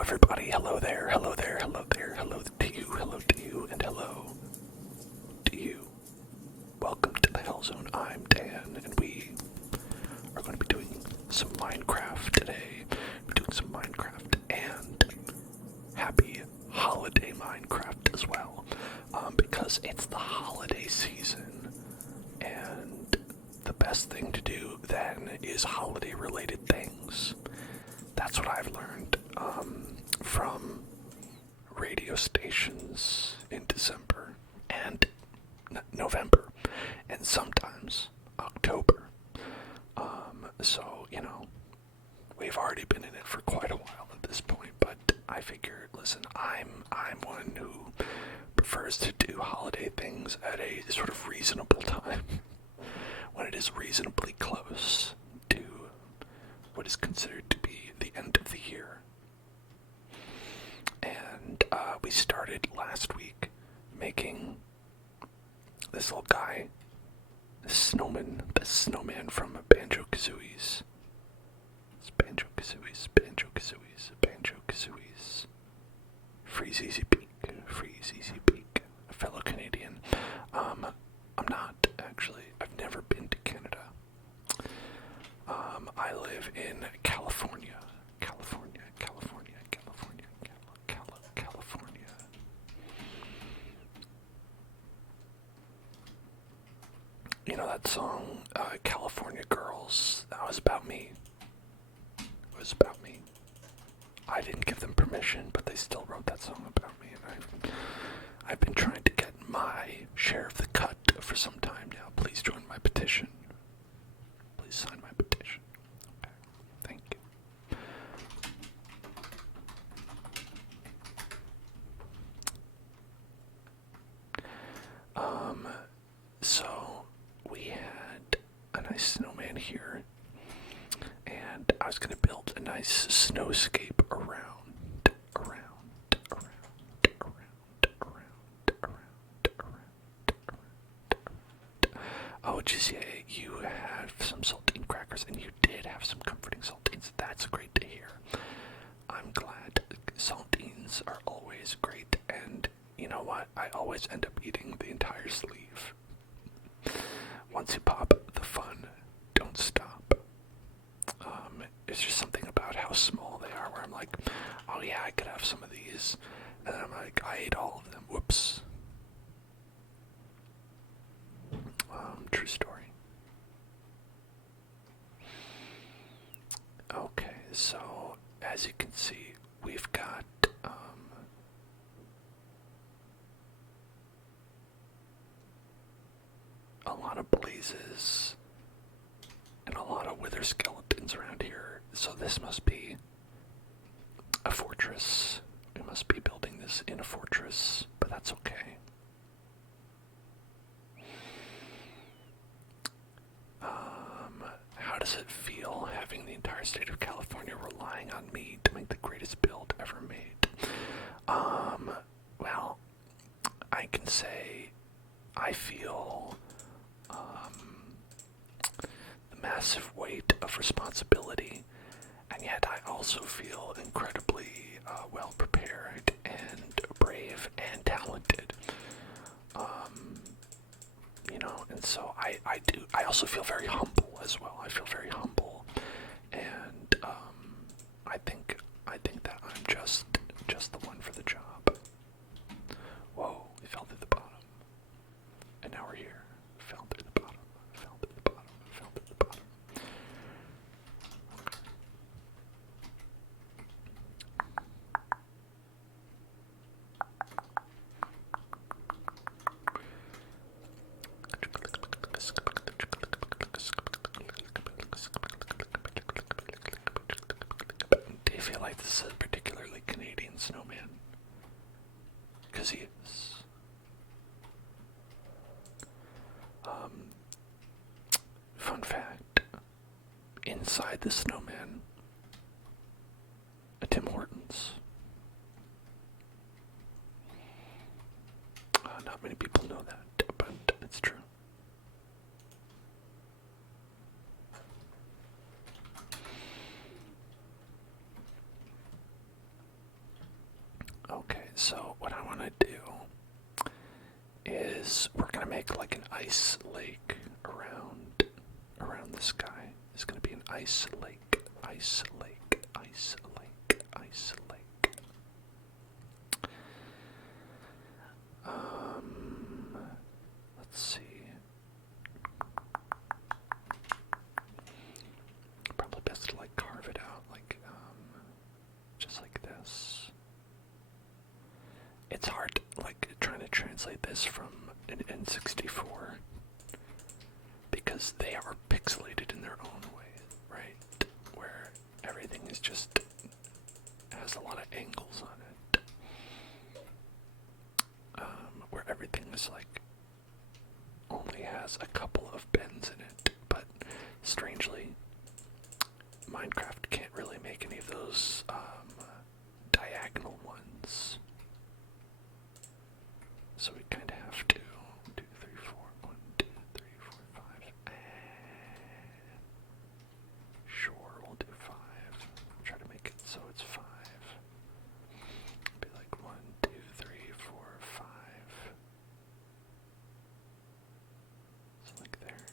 everybody. Hello there, hello there, hello there, hello to you, and hello to you. Welcome to the Hell Zone. I'm Dan, and we are going to be doing some Minecraft today. We're doing some Minecraft and happy holiday Minecraft as well, because it's the holiday season, and the best thing to do then is holiday-related things. That's what I've learned from radio stations in December and November and sometimes October. So, you know, we've already been in it for quite a while at this point, but I figured, listen, I'm one who prefers to do holiday things at a sort of reasonable time when it is reasonably close to what is considered to be the end of the year. And we started last week making this little guy, this snowman from Banjo Kazooie's. It's Banjo Kazooie's. Freezeezy Peak, a fellow Canadian. I'm not, actually. I've never been to Canada. I live in California. You know that song, California Girls? That was about me. It was about me. I didn't give them permission, but they still wrote that song about me, and I've been trying to get my share of the cut for some time now. Please join my petition. Please sign my petition. Okay. Thank you. So we had a nice snowman here, and I was going to build a nice snowscape around. Oh, Jizzy, you have some saltine crackers, and you did have some comforting saltines. That's great to hear. I'm glad. Saltines are always great, and you know what? I always end up eating the entire sleeve. Once you pop, the fun don't stop. It's just something about how small they are where I'm like, oh yeah, I could have some of these. And then I'm like, I ate all of them. Whoops. True story. Okay, so as you can see, we've got a lot of blazes and a lot of wither skeletons around here. So this must be a fortress. We must be building this in a fortress, but that's okay. How does it feel having the entire state of California relying on me to make the greatest build ever made? Well, I can say I feel the massive weight of responsibility, and yet I also feel incredibly well prepared and brave and talented. You know, and so I also feel very humble as well. I feel very humble, and I think that I'm just the one for the job. Whoa, we fell through the bottom, and now we're here. Fell through the bottom. Do you feel like this is a particularly Canadian snowman? Because he is. Fun fact, inside the snowman, a Tim Hortons. Not many people know that, but it's true. so what I want to do is we're gonna make like an ice lake around the sky. It's gonna be an ice lake, ice lake, ice lake, ice lake. Let's see. Probably best to like carve it out like just like this. It's hard like trying to translate this from an N64 because they are pixelated in their own way, right? Where everything is just has a lot of angles on it. Where everything is like only has a couple of bends in it, but strangely Minecraft can't really make any of those diagonal ones. So we kind of have to 2, 3, 4, 1, 2, 3, 4, 5. Sure, we'll do 5. Try to make it so it's 5. Be like 1, 2, 3, 4, 5. So like there.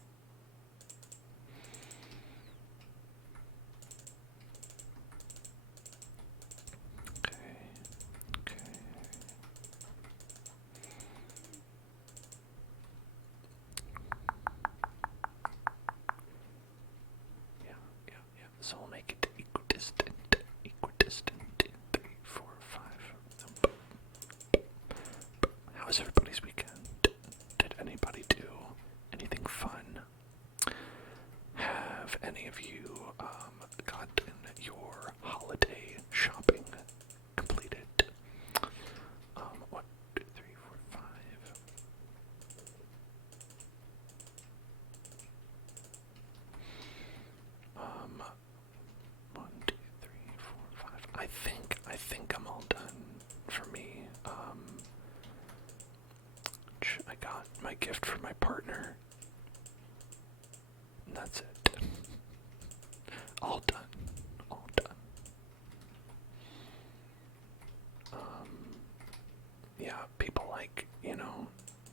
Okay. Yeah. So we'll make it equidistant. 2, 3, 4, 5. How was everybody's weekend? Did anybody do anything fun? Have any of you gotten your holiday shopping completed? 1, 2, 3, 4, 5. 1, 2, 3, 4, 5. I think I'm all done for me. I got my gift for my partner. And that's it. All done. All done. Yeah, people like,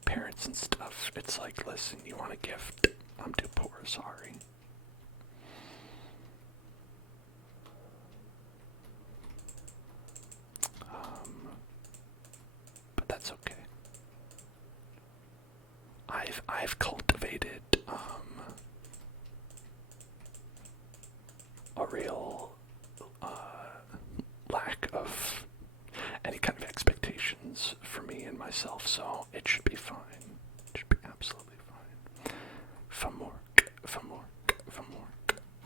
parents and stuff. It's like, listen, you want a gift? I'm too poor, sorry. But that's okay. I've cultivated a real lack of any kind of expectations for me and myself, so it should be fine. It should be absolutely fine. Famork.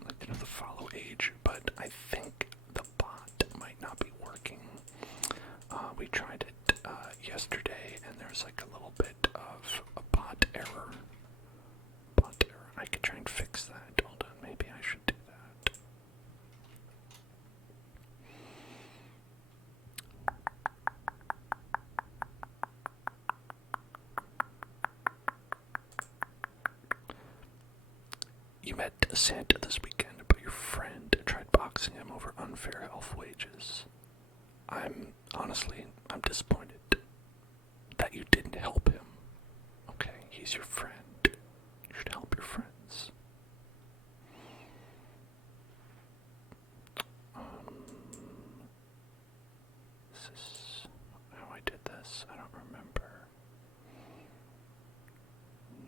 Like the follow age, but I think the bot might not be working. We tried it yesterday, and there's like a little bit of a bot error. I could try and fix that. Hold on, maybe I should do that. You met Santa this weekend, but your friend tried boxing him over unfair elf wages. I'm disappointed that you didn't help him. Okay, he's your friend. You should help your friends. This is how I did this. I don't remember.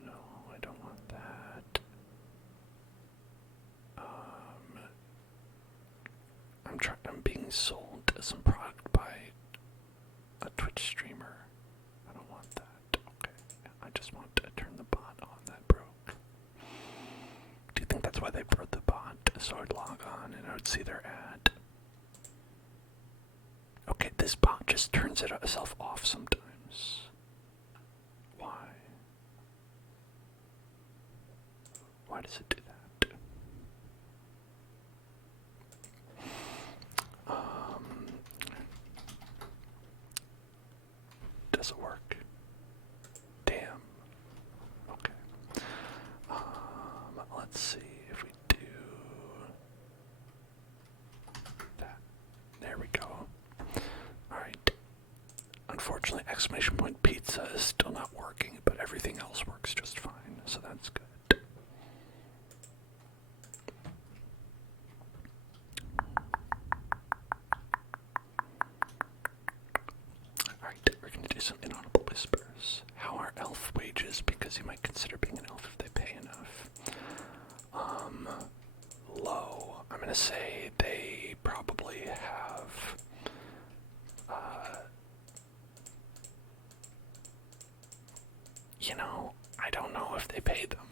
No, I don't want that. I'm being sold some product by a Twitch streamer. I don't want that. Okay. I just want to turn the bot on that broke. Do you think that's why they broke the bot? So I'd log on and I would see their ad. Okay, this bot just turns itself off sometimes. Why? Why does it do that? Does it work? Damn. Okay. Let's see if we do that. There we go. Alright. exclamation point pizza is still not working, but everything else works just fine, so that's good. Alright, we're going to do some inaudible whispers. How are elf wages? Because you might consider being an elf if they pay enough. Low. I'm going to say they probably have I don't know if they pay them.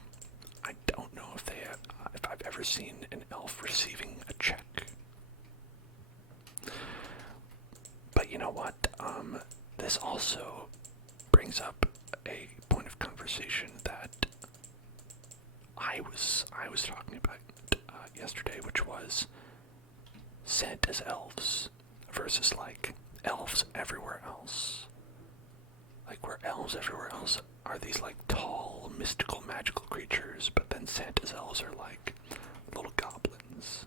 I don't know if if I've ever seen an elf receiving a check. But you know what? This also brings up a point of conversation that I was talking about yesterday, which was Santa's elves versus like elves everywhere else. Like, where elves everywhere else are these like tall, mystical, magical creatures, but then Santa's elves are like little goblins.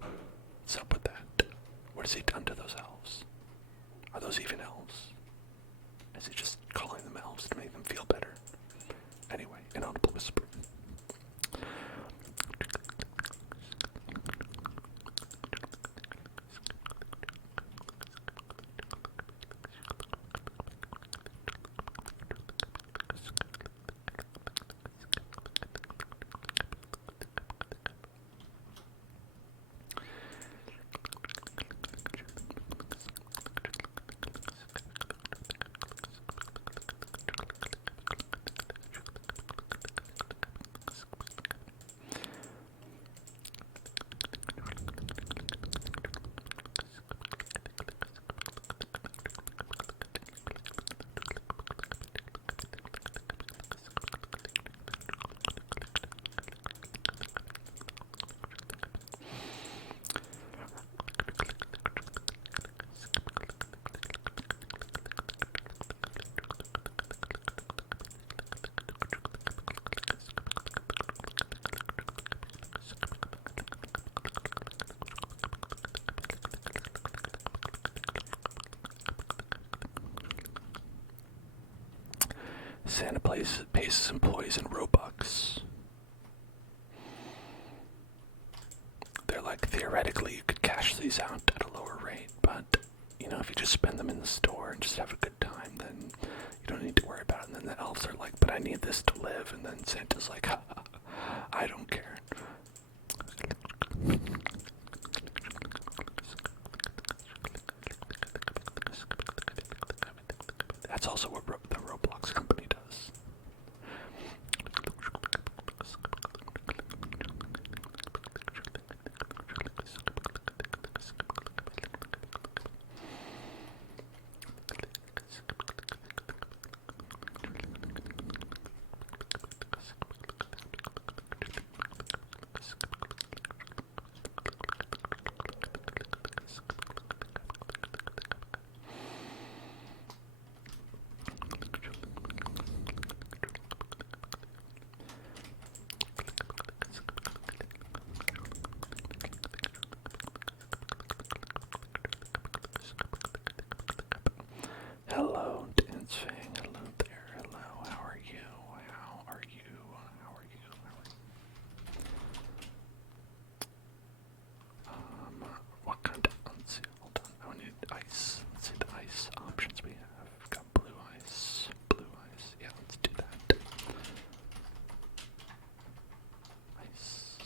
What's up with that? What has he done to those elves? Are those even elves? Is he just calling them elves to make them feel better? Anyway, inaudible whisper. Santa pays his employees in Robux. They're like, theoretically, you could cash these out at a lower rate, but, if you just spend them in the store and just have a good time, then you don't need to worry about it. And then the elves are like, but I need this to live, and then Santa's like, I don't care. That's also what the Roblox company does. Hello, dancing. Hello there. Hello. How are you? How are you? How are you? What kind of, let's see, hold on. I need ice. Let's see the ice options we have. We've got blue ice. Blue ice. Yeah, let's do that. Ice.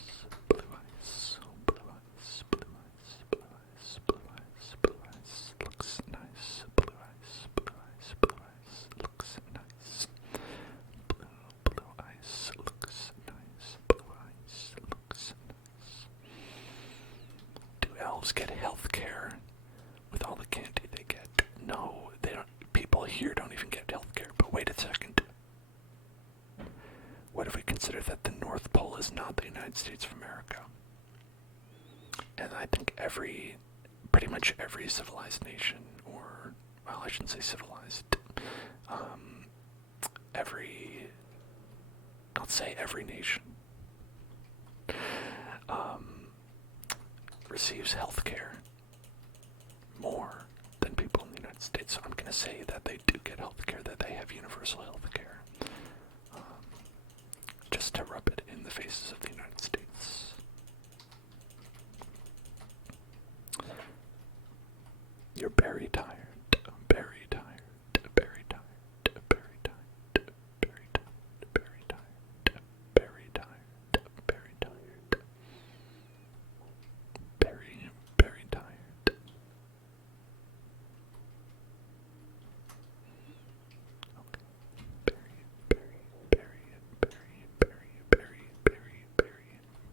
Blue ice. Blue ice. Blue ice. Blue ice. Blue ice. Blue ice. Looks nice. Blue ice. Blue ice. Blue ice. Looks nice. Blue ice. Looks nice. Blue ice. Looks nice. Do elves get health care with all the candy they get? No, they don't. People here don't even get health care. But wait a second. What if we consider that the North Pole is not the United States of America? And I think pretty much every civilized nation, or, well, I shouldn't say civilized, let's say every nation, receives health care more than people in the United States, so I'm going to say that they do get healthcare, that they have universal healthcare. Just to rub it in the faces of the United States. You're very tired, very tired, very tired, very tired, very tired, very tired, very tired, very tired, very, very tired. Okay. Very, very, very, very, very, very, very,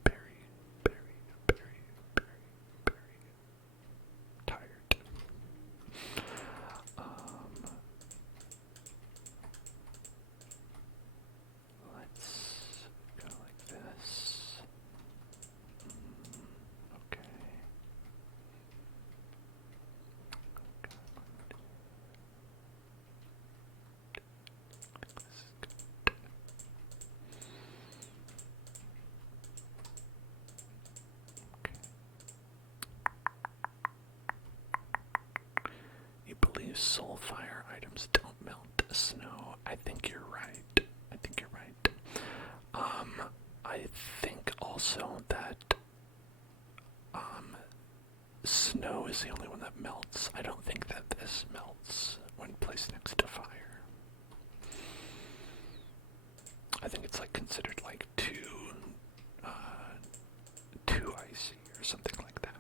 very, very, very, very, very tired. Let's go like this. Okay. You believe soul fire items don't melt snow. I think you're right. I think you're right. I think also that snow is the only one that melts. I don't think that this melts when placed next to fire. I think it's like considered like too icy or something like that.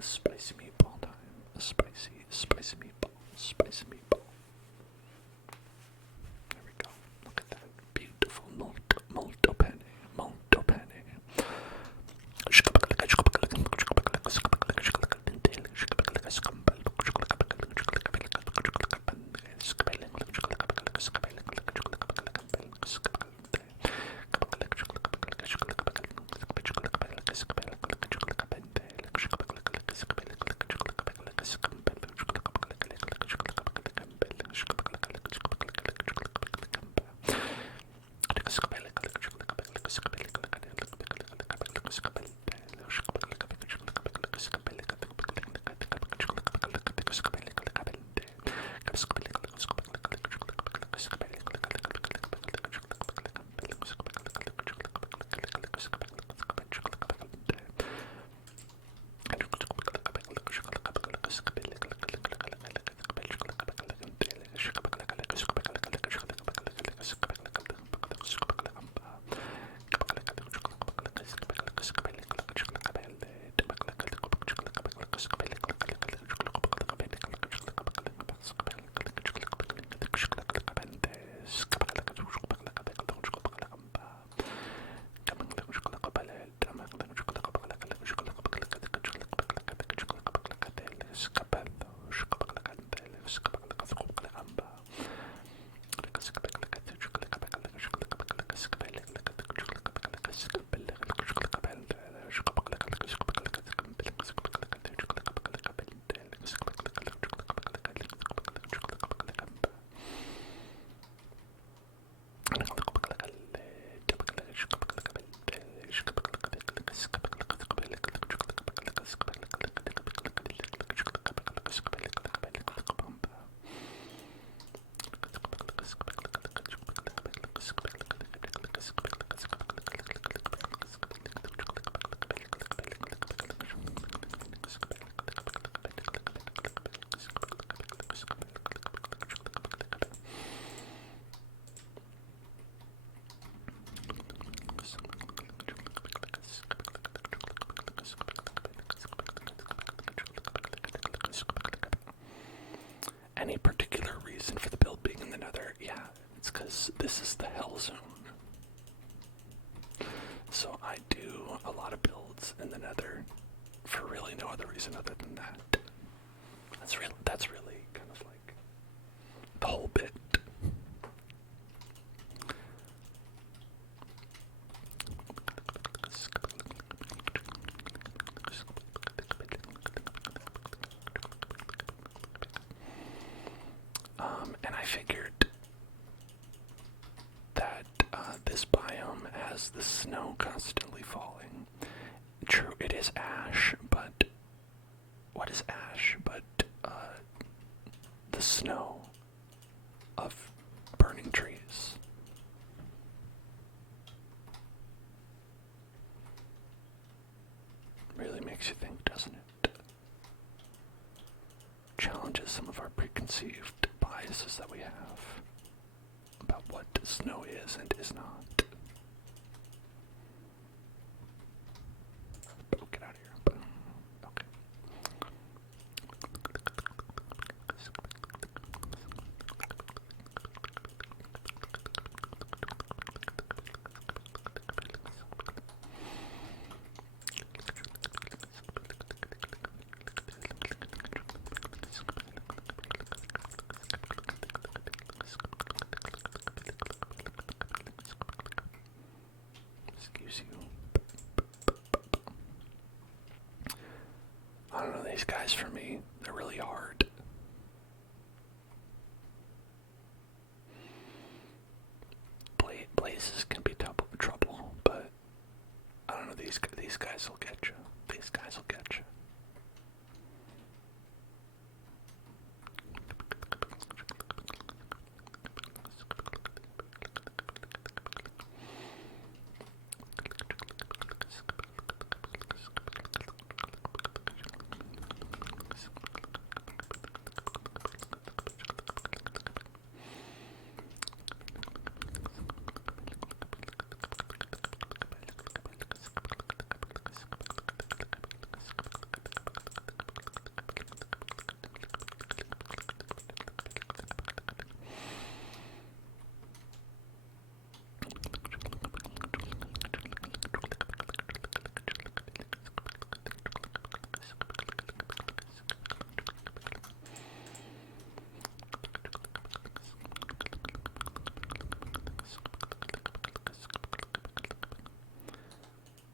Spicy meatball time. Spicy meatball. Spicy meatball. There we go. Look at that. Beautiful molto penne. Molto penne. Any particular reason for the build being in the nether? Yeah, it's because this is the hell zone. So I do a lot of builds in the nether for really no other reason other than that. That's really kind of like the whole bit. And I figured that this biome has the snow constantly falling. True, it is ash, but is ash, but the snow of burning trees. Really makes you think, doesn't it? Challenges some of our preconceived biases that we have about what snow is and is not. Oh, get out of here. Okay. Excuse you. I don't know, these guys for me, they're really hard. Blazes can be trouble, but I don't know, these guys will get you. These guys will get you.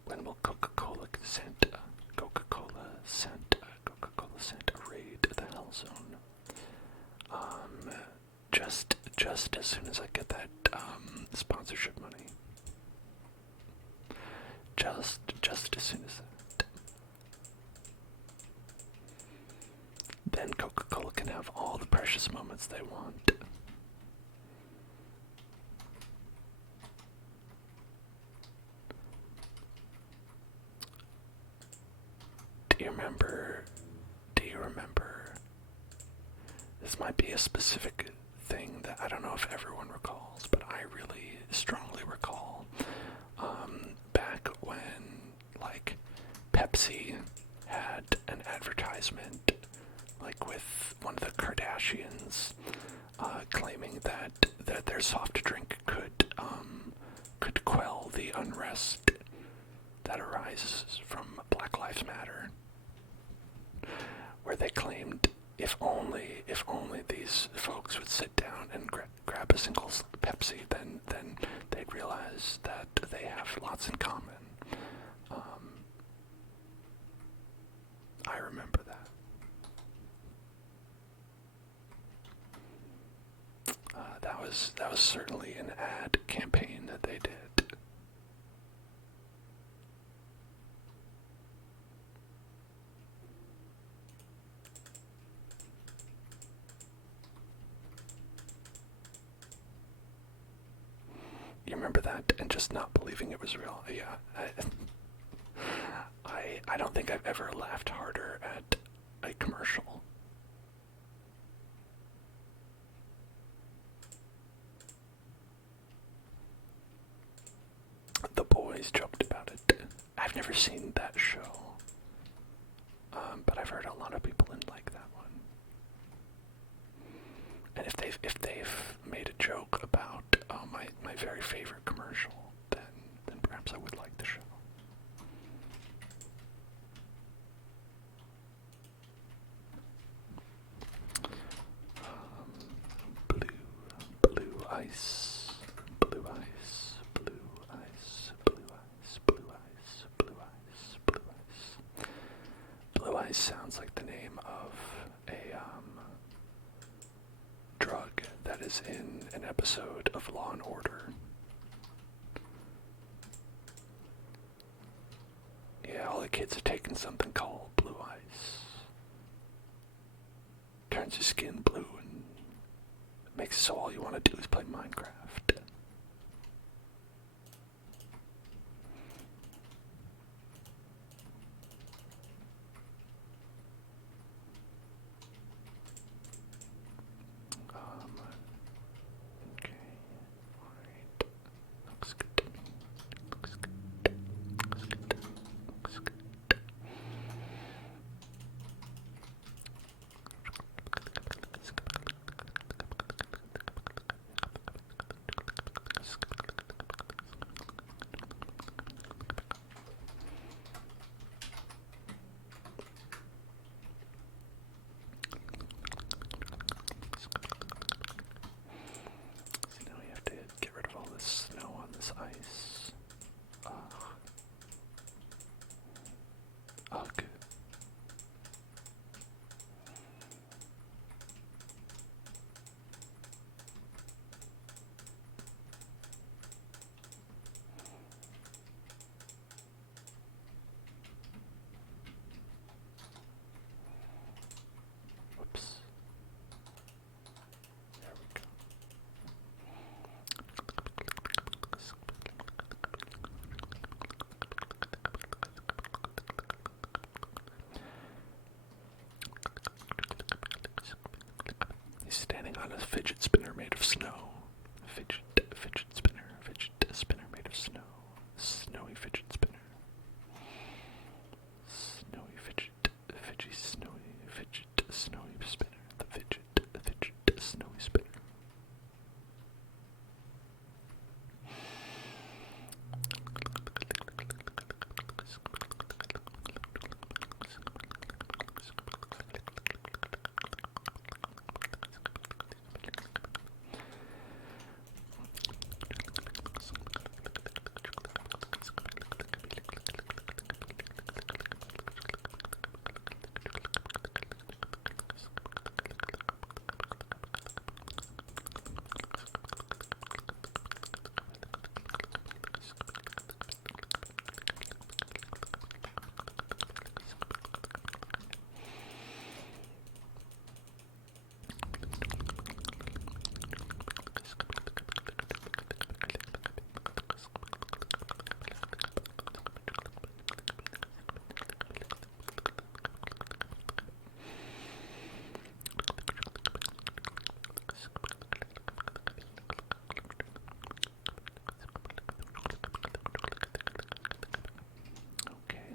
When will Coca-Cola Santa raid the Hell Zone? Just as soon as I get that sponsorship money. Just as soon as that. Then Coca-Cola can have all the precious moments they want. Do you remember? This might be a specific thing that I don't know if everyone recalls, but I really strongly recall. Back when, like, Pepsi had an advertisement, like with one of the Kardashians, claiming that their soft drink could quell the unrest that arises from Black Lives Matter, where they claimed if only these folks would sit down and grab a single Pepsi, then they'd realize that they have lots in common. I remember that. That was certainly an ad campaign that they did. You remember that, and just not believing it was real? Yeah, I don't think I've ever laughed harder at a commercial. The boys joked about it. I've never seen that show, but I've heard a lot of people didn't like that one. And if they've made a joke about my very favorite commercial, then perhaps I would like the show. Blue ice, blue ice, blue ice, blue ice, blue ice, blue ice, blue ice. Blue ice sounds like the name of a drug that is in an episode of Law and Order. Yeah, all the kids are taking something called blue ice. turns your skin blue and makes it so all you want to do is play Minecraft. Okay, alright. Looks good to me. Looks good. Looks good. Looks good. So now we have to get rid of all this snow on this ice. Oh, good. Whoops. There we go. He's standing on a fidget spinner made of snow. Fidget spinner made of snow. Snowy fidget spinner. Snowy snowy spinner. The fidget, snowy spinner.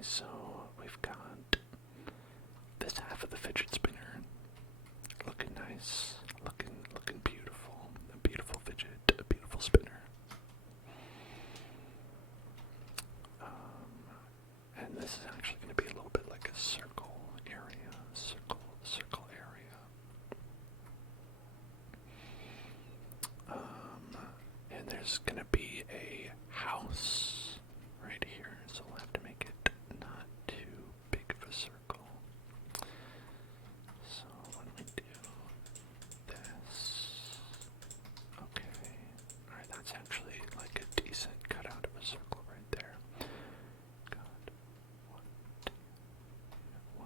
So we've got this half of the fidget spinner looking nice, looking beautiful. A beautiful fidget, a beautiful spinner. And this is actually going to be a little bit like a circle area, circle area. And there's going to be a house right here, so we'll have to make it not too big of a circle. So when we do this, okay, alright, that's actually like a decent cutout of a circle right there. Got 1, 2, 1,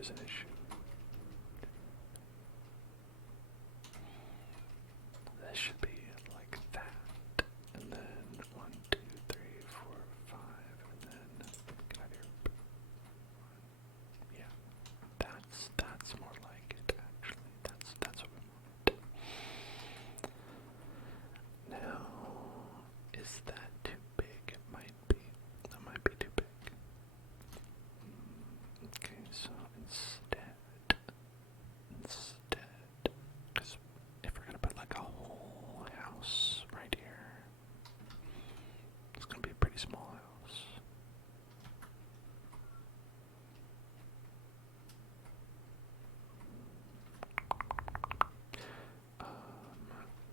there's an issue. This should be like that. And then 1, 2, 3, 4, 5, and then get out of here. Yeah. That's more like it actually. That's what we want. Now, is that too big? It might be. That might be too big. Okay, so instead, because if we're gonna put like a whole house right here, it's gonna be a pretty small house.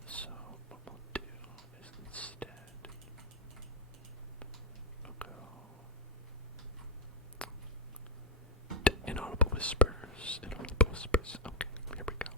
So what we'll do is instead we'll go inaudible whispers. Inaudible whispers. Okay, here we go.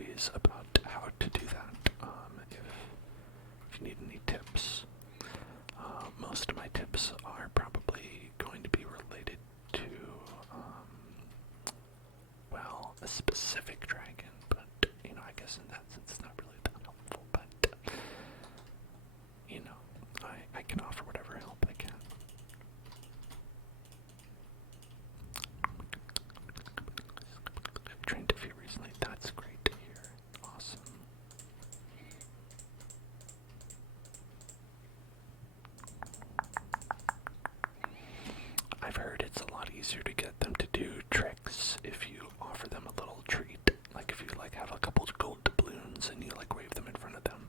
movies about how to do that. If you need any tips, most of my tips are probably going to be related to, well, a specific dragon, but, you know, I guess in that sense it's not really that helpful, but, you know, I can offer whatever help I can. I've trained a few recently, that's great to hear. Awesome. I've heard it's a lot easier to get them to do tricks if you offer them a little treat. Like if you like have a couple of gold doubloons and you like wave them in front of them,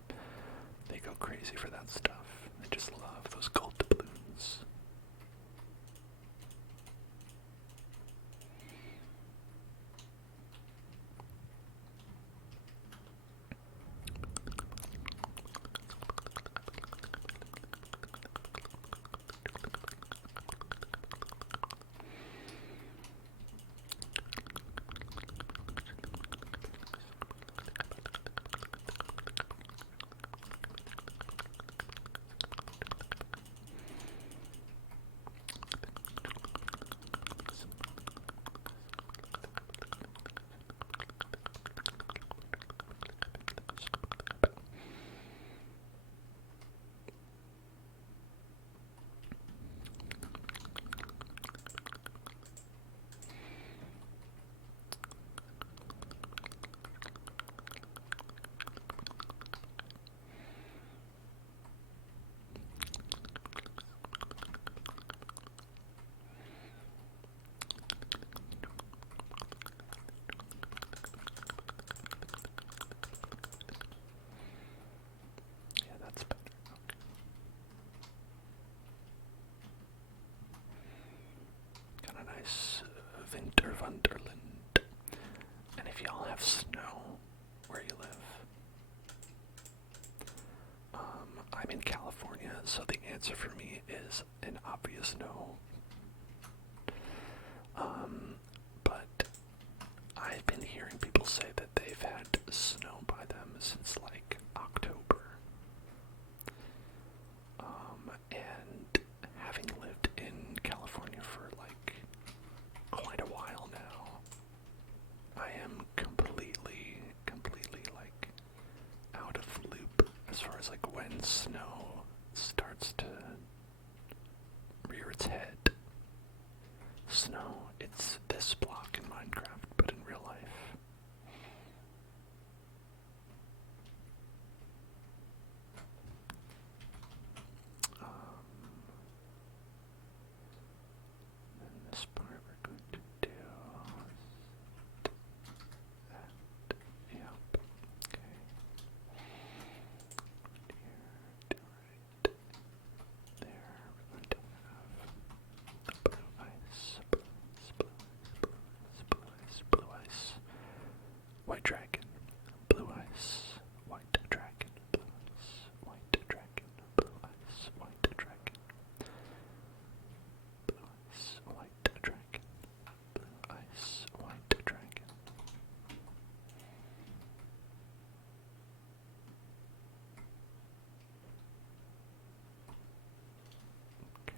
they go crazy for that stuff. They just love those gold doubloons. Yeah, that's better. Okay. Got a nice winter wonderland. And if y'all have snow where you live, I'm in California, so the answer for me is an obvious no. But I've been hearing people say that they've had snow by them since like October. And having lived in California for like quite a while now, I am completely like out of the loop as far as like when snow starts to rear its head. Snow, it's this block in Minecraft, but in real life. Then this part we're going to do that. Yep. Okay. Here, to right there, we're going to have the blue ice, blue ice, white dragon, blue ice, white dragon, blue ice, white dragon, blue ice, white dragon, blue ice, white dragon, blue ice, white dragon. Okay.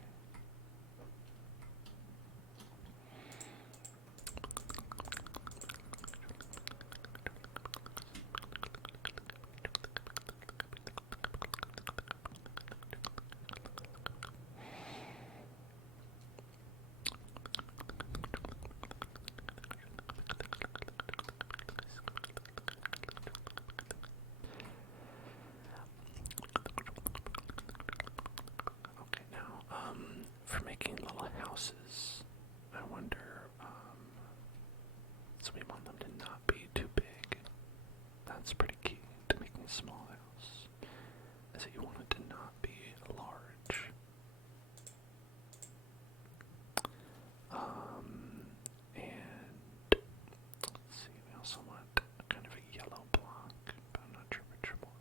Okay, now, for making little houses, I wonder, so we want them to not be too big. That's pretty key to making a small house, is that you want it to not be large. And, let's see, we also want kind of a yellow block, but I'm not sure which one.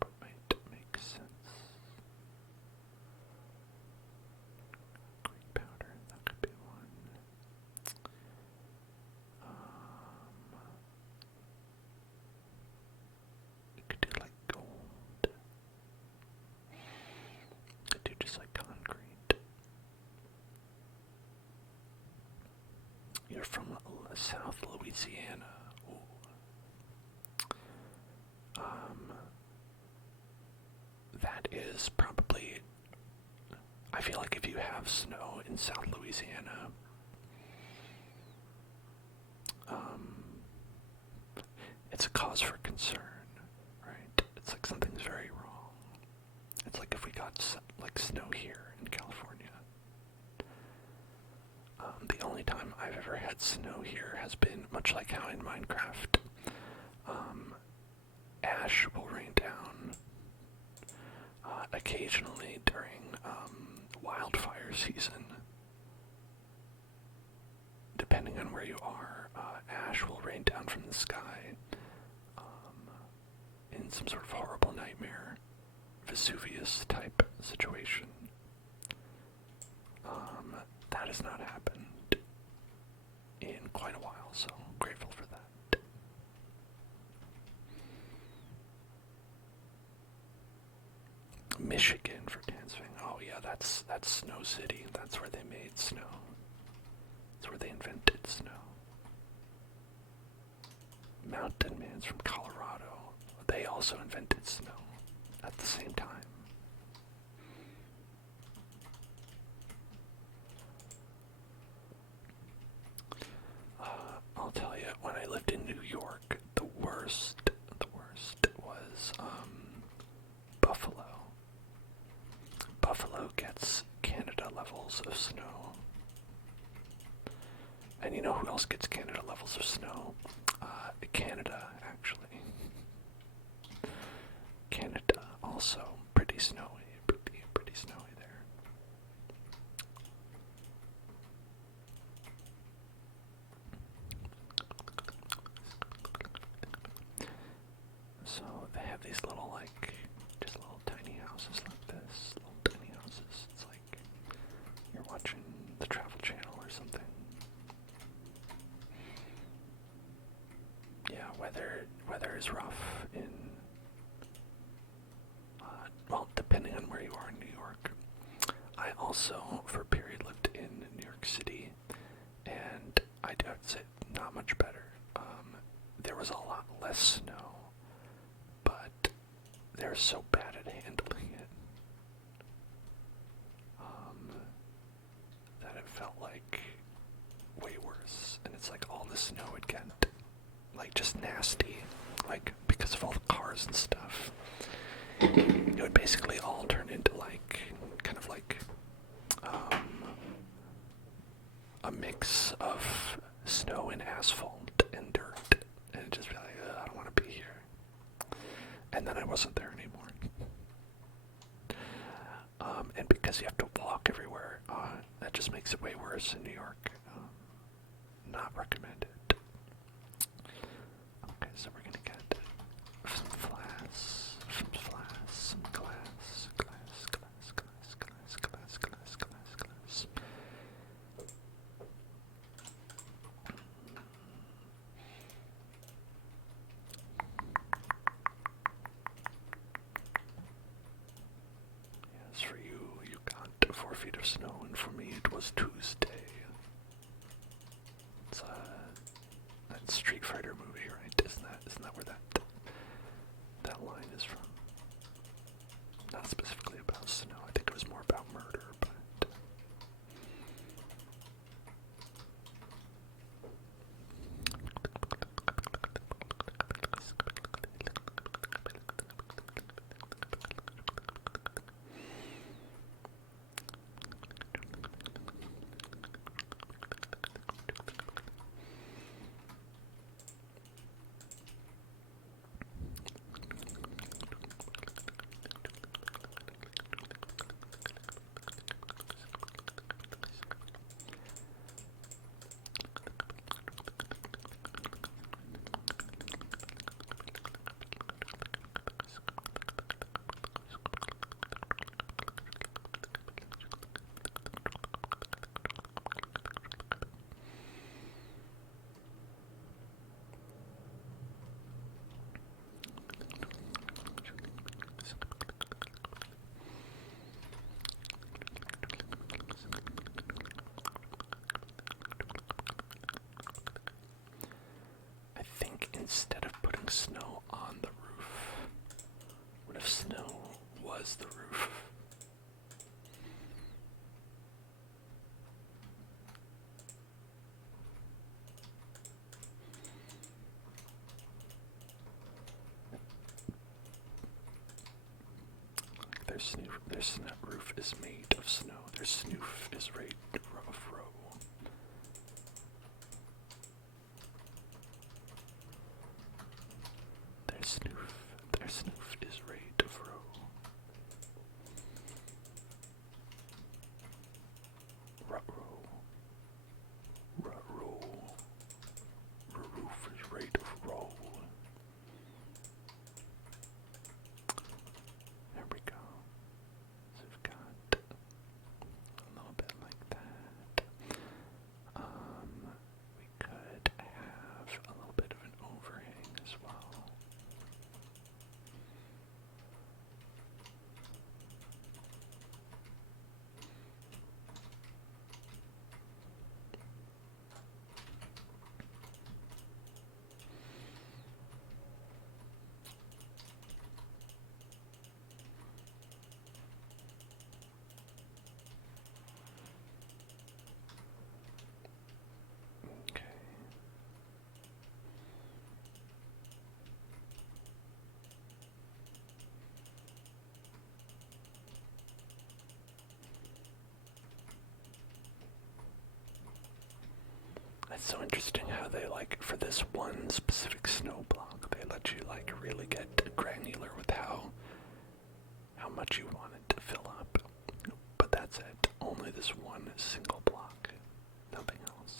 But might make sense. Green powder, that could be one. from South Louisiana. Ooh. That is probably, I feel like if you have snow in South Louisiana, it's a cause for concern, right? It's like something's very wrong. It's like if we got like snow here in California. The only time I've ever had snow here has been much like how in Minecraft, ash will rain down occasionally during wildfire season. Depending on where you are, ash will rain down from the sky in some sort of horrible nightmare, Vesuvius type situation. That has not happened in quite a while, so I'm grateful for that. Michigan for dancing. Oh yeah, that's Snow City. That's where they made snow. That's where they invented snow. Mountain Man's from Colorado. They also invented snow at the same time. I'll tell you, when I lived in New York, the worst was Buffalo. Buffalo gets Canada levels of snow. And you know who else gets Canada levels of snow? Canada, actually. Canada also pretty snowy, pretty snowy there. So they have these little, like, just little tiny houses like this. Little tiny houses. It's like you're watching the Travel Channel or something. Yeah, weather is rough in, well, depending on where you are in New York. I also, for a period, lived in New York City, and I'd have to say not much better. There was a lot less snow, but they're so bad at handling it that it felt like way worse. And it's like all the snow would get like just nasty, like because of all the cars and stuff. It would basically all turn into like kind of like a mix of snow and asphalt and dirt, and it'd just be like, I don't want to be here. And then I wasn't there anymore. And because you have to walk everywhere, that just makes it way worse in New York. Not recommended. Okay, so we're gonna get some glass, some glass. Yes, for you got 4 feet of snow, and for me it was Tuesday. It's that Street Fighter movie, right? Isn't that where that line is from? Not specifically about snow. I think it was more about murder, but is the roof. Their snap roof is made of snow. Their snoof is made of row. Their snoof is made of row. Ruh-row. Ruh-row. Roof is made of row. There we go. So we've got a little bit like that. We could have a little bit of an overhang as well. Okay. It's so interesting how they, like, for this one specific snow block, they let you, like, really get granular with how much you want it to fill up. But that's it. Only this one single block. Nothing else.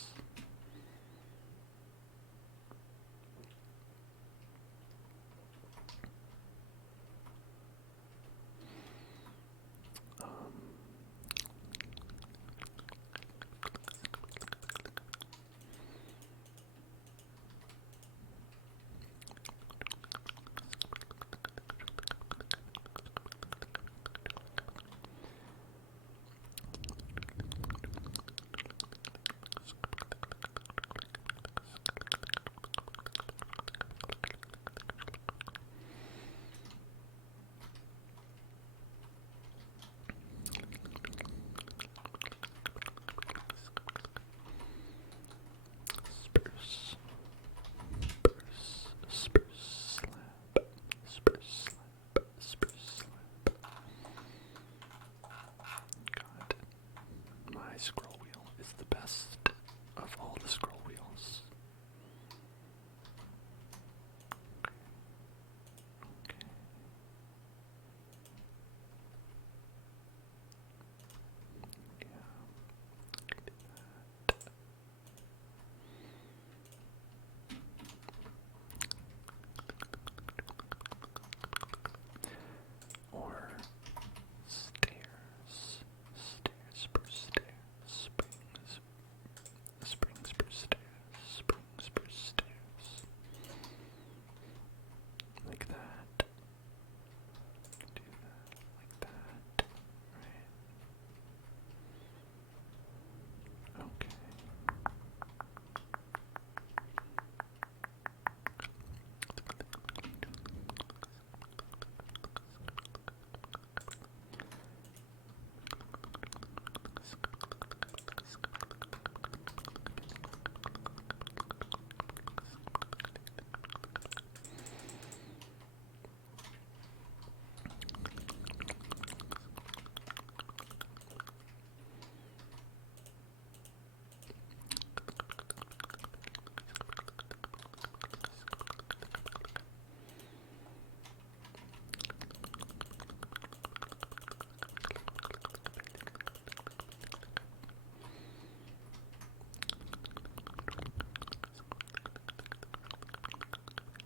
Spruce slab. Spruce slab. Spruce slab. God. My scroll wheel is the best of all the scroll wheels. Okay. Yeah. Do that. Or stairs. Spruce stairs. Spruce stairs. Spruce stairs. Like that. Do that like that. Right. Okay.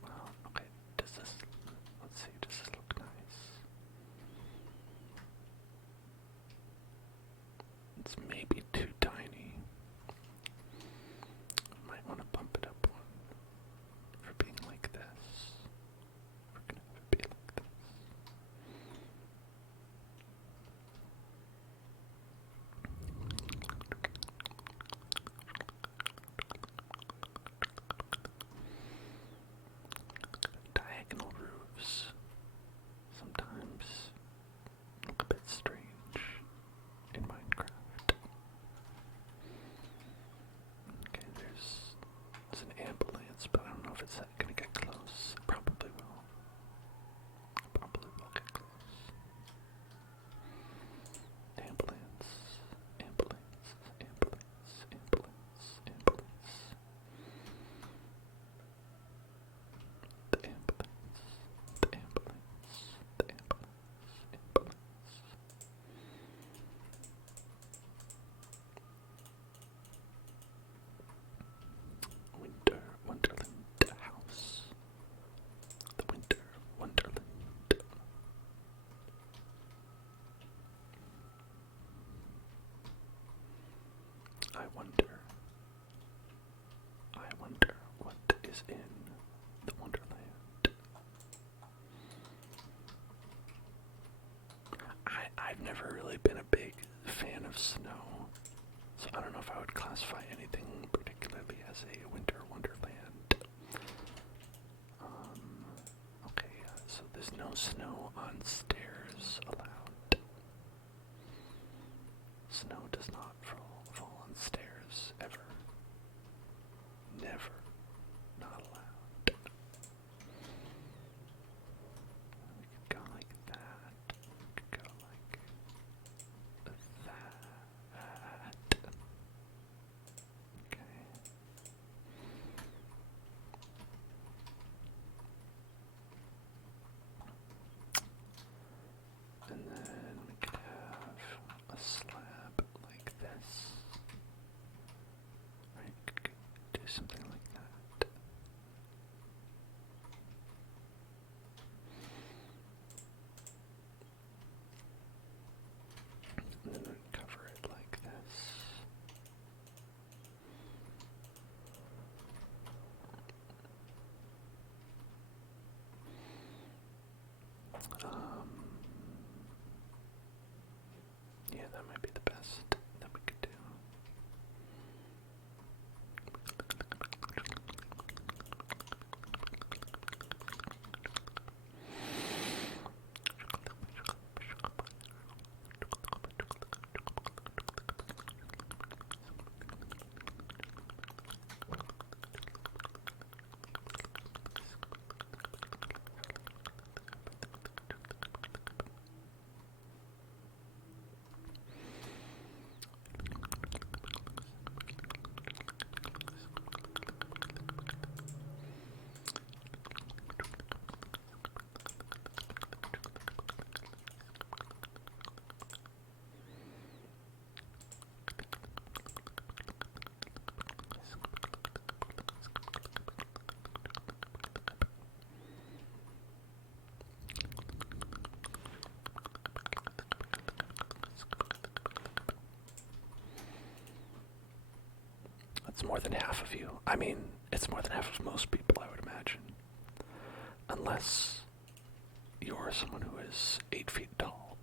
Well, okay, let's see, does this look nice? It's maybe too tiny. Might want to bump it up one for being like this. We're gonna have it be like this. Diagonal roofs. Sometimes is in the Wonderland. I've never really been a big fan of snow, so I don't know if I would classify anything particularly as a winter wonderland. Okay, so there's no snow on stairs allowed. Snow does not fall on stairs, ever. Never. Not allowed. We could go like that. We could go like that. Okay. And then we could have a slab like this. Right, could do something like that. And then we cover it like this. Yeah, that might be the best that we could do. That's more than half of you. I mean, it's more than half of most people, I would imagine. Unless you're someone who is 8 feet tall.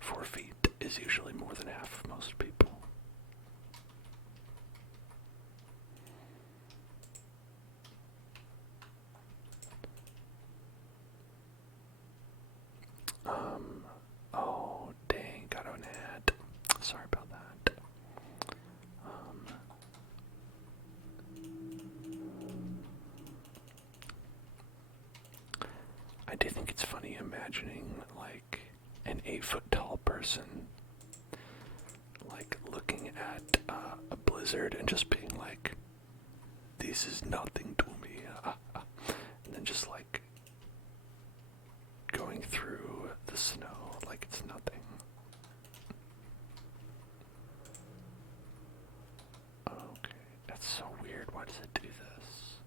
4 feet is usually more than half of most people. Oh, dang, got an ad. Sorry about that. I do think it's funny imagining, like, an 8-foot tall person, like, looking at a blizzard and just being like, this is nothing to me. And then just, like, going through the snow like it's nothing. Okay, that's so weird. Why does it do this?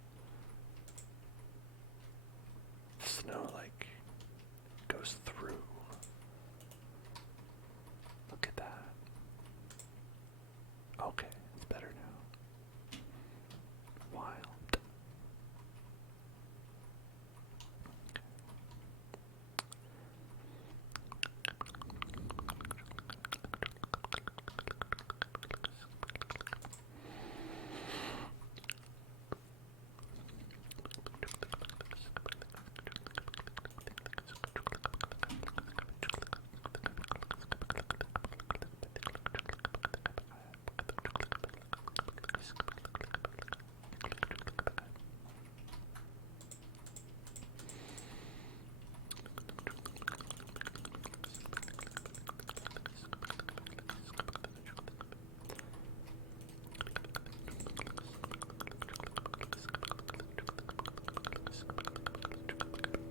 The snow, like, goes through. Look at that. Okay, it's better now. Wild.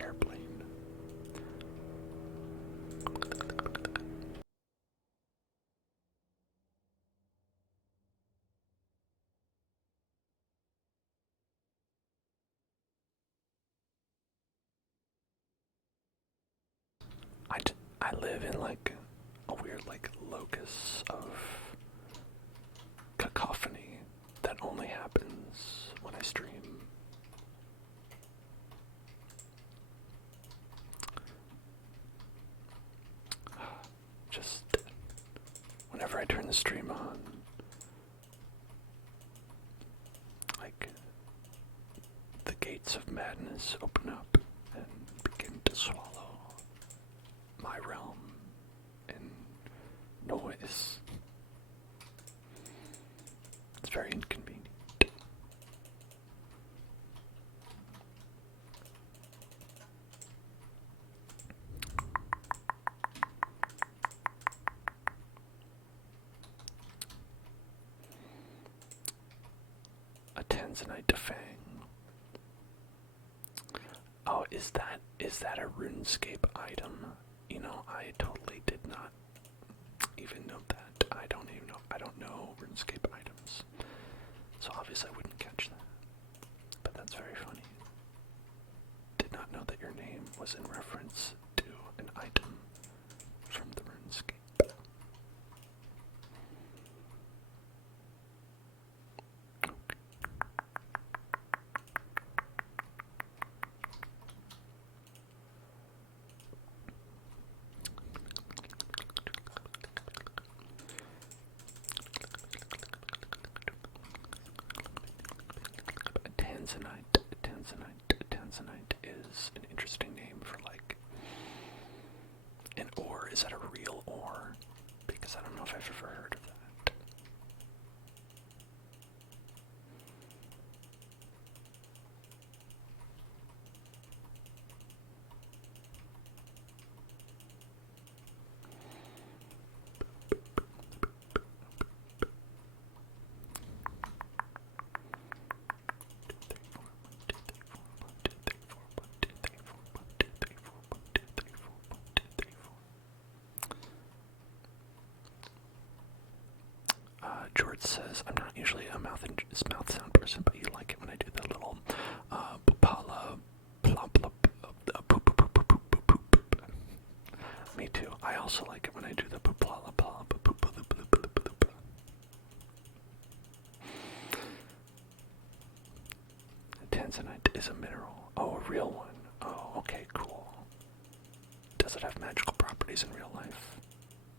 Airplane. I live in like a weird like locus of cacophony that only happens when I stream. Just whenever I turn the stream on, like, the gates of madness open up and begin to swallow my realm in noise. It's very inconvenient. A Tanzanite Defang. Oh, is that a RuneScape item? You know, I totally did not even know that. I don't know RuneScape items. So obviously I wouldn't catch that. But that's very funny. Did not know that your name was in reference to an item from the RuneScape. Tanzanite is an interesting name for, like, an ore. Is that a real ore? Because I don't know if I've ever heard of that. George says, I'm not usually a mouth sound person, but you like it when I do the little pupala plop plop poop poop poop poop poop poop. Me too. I also like it when I do the pupala plop poop poop poop poop poop. Tanzanite is a mineral. Oh, a real one. Oh, okay, cool. Does it have magical properties in real life?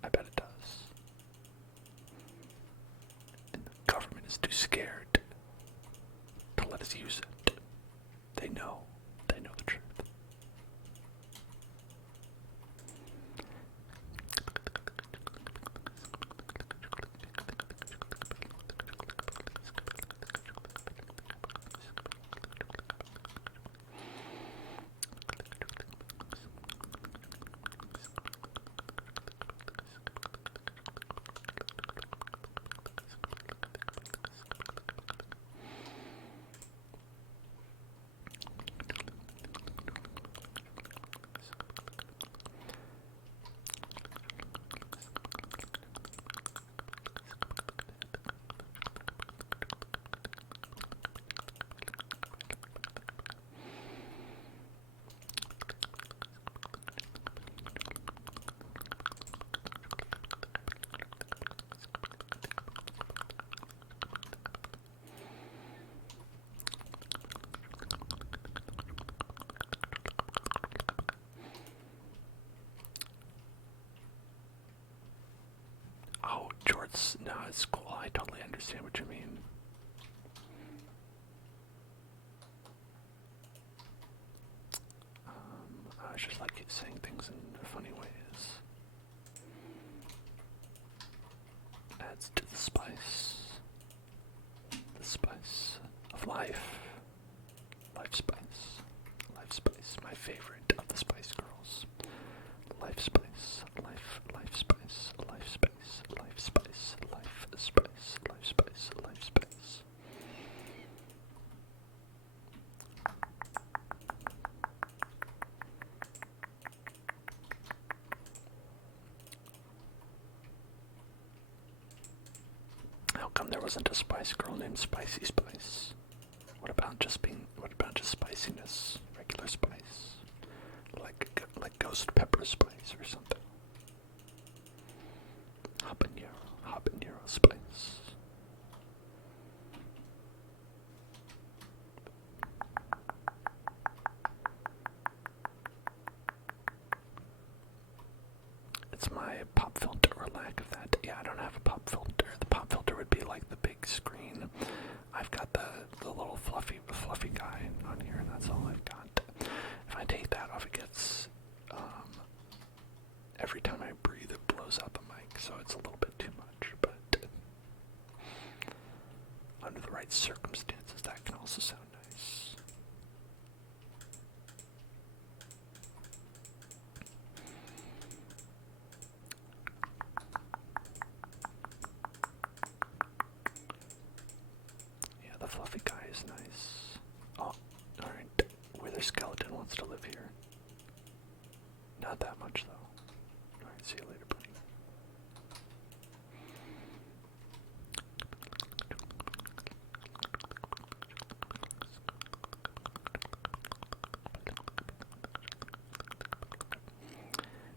I bet it does. The government is too scared to let us use it. They know the truth. Oh, George, no, it's cool. I totally understand what you mean. I just like saying things in funny ways. Adds to the spice of life. Life spice, my favorite of the Spice Girls. Life spice, life spice, life spice, life spice, life spice, life spice, life spice. How come there wasn't a Spice Girl named Spicy Spice? What about just spiciness? Regular spice, like ghost pepper spice or something. Habanero spice. my pop filter or lack of that. Yeah, I don't have a pop filter. The pop filter would be like the big screen. I've got the little fluffy guy on here, and that's all I've got. If I take that off, it gets, every time I breathe, it blows out the mic, so it's a little bit too much, but under the right circumstances, that can also sound nice. Yeah, the fluffy guy is nice. Oh, alright. Wither skeleton wants to live here. Not that much, though. Alright, see you later, buddy.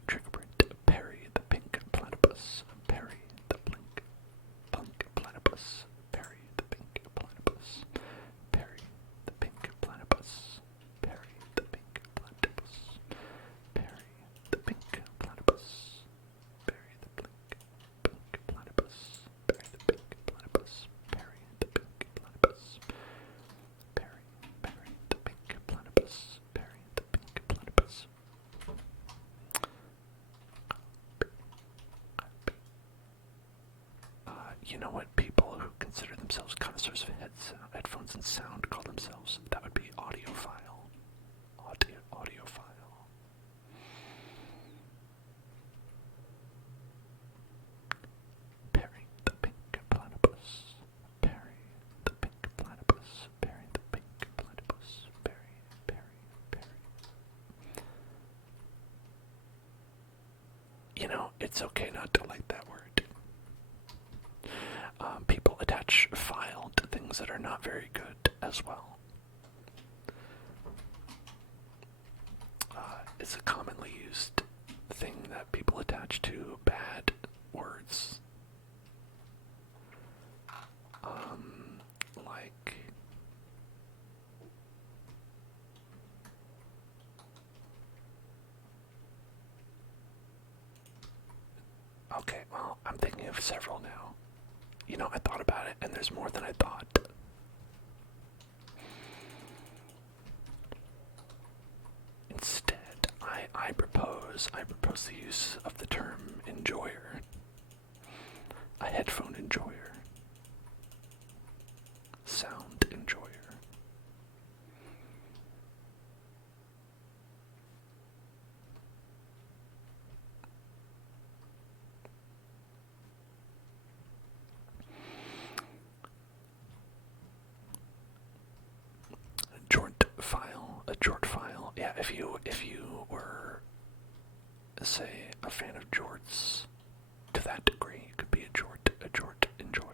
Triggerprint, parry the pink platypus, parry the pink platypus, parry the pink platypus, parry the pink platypus, parry the pink platypus, parry the pink platypus, parry the pink platypus, parry the pink platypus, parry the pink platypus, parry the pink platypus, parry the pink platypus. You know what people who consider themselves connoisseurs of headphones and sound call themselves? That would be audiophile. Audiophile. Parry the pink platypus. Parry the pink platypus. Parry the pink platypus. Parry. You know, it's okay not to like that word. People attach file to things that are not very good as well. It's a commonly used thing that people attach to bad words. Like... Okay, well, I'm thinking of several now. You know, I thought about it, and there's more than I thought. Instead, I propose the use of the term enjoyer. A headphone enjoyer. Sound enjoyer. A jort file. Yeah, if you were, say, a fan of jorts to that degree, you could be a jort enjoyer.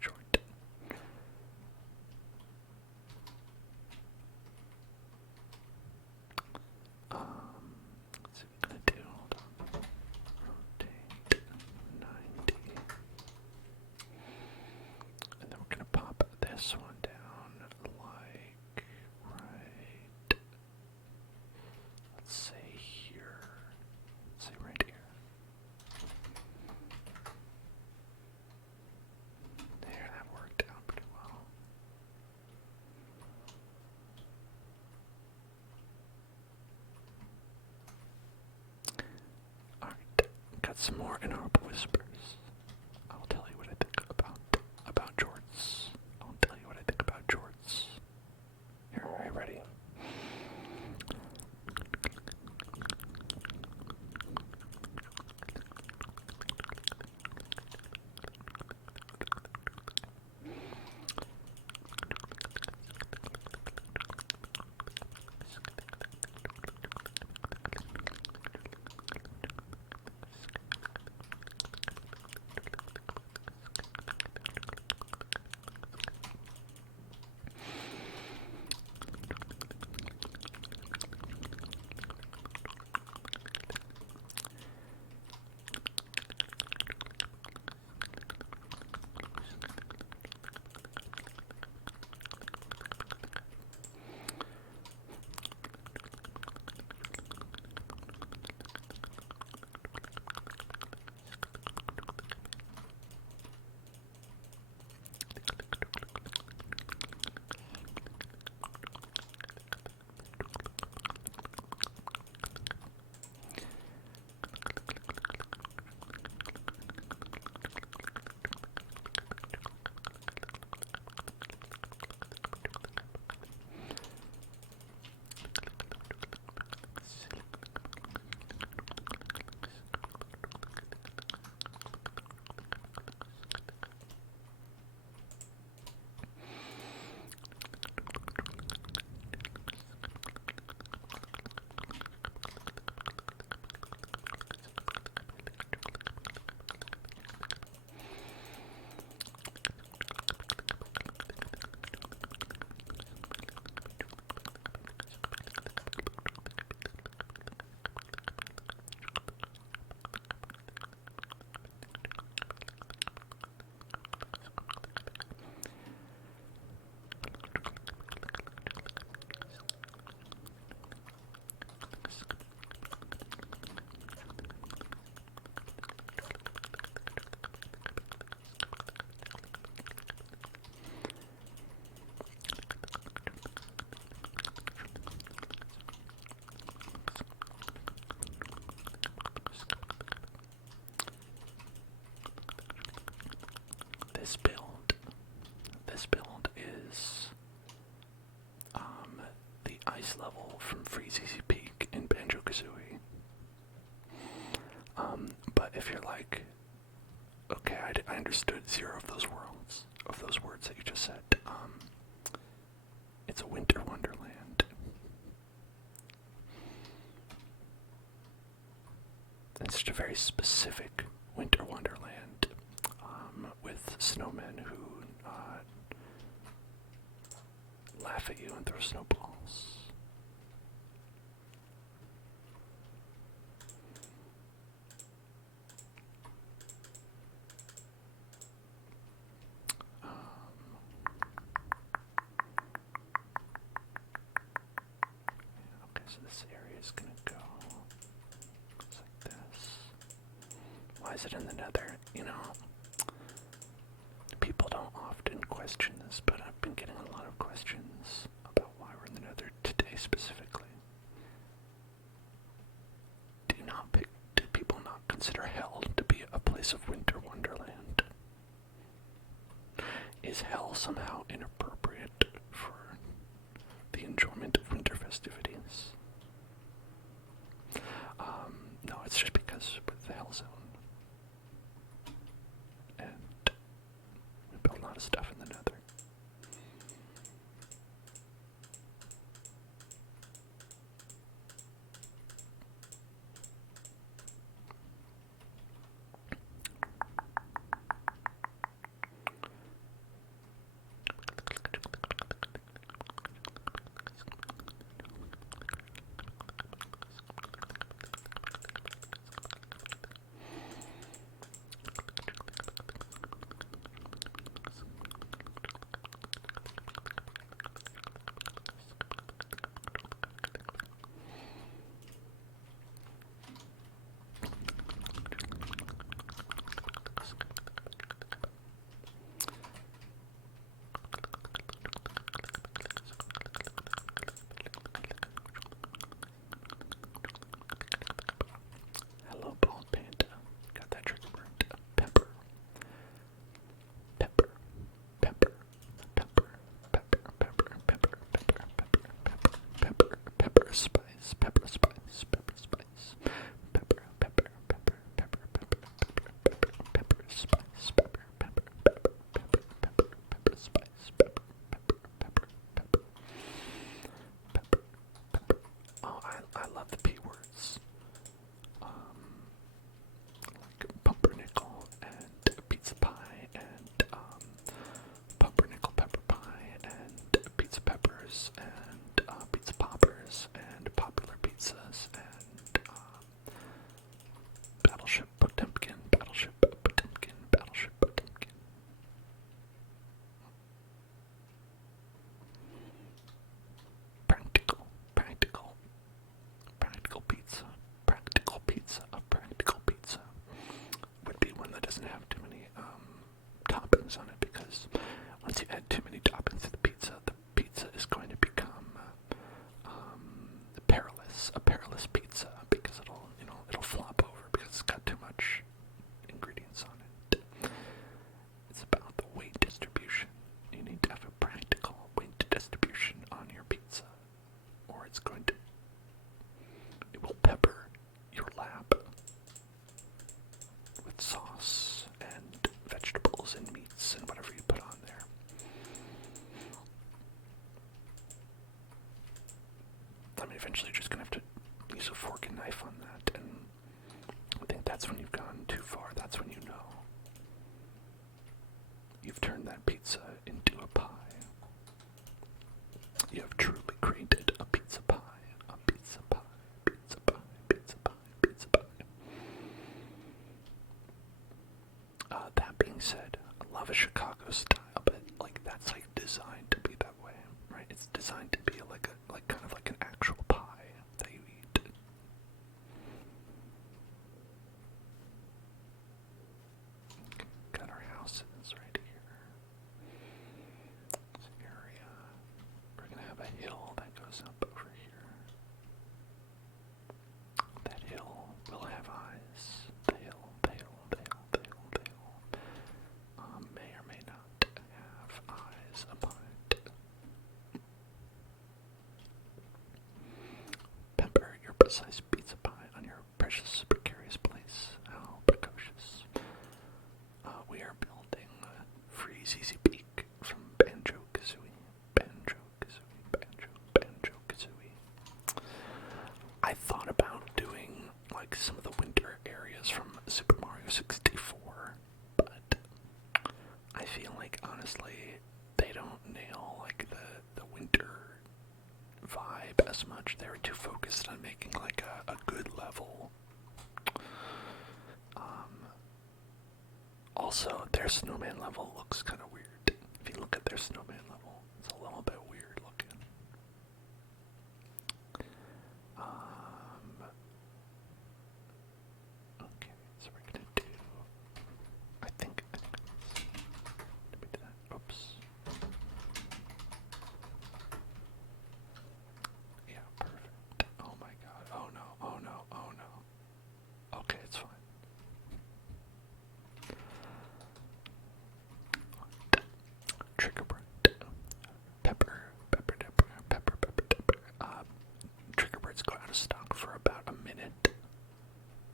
Jort. Let's see what we're gonna do. Hold on. Rotate 90. And then we're gonna pop this one down like right, let's say here. Let's say right here. There, that worked out pretty well. Alright, got some more inaudible whispers. I'll tell you what I think about jorts. I'll tell you what I think about jorts. Here, are you ready? this build. This build is the ice level from Freezeezy Peak in Banjo Kazooie. But if you're like, okay, I understood 0 of those words that you just said. It's a winter wonderland. It's just a very specific winter wonderland, with snowmen who laugh at you and throw snowballs. Okay, so this area is gonna go looks like this. Why is it in the nether? You know, people don't often question this, but I've been getting a lot of questions about why we're in the nether today specifically. Do people not consider hell to be a place of winter wonderland? Is hell somehow inappropriate for the enjoyment of winter festivities? No, it's just because with the hell zone. And we built a lot of stuff in the nether. Hello, bald panda. Got that trigger word. Pepper. Pepper. Pepper. Pepper. Pepper. Pepper. Pepper. Pepper. Pepper. Pepper. Pepper. Spice. Pepper. Spice. Pepper. Spice. Pepper. Pepper. Pepper. Pepper. Pepper. Pepper. Pepper. Spice. Pepper. Pepper. Pepper. Pepper. Pepper. Pepper. Spice. Pepper. Pepper. Pepper. Pepper. Pepper. Pepper. Oh, I love the P words. Like pumpernickel and pizza pie and pumpernickel pepper pie and pizza peppers and pizza poppers and popular pizzas and battleship Potemkin, battleship Potemkin, battleship Potemkin. Practical, practical, practical pizza, a practical pizza would be one that doesn't have too many toppings on it, because once you add too many toppings to the pizza is going to become a perilous pizza, because it'll flop over because it's got too much ingredients on it. It's about the weight distribution. You need to have a practical weight distribution on your pizza, or it will pepper your lap with sauce and vegetables and meats and whatever you put on there. I mean, eventually you're just going to have to use a fork and knife on that, and I think that's when you've gone too far. That's when you know you've turned that pizza into a pie. You have truly created a pizza pie, a pizza pie, pizza pie, pizza pie, pizza pie. That being said, I love a Chicago style, but that's designed to be that way, right? It's designed to be kind of like an actual pie that you eat. Got our houses right here. This area. We're gonna have a hill that goes up over here. That hill will have eyes. The hill may or may 64, but I feel like honestly they don't nail like the winter vibe as much. They were too focused on making like a good level. Also, their snowman level looks kind of weird. If you look at their snowman level, it's a little bit weird looking. Okay, so we're gonna do. I think. Let me do that. Oops. Yeah, perfect. Oh my god. Oh no. Oh no. Oh no. Okay, it's fine. Trigger bird. Pepper. Pepper. Pepper. Pepper. Pepper. Pepper. Trigger birds go out of stock for about a minute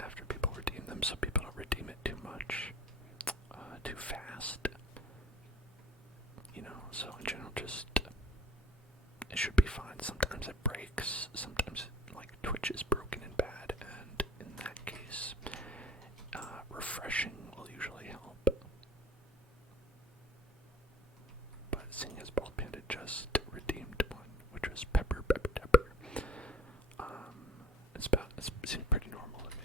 after people redeem them, so people don't redeem it too much, too fast. You know, so in general, just it should be fine. Sometimes it breaks, sometimes like Twitch is broken and bad, and in that case, refreshing will usually help. But seeing as Bald Panda just redeemed one, which was Pepper, Pepper, Pepper, it seems pretty normal to me.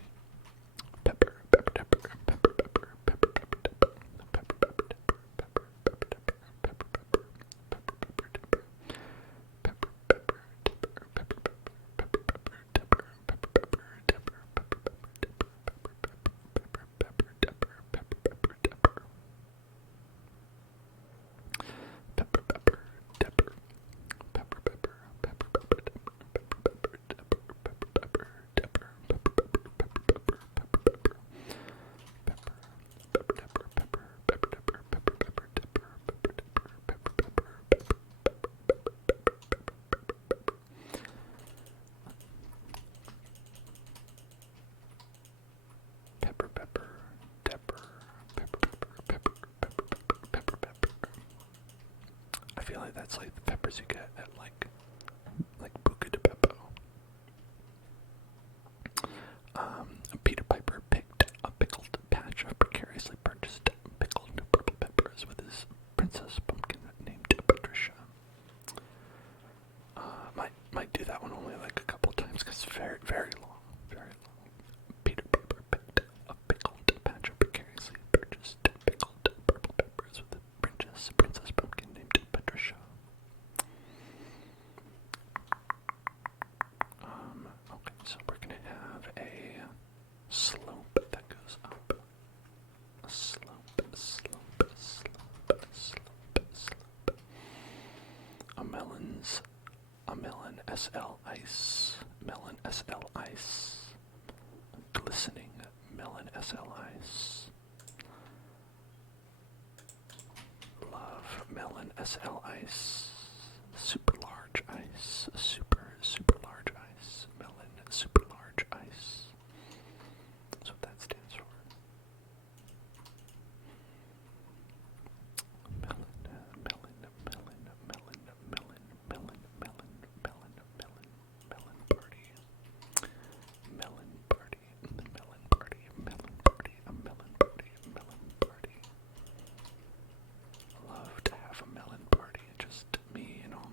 Pepper, pepper, pepper, pepper, pepper, pepper, pepper, pepper, pepper, pepper, pepper, pepper, pepper, pepper, pepper, I feel like that's like the peppers you get at like Buca de Beppo. Peter Piper picked a pickled patch of precariously purchased pickled purple peppers with his princess pumpkin named Patricia. Might do that one only like a couple times because it's very, very long, very long. Peter Piper picked a pickled patch of precariously purchased pickled purple peppers with a princess pumpkin named Patricia. Okay, so we're gonna have a slope that goes up. A slope, slope, slope, slope, slope. A melon SL ice, melon SL ice, glistening melon SL ice. Love melon SL ice, super large ice, super large ice, melon super large ice. That's what that stands for. Melon, melon, melon, melon, melon, melon, melon, melon, melon, melon party. Melon party, melon party, melon party, a melon party, melon party. Love to have a melon party. Just me and all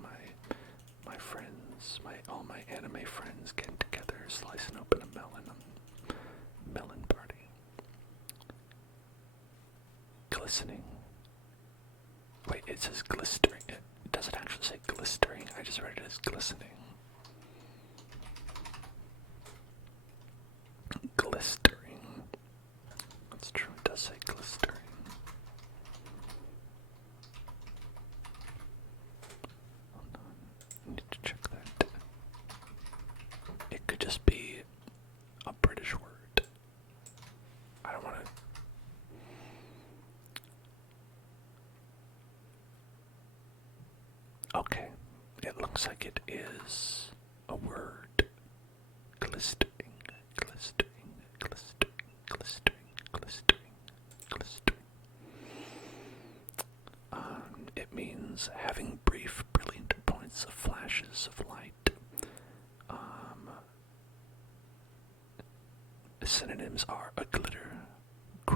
my friends, all my anime friends getting together, slicing open a melon on melon party. Glistening. Wait, it says glistering. It doesn't actually say glistering. I just read it as glistening. Glistering. That's true, it does say glistering. Hold on. I need to check that. It could just be a British word. I don't want to. Okay, it looks like it is a word. Glistering, glistering, glistering, glistering, glistering, glistering. It means having brief, brilliant points of flashes of light. Synonyms are a glitter,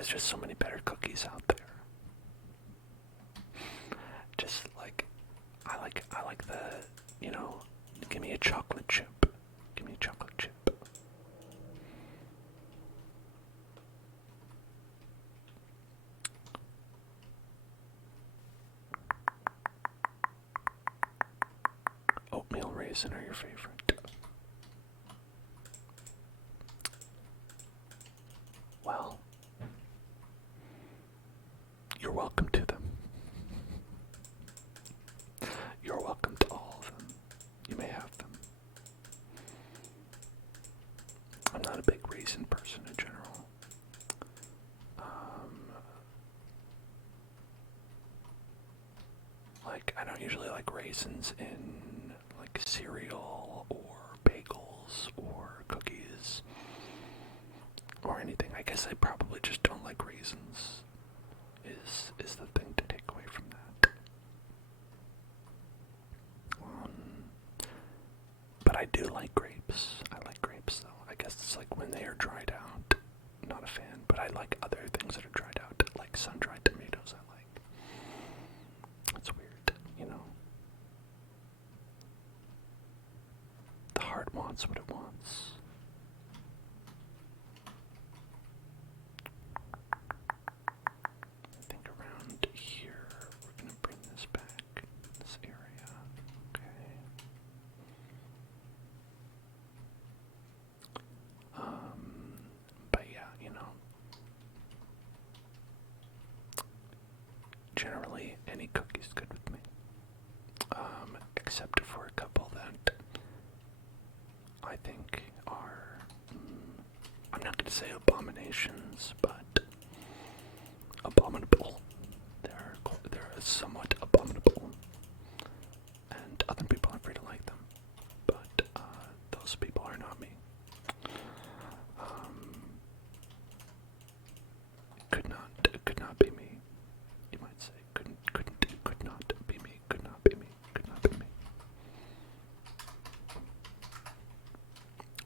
there's just so many better cookies out there. Just like, I like the, you know, give me a chocolate chip. Give me a chocolate chip. Oatmeal raisin are your favorite. Well, you're welcome to them. You're welcome to all of them. You may have them. I'm not a big raisin person in general. Like, I don't usually like raisins in, like, cereal or bagels or cookies or anything. I guess I probably just don't like raisins, is the thing to take away from that. But I do like grapes. I like grapes, though. I guess it's like when they are dried out. Not a fan, but I like other things that are dried out, like sun-dried tomatoes I like. It's weird, you know? The heart wants what it wants. I think around here, we're gonna bring this back, this area. Okay. But yeah, you know, generally any cookie's good with me, except for a couple that I think are, I'm not going to say abominations, but abominable. They're somewhat abominable, and other people are free to like them, but those people are not me. Could not be me. You might say, could not be me. Could not be me. Could not be me.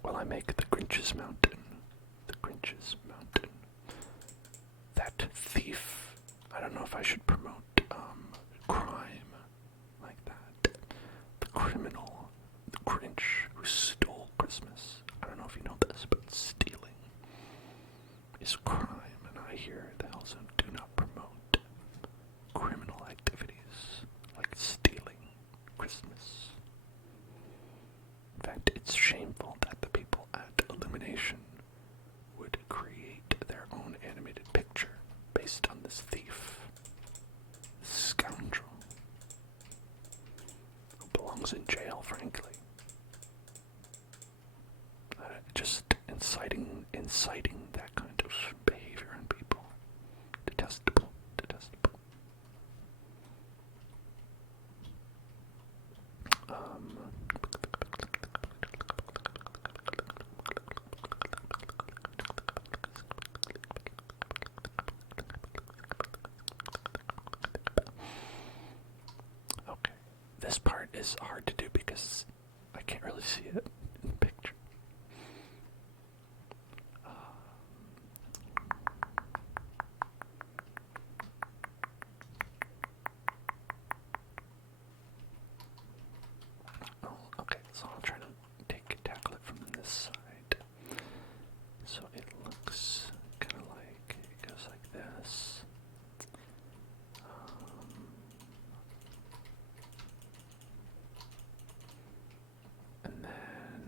Well, I make the Grinch's Mountain. The Grinch's Mountain. That thief. I don't know if I should promote crime like that. The criminal. The Grinch who stole Christmas. I don't know if you know this, but stealing is crime, and I hear the Hellzone do not promote criminal activities like stealing Christmas. In fact, it's shameful that the people at Illumination would create their own animated picture based on this thief, this scoundrel, who belongs in jail, frankly. Just inciting that kind of behavior in people. Detestable. Detestable. Okay. This part is hard to do because I can't really see it in the picture. Okay, so I'll try to tackle it from this side. So it looks kind of like, it goes like this. And then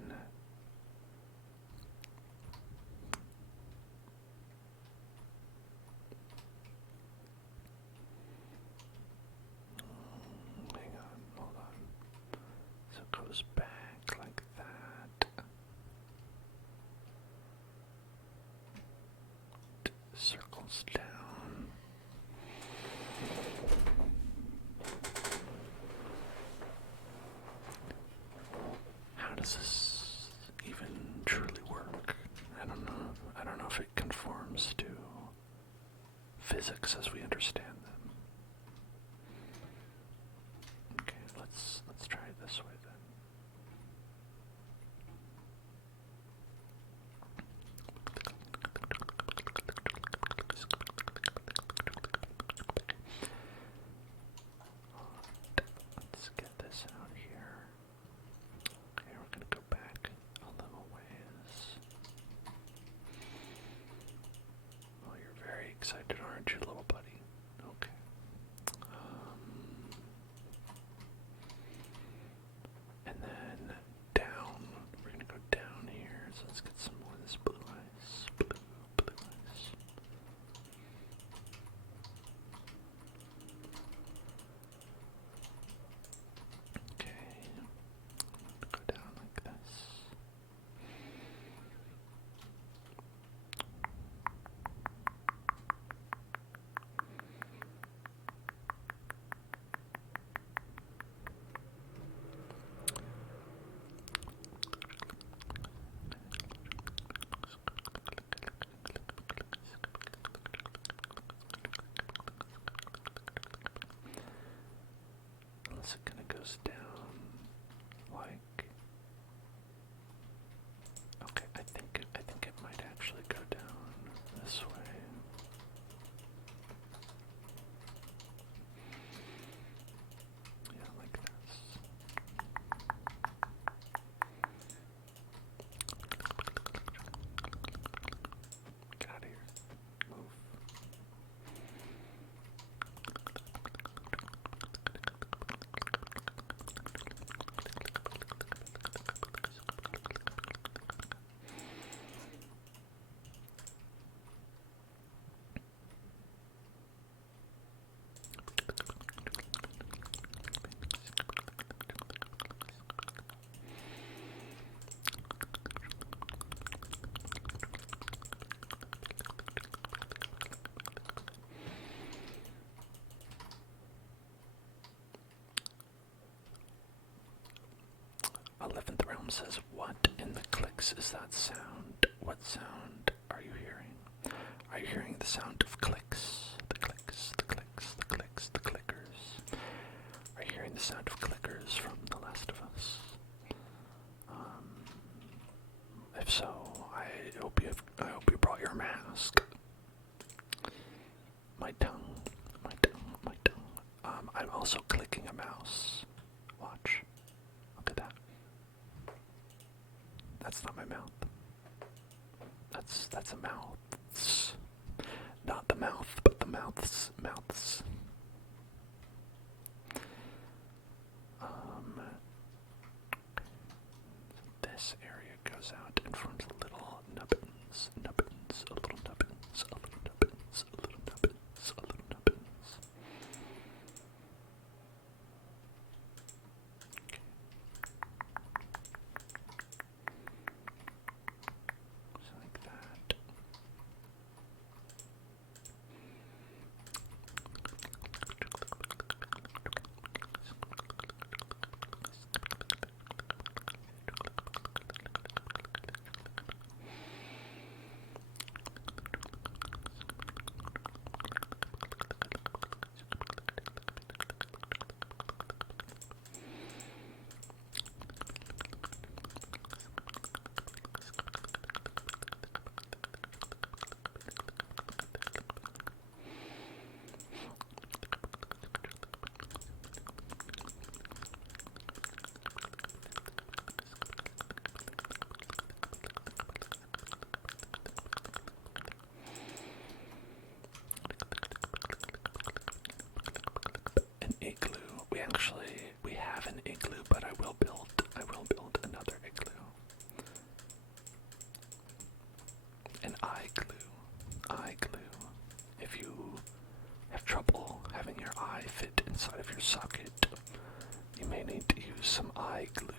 Mom says, what in the clicks is that sound? What sound are you hearing? Are you hearing the sound of clicks? The clicks, the clicks, the clicks, the clickers. Are you hearing the sound of clickers from The Last of Us? If so, I hope you brought your mask. My tongue, my tongue, my tongue. I'm also clicking a mouse. Watch. Look at that. That's not my mouth. That's a mouth. Not the mouth, but the mouths. This area goes out and forms a little nubbins, a little nubbins, a little nubbins, a little nubbins, a little nubbins. Okay. So like that. We have an igloo, but I will build another igloo. An igloo. If you have trouble having your eye fit inside of your socket, you may need to use some igloo.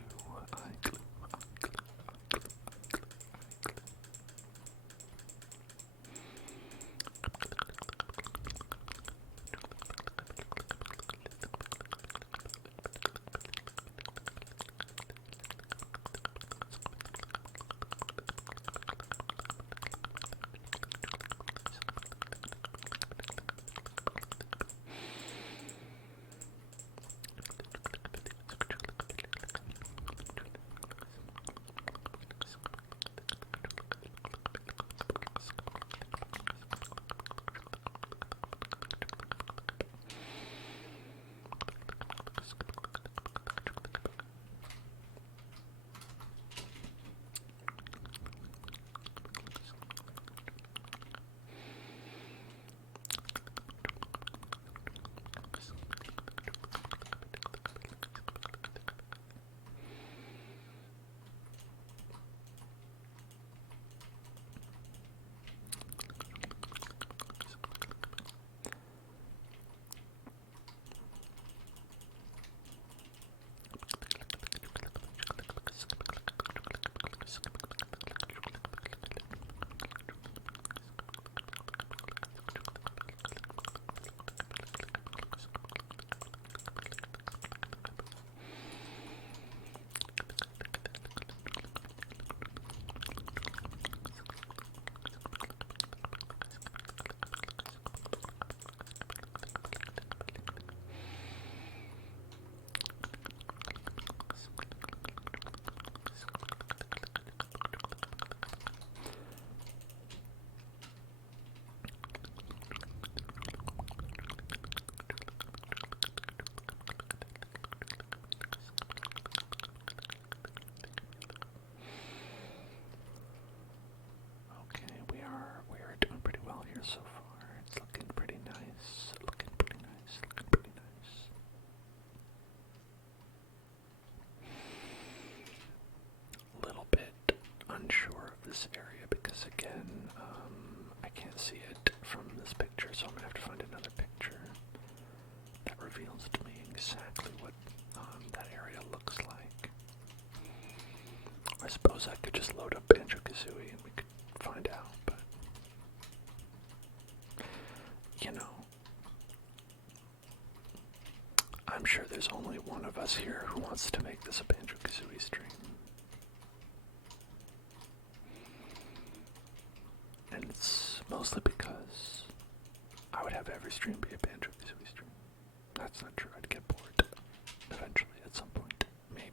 So far, it's looking pretty nice. Looking pretty nice. A little bit unsure of this area because, again, I can't see it from this picture, so I'm gonna have to find another picture that reveals to me exactly what that area looks like. I suppose I could just load up Banjo Kazooie and we could find out, but you know, I'm sure there's only one of us here who wants to make this a Banjo Kazooie stream. And it's mostly because I would have every stream be a Banjo Kazooie stream. That's not true. I'd get bored eventually at some point. Maybe.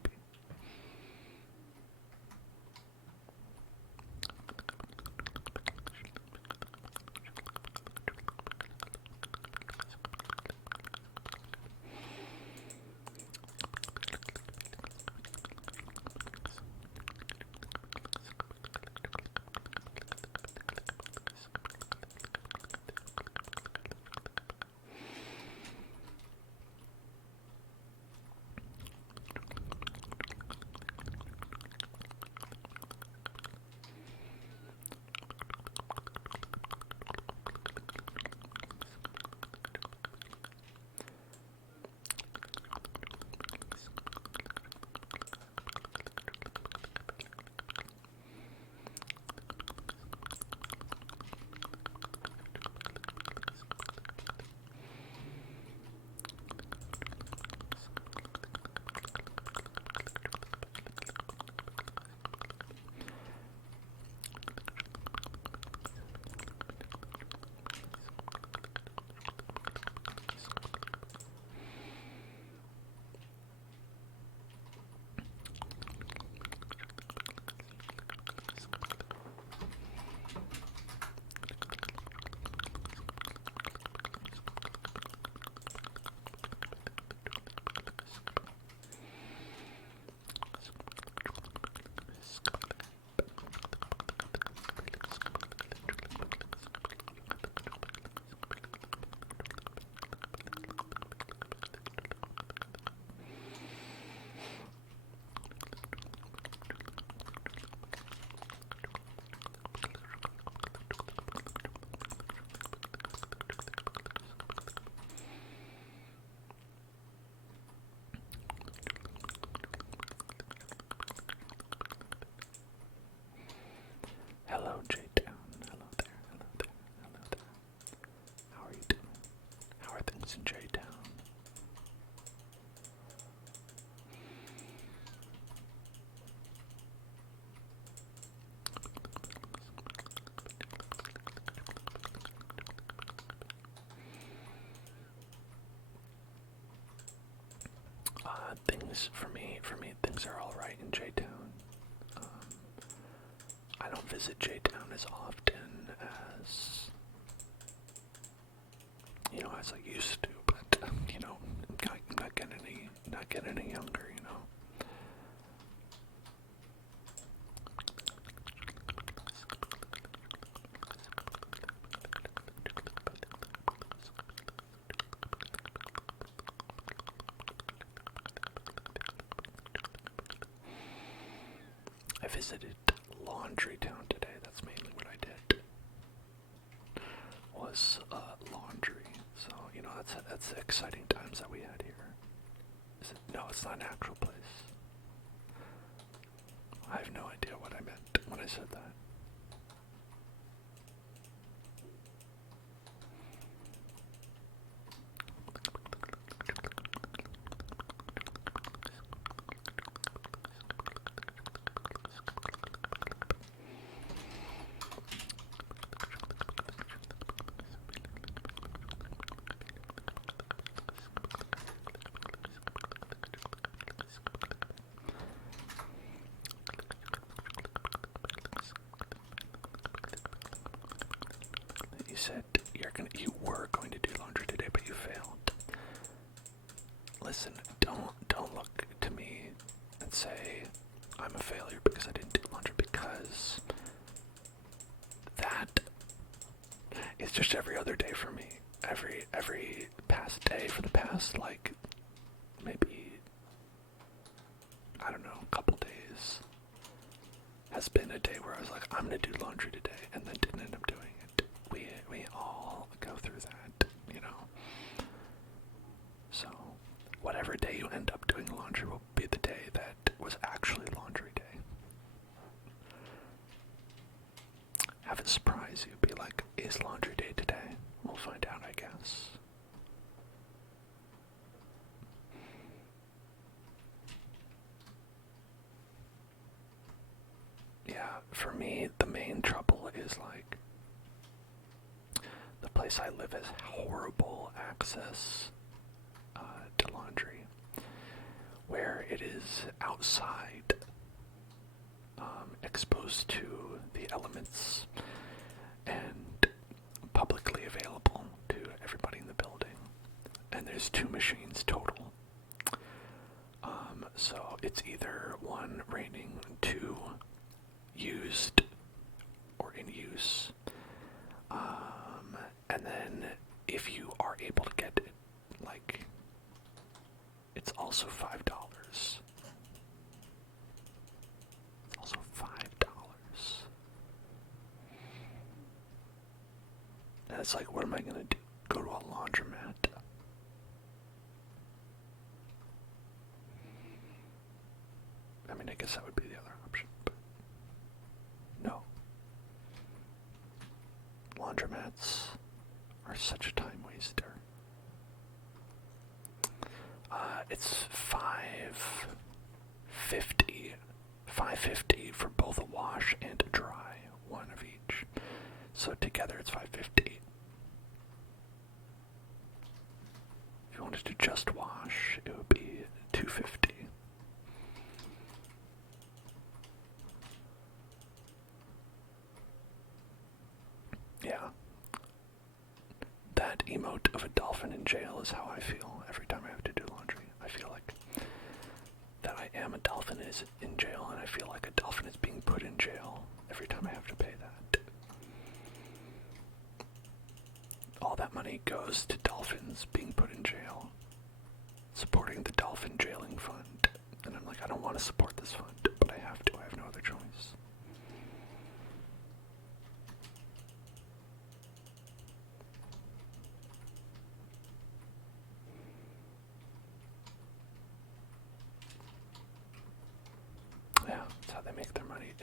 Hello, J-Town. Hello there, hello there, hello there. How are you doing? How are things in J-Town? Things for me, things are all right in J-Town. I don't visit J-Town as often as, as I used to, but, I'm not getting any younger, I visited Laundry Town today. That's mainly what I did. Was laundry. So that's the exciting times that we had here. No, it's not an actual place. I have no idea what I meant when I said that. You said you were going to do laundry today, but you failed. Listen, don't look to me and say I'm a failure because I didn't do laundry, because that is just every other day for me. Every past day for the past, like, maybe, I don't know, a couple days has been a day where I was like, I'm gonna do laundry today, and then didn't end up doing it. We all go through that, So, whatever day you end up doing laundry will be the day that was actually laundry day. Have it surprise you, be like, is laundry day today? We'll find out, I guess. Yeah, for me, the main trouble is, like, place I live has horrible access to laundry, where it is outside, exposed to the elements, and publicly available to everybody in the building. And there's 2 machines total. So it's either 1 raining, 2 used or in use. And then if you are able to get it, like, it's also $5. It's also $5. And it's like, what am I gonna do? Go to a laundromat? I mean, I guess that would be the other option, but no. Laundromats are such a time waster. It's $5.50 for both a wash and a dry, 1 of each. So together it's $5.50. If you wanted to just wash, it would be $2.50. Yeah. That emote of a dolphin in jail is how I feel every time I have to do laundry. I feel like that I am a dolphin is in jail, and I feel like a dolphin is being put in jail every time I have to pay that. All that money goes to dolphins being put in jail, supporting the dolphin jailing fund. And I'm like, I don't want to support this fund, but I have to. I have no other choice. Yeah, that's how they make their money.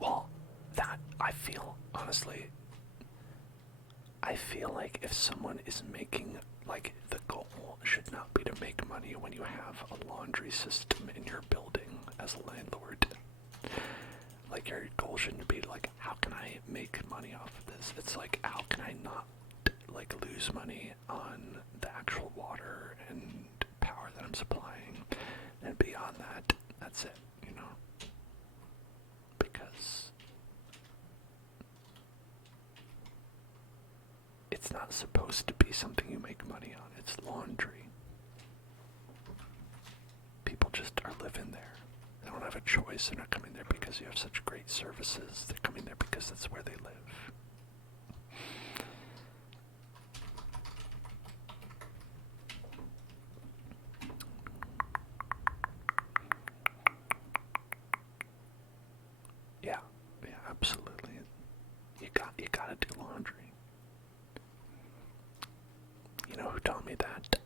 Well, that, I feel, honestly, I feel like if someone is making, like, the goal should not be to make money when you have a laundry system in your building as a landlord. Like, your goal shouldn't be like, how can I make money off of this? It's like, how can I not, like, lose money on the actual water and power that I'm supplying? And beyond that, that's it, you know? Because it's not supposed to be something you make money on. It's laundry. People just are living there. They don't have a choice. They're not coming there because you have such great services. They're coming there because that's where they live. Yeah, absolutely. You gotta do laundry. You know who taught me that?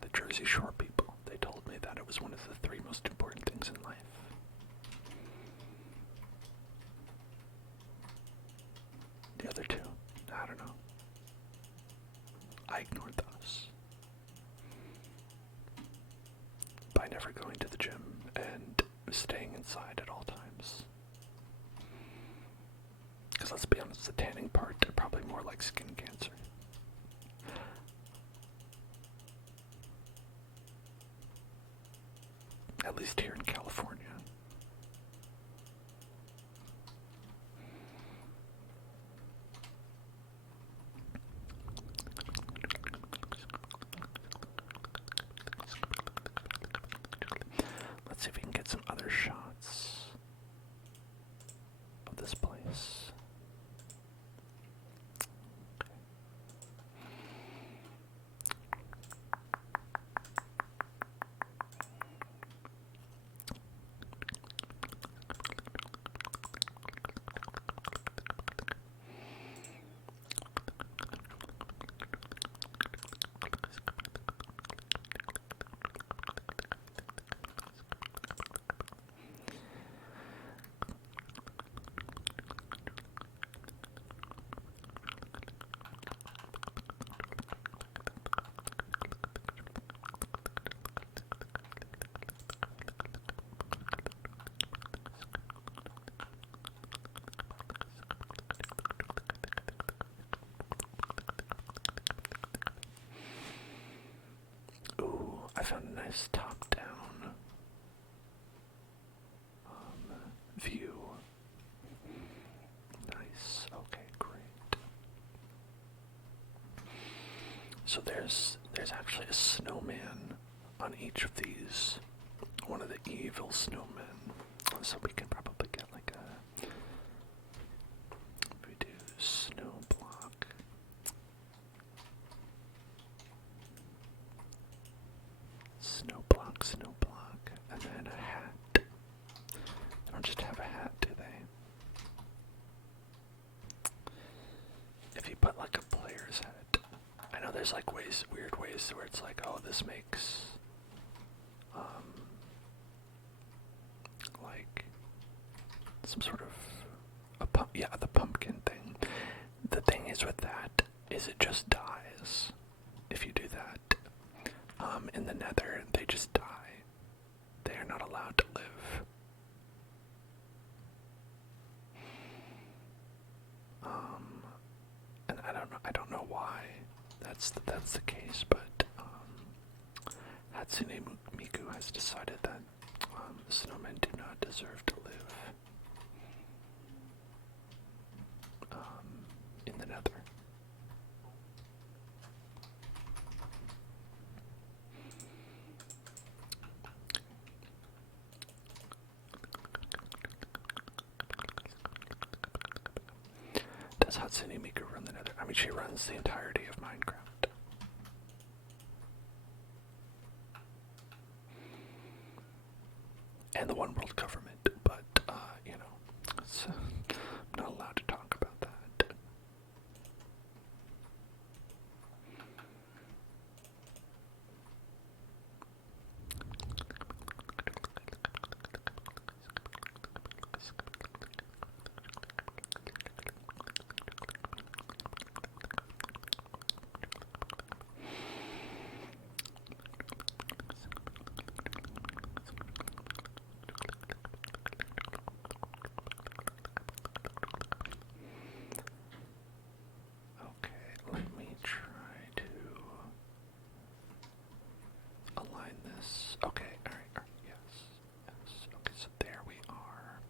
The Jersey Shore people. They told me that it was one of the 3 most important things in life. The other 2, I don't know. I ignored those by never going to the gym and staying inside at all times. Because let's be honest, the tanning part are probably more like skin cancer. At least here in California. Let's see if we can get some other shots of this place. I found a nice top-down view. Nice. Okay, great. So there's actually a snowman on each of these. One of the evil snowmen. So we can probably get like a. If we do snow block. Snow block, and then a hat. They don't just have a hat, do they? If you put like a player's hat, I know there's like weird ways where it's like, oh, this makes, like some sort of the pumpkin thing. The thing is with that is it just dies if you do that. In the nether, they just die. They are not allowed to live. And I don't know why that's the case, but Hatsune Miku has decided that the snowmen do not deserve to live in the nether. Does Hatsune Miku run the nether? I mean, she runs the entirety of Minecraft. And the one world government, but, you know, I'm not allowed to talk about that. Let me try to align this. Okay, alright, yes. Okay, so there we are.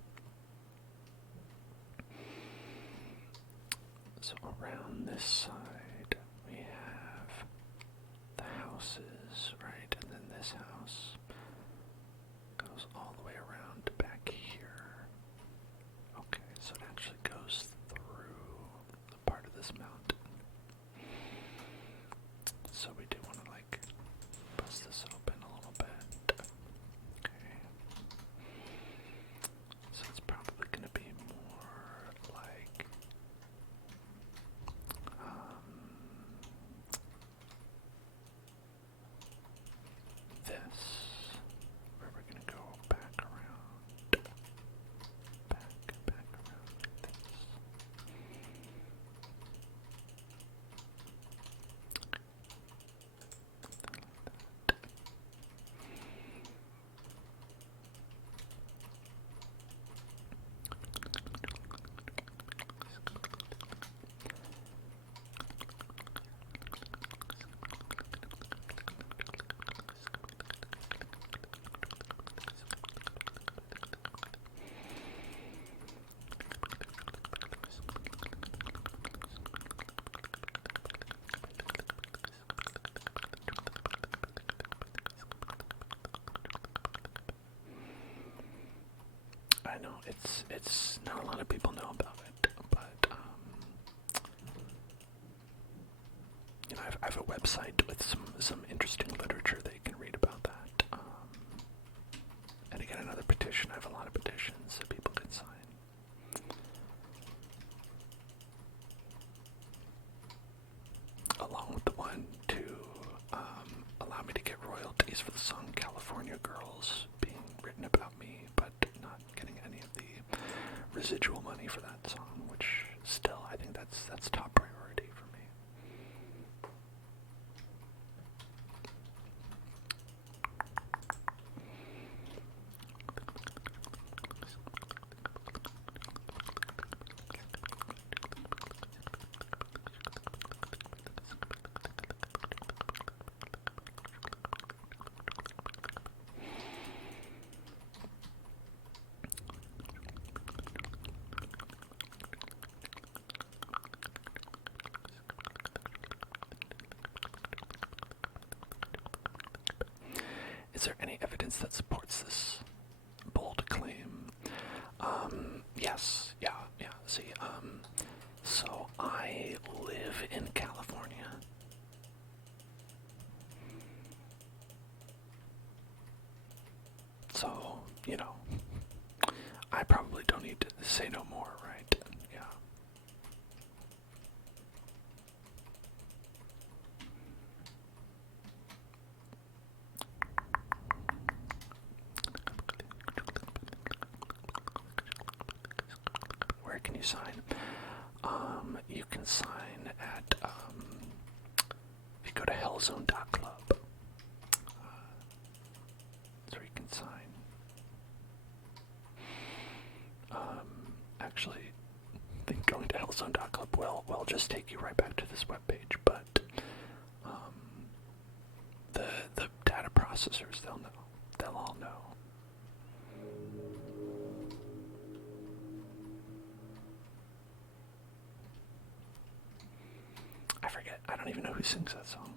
So around this side, we have the houses, right? And then this house goes all the way around back here. Okay, so it actually goes through the part of this mountain. So we do want to like bust this open a little bit. Okay. So it's probably going to be more like this, where we're going to go back around, back around like this. I know it's not a lot of people know about it, but you know, I have a website with some interesting literature that you can read about that. And again, another petition. I have a lot of petitions that people can sign. Along with the one to allow me to get royalties for the song California Girls being written about me, but not getting any of the residual money for that song, which still I think that's top priority for me. is there any evidence that supports this bold claim? Yes, yeah. See, so I live in California. So, I probably don't need to say no more, right? Yeah. Where can you sign? You can sign at, if you go to hellzone.club, that's where you can sign. Actually, I think going to hellzone.club will just take you right back to this webpage, but the data processors, they'll know. They'll all know. I forget. I don't even know who sings that song.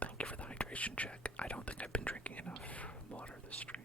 Thank you for the hydration check. I don't think I've been drinking enough water this stream.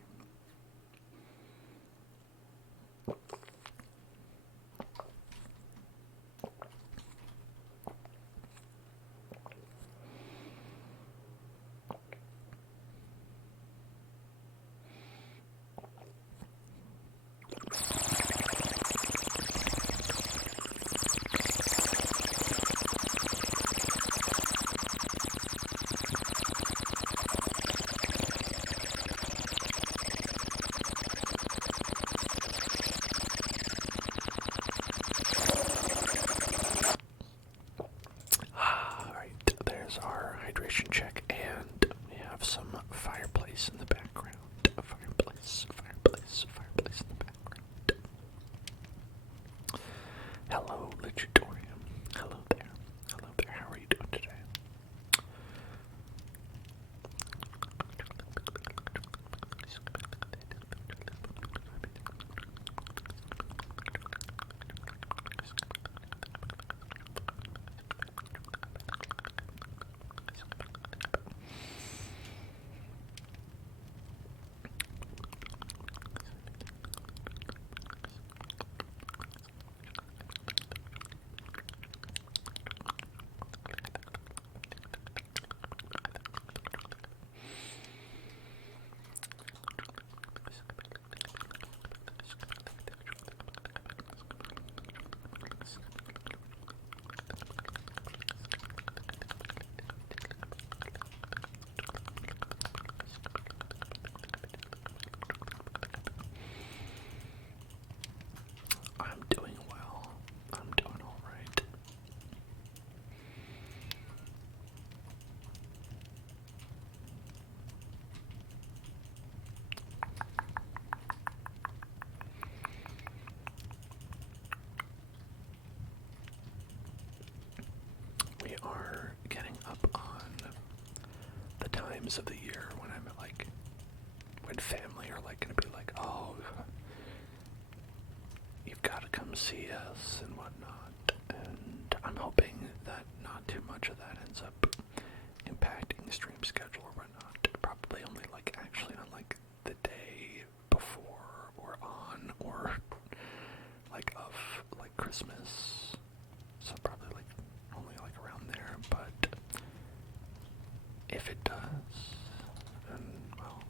Our hydration check, and we have some fireplace in the background. Fireplace in the background. Hello, Legitorium. Hello there. How are you doing today? I'm doing well. I'm doing all right. We are getting up on the times of the year when I'm like, when family are like gonna be like, oh, you've got to come see us and whatnot, and I'm hoping that not too much of that ends up impacting the stream schedule or whatnot. Probably only like actually on like the day before or on or like of like Christmas, so probably like only like around there. But if it does, then well,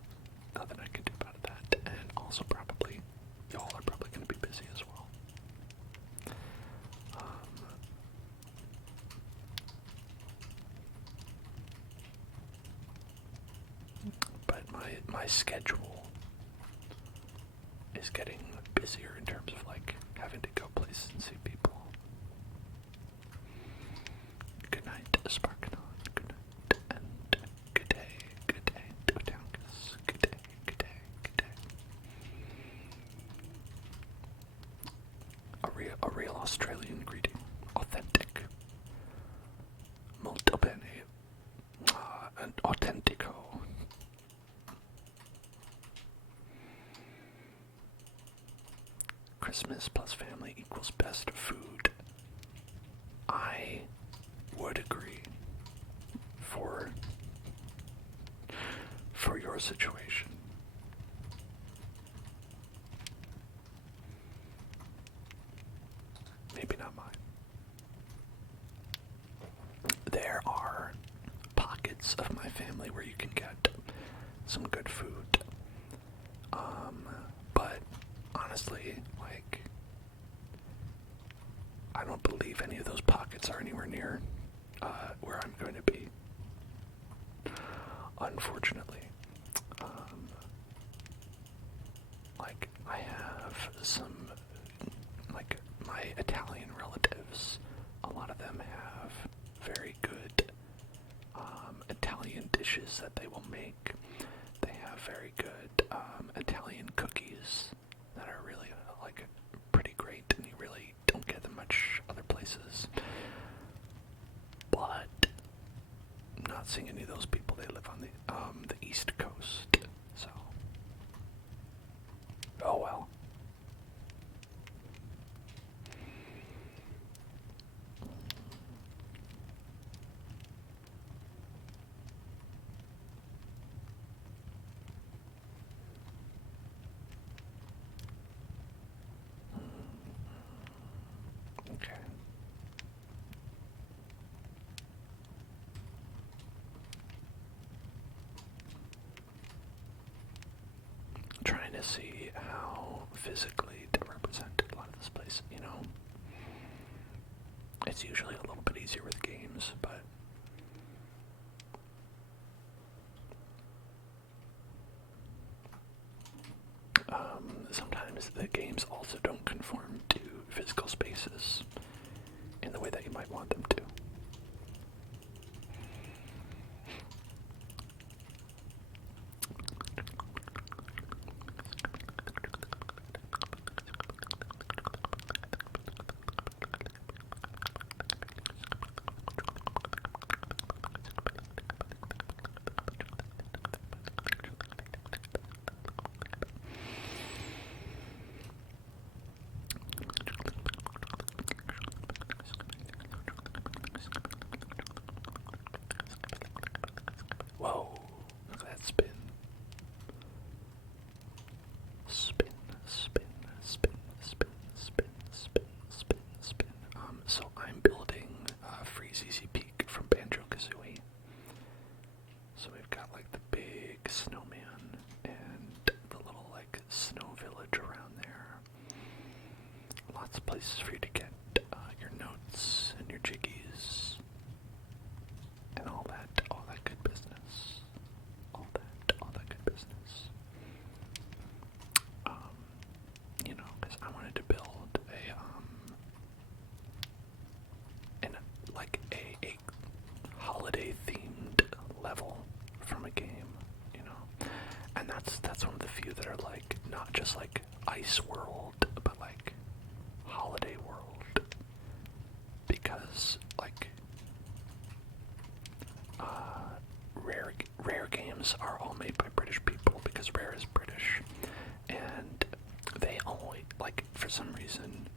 nothing I can do about that. And also probably y'all are probably going to be busy as well. But my schedule is getting busier in terms of like having to go places and see people. Good night, Sparkanon. Good night, and good day, Dotangus. Good day. Australian greeting. Authentic. Molto bene. And autentico. Christmas plus family equals best food. I would agree for your situation. Maybe not mine. There are pockets of my family where you can get some good food. But honestly, like, I don't believe any of those pockets are anywhere near where I'm going to be. Unfortunately. Like, I have some, like, my Italian relatives, a lot of them have very good Italian dishes that they will make. They have very good Italian cookies that are really, like, pretty great, and you really don't get them much other places. But I'm not seeing any of those people. They live on the East Coast, so oh well. Okay. Trying to see how physically to represent a lot of this place, you know. It's usually a little bit easier with games, but sometimes the games also don't conform to physical spaces in the way that you might want them to. Whoa, look at that spin. Spin, spin, spin, spin, spin, spin, spin, spin. So I'm building Freezeezy Peak from Banjo Kazooie. So we've got like the big snowman and the little like snow village around there. Lots of places for you to get your notes and your jiggies and all that good business. All that good business. You know, because I wanted to build a holiday themed level from a game, you know. And that's one of the few that are like not just like Ice World, but like Holiday World. Because like rare games are all made by British people because Rare is British, and they only like, for some reason,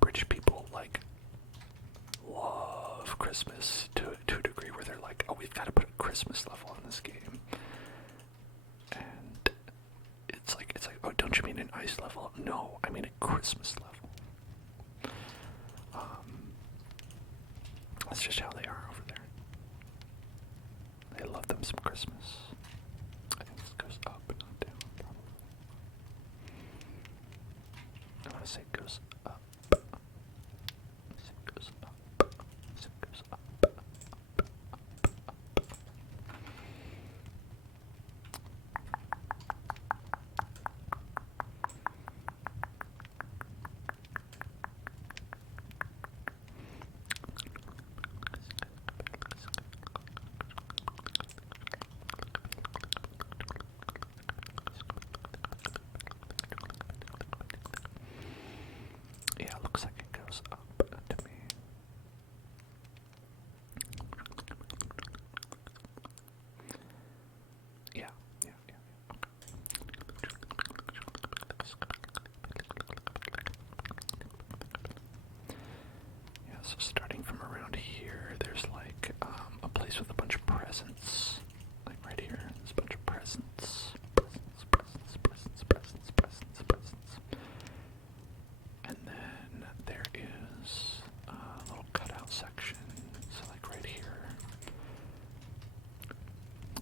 British people like love Christmas to a degree where they're like, oh, we've got to put a Christmas level in this game, and it's like, oh, don't you mean an ice level? No, I mean a Christmas level. That's just how they are over there. They love them some Christmas. I think this goes up, not down, probably. I want to say it goes up. I say it goes up. I say it goes up. So starting from around here, there's like a place with a bunch of presents. Like right here, there's a bunch of presents. Presents. And then there is a little cutout section. So like right here.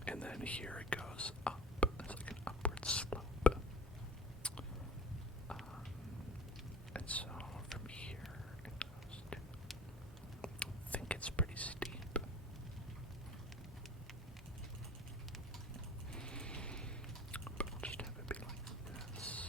And then here it goes up. It's like an upward slope. And so from here it goes to, I think it's pretty steep. But I'll just have it be like this.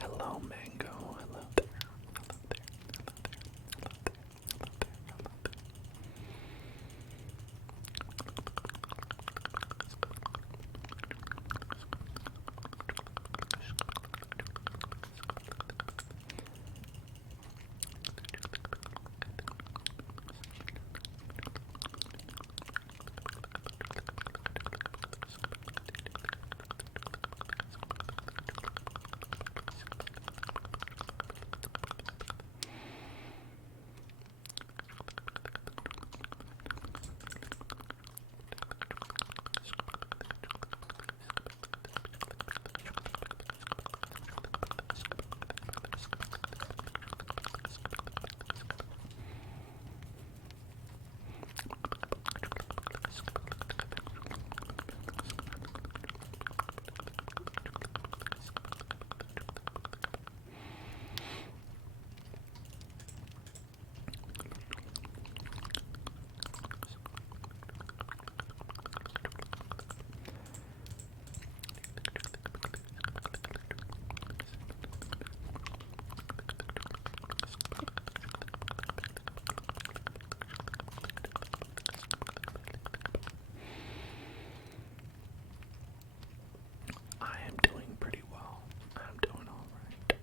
Hello, Mango. Hello there. Hello there. Hello there. Hello there. Hello there. Hello there. I am doing pretty well. I'm doing all right.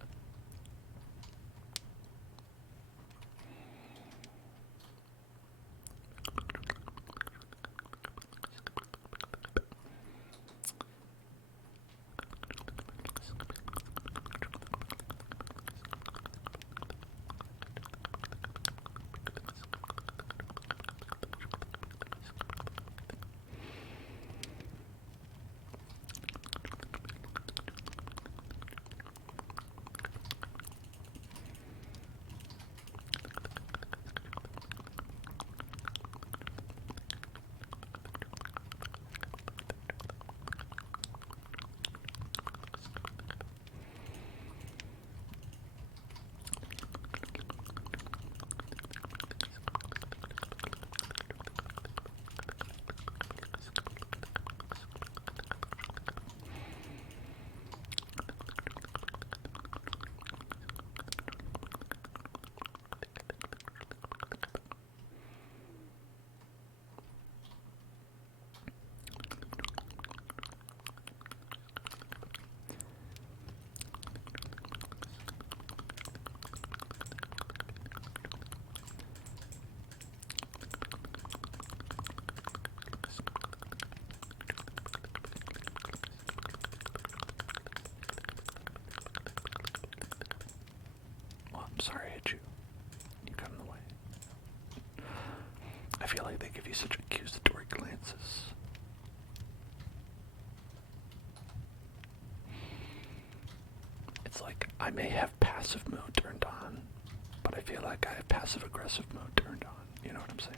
Well, I'm sorry I hit you. You got in the way. I feel like they give you such accusatory glances. It's like I may have passive mode turned on, but I feel like I have passive aggressive mode turned on. You know what I'm saying?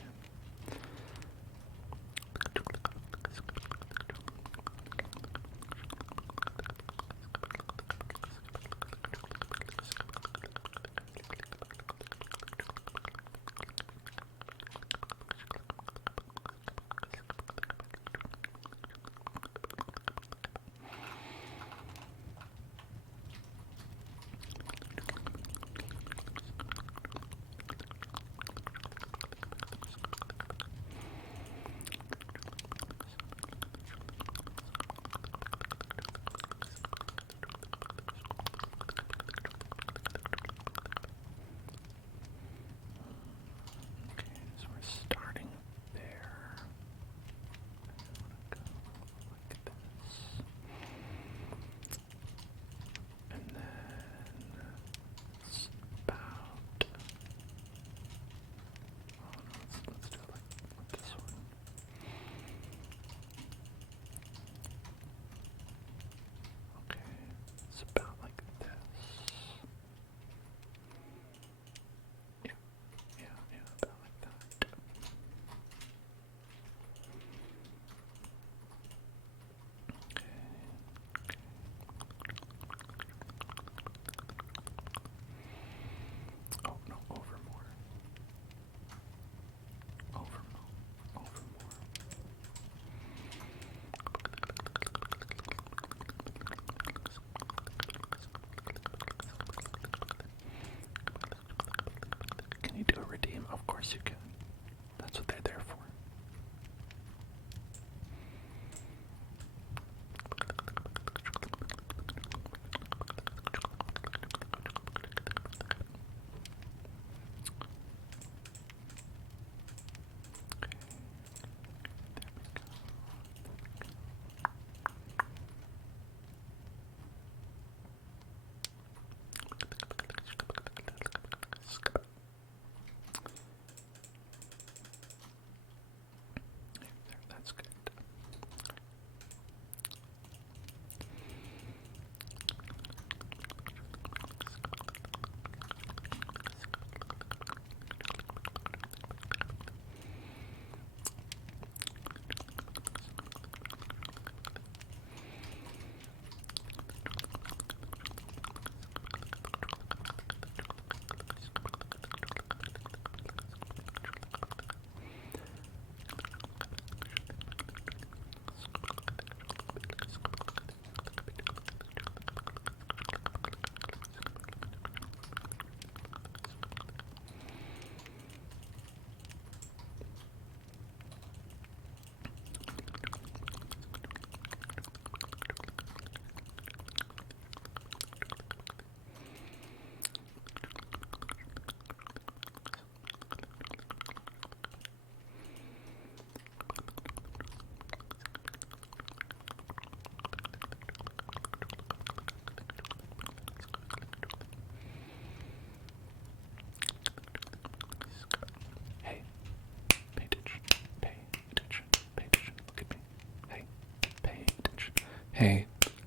Hey,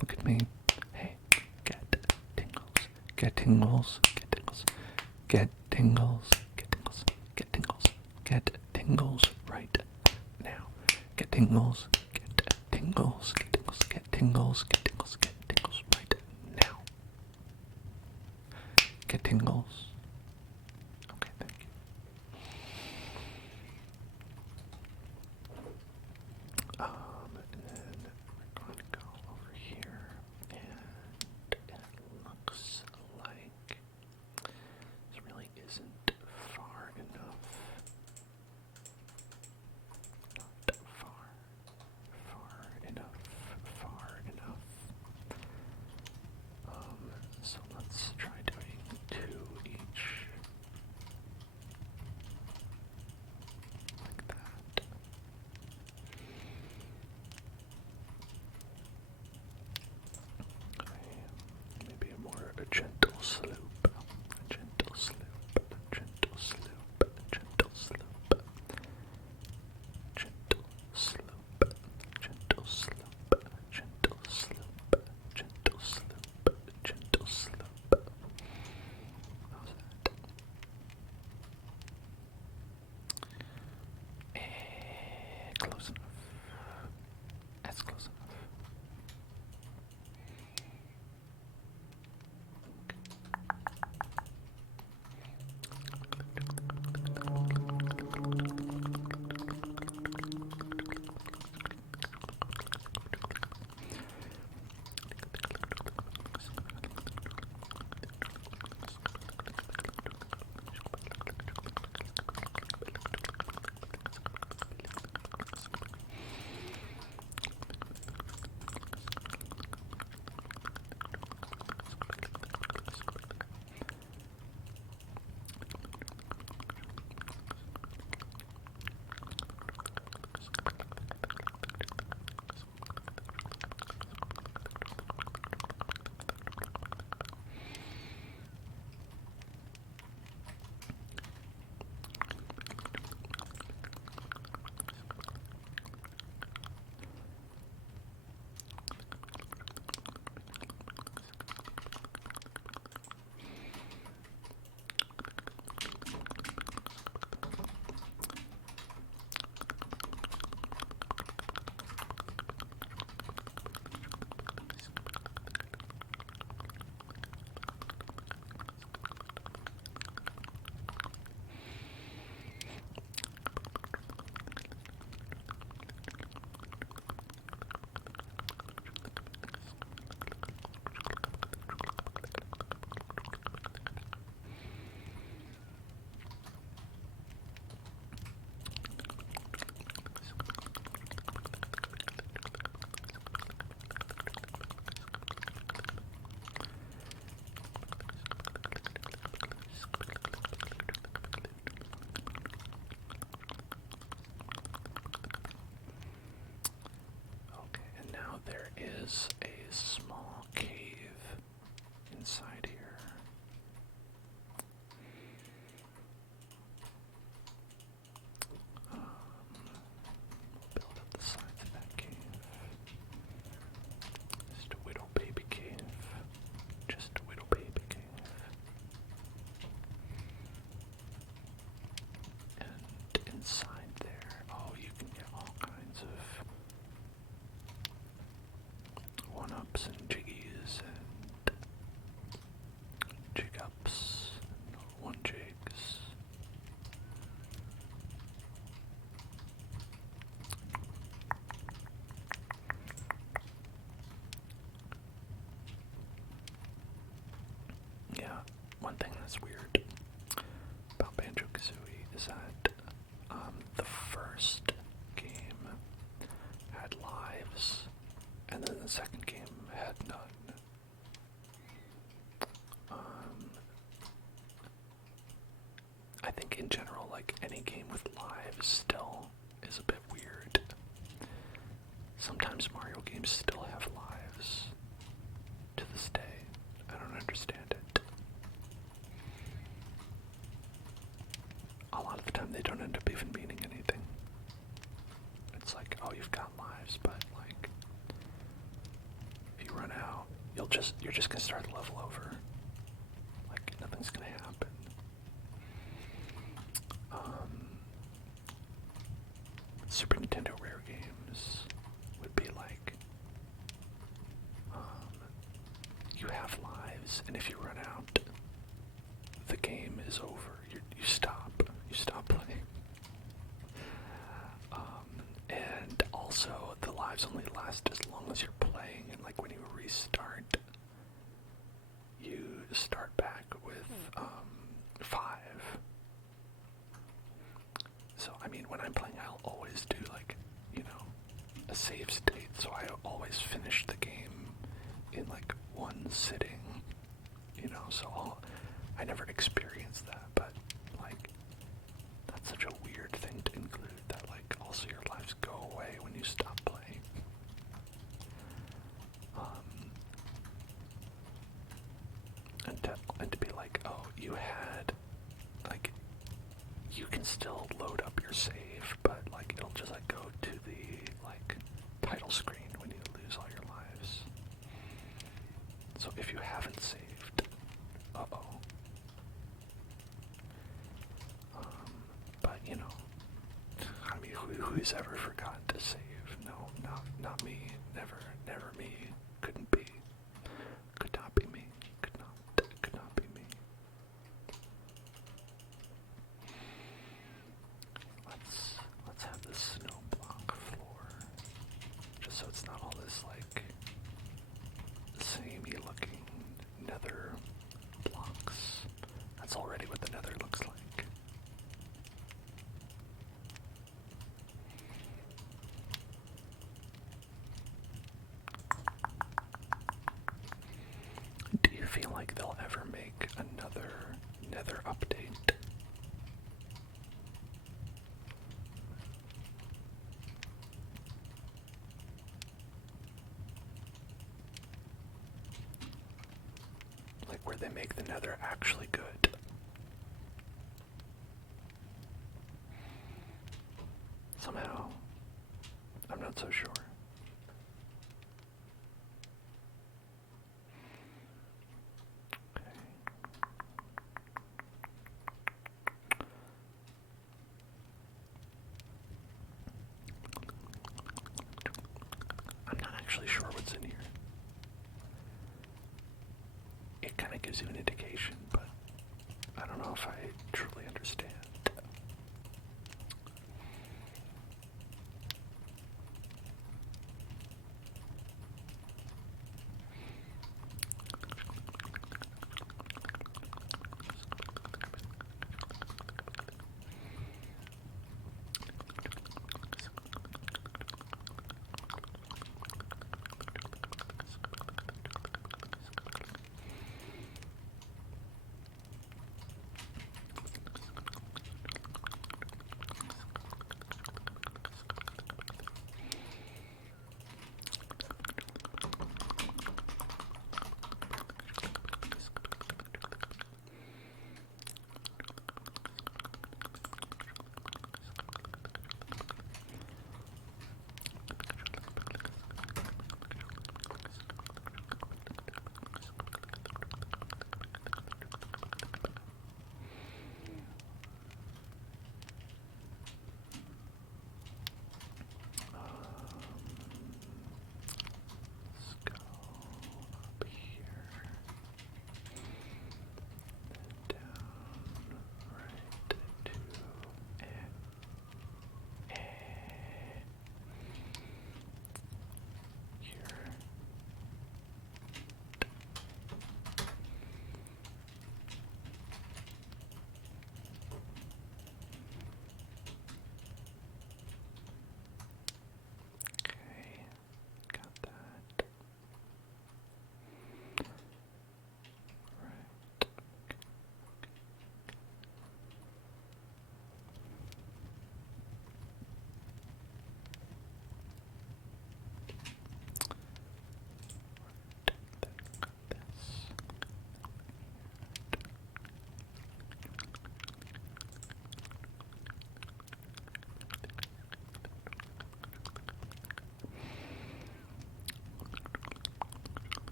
look at me. Hey, get tingles. Get tingles. Get tingles. Get tingles. Get tingles. Get tingles. Get tingles right now. Get tingles. Get tingles. Get tingles. Get tingles. Get tingles. Get tingles right now. Get tingles. Okay, thank you. And then we're going to go over here, and it looks like this really isn't far enough. Not far enough, far enough. So let's try doing 2 each. Like that. Okay, maybe a gentle slope. A gentle slope. A gentle slope. A gentle slope. Gentle slope. Gentle slope. Gentle slope. Gentle slope. Gentle slope. How's that? Close enough. That's close enough. Is a small cave inside here. Build up the sides of that cave. Just a little baby cave. Just a little baby cave. And inside there, oh, you can get all kinds of one-ups and jiggies and jig-ups and one-jigs. Yeah, one thing that's weird about Banjo-Kazooie is that the first game had lives, and then the second game had none. I think in general, like, any game with lives still is a bit weird. Sometimes Mario games still have lives to this day. I don't understand it. A lot of the time they don't end up even meaning anything. It's like, oh, you've got lives, but like, you're just gonna start the level over. Like nothing's gonna happen. Super Nintendo rare games would be like, you have lives, and if you run out, the game is over. You stop playing. And also, the lives only last as long as you're playing, and like when you restart, you start back with 5. So, I mean, when I'm playing, I'll always do like, a save state, so I always finish the game in like one sitting, so I never experienced that, but like, that's such a weird thing to include, that like also your lives go away when you stop playing. And to be like, oh, you had, like, you can still load up your save, but like it'll just like go to the like title screen when you lose all your lives. So if you haven't saved, uh-oh. But I mean, who's ever forgotten to save? No, not me. Never me. Couldn't be. Could not be me. Could not be me. Let's have this snow block floor, just so it's not all this like samey looking nether blocks. That's already what the nether looks like. Do you feel like they'll ever make another nether update? Like where they make the nether actually good? Somehow, I'm not so sure. Okay. I'm not actually sure what's in here. It kind of gives you an indication, but I don't know if I truly understand.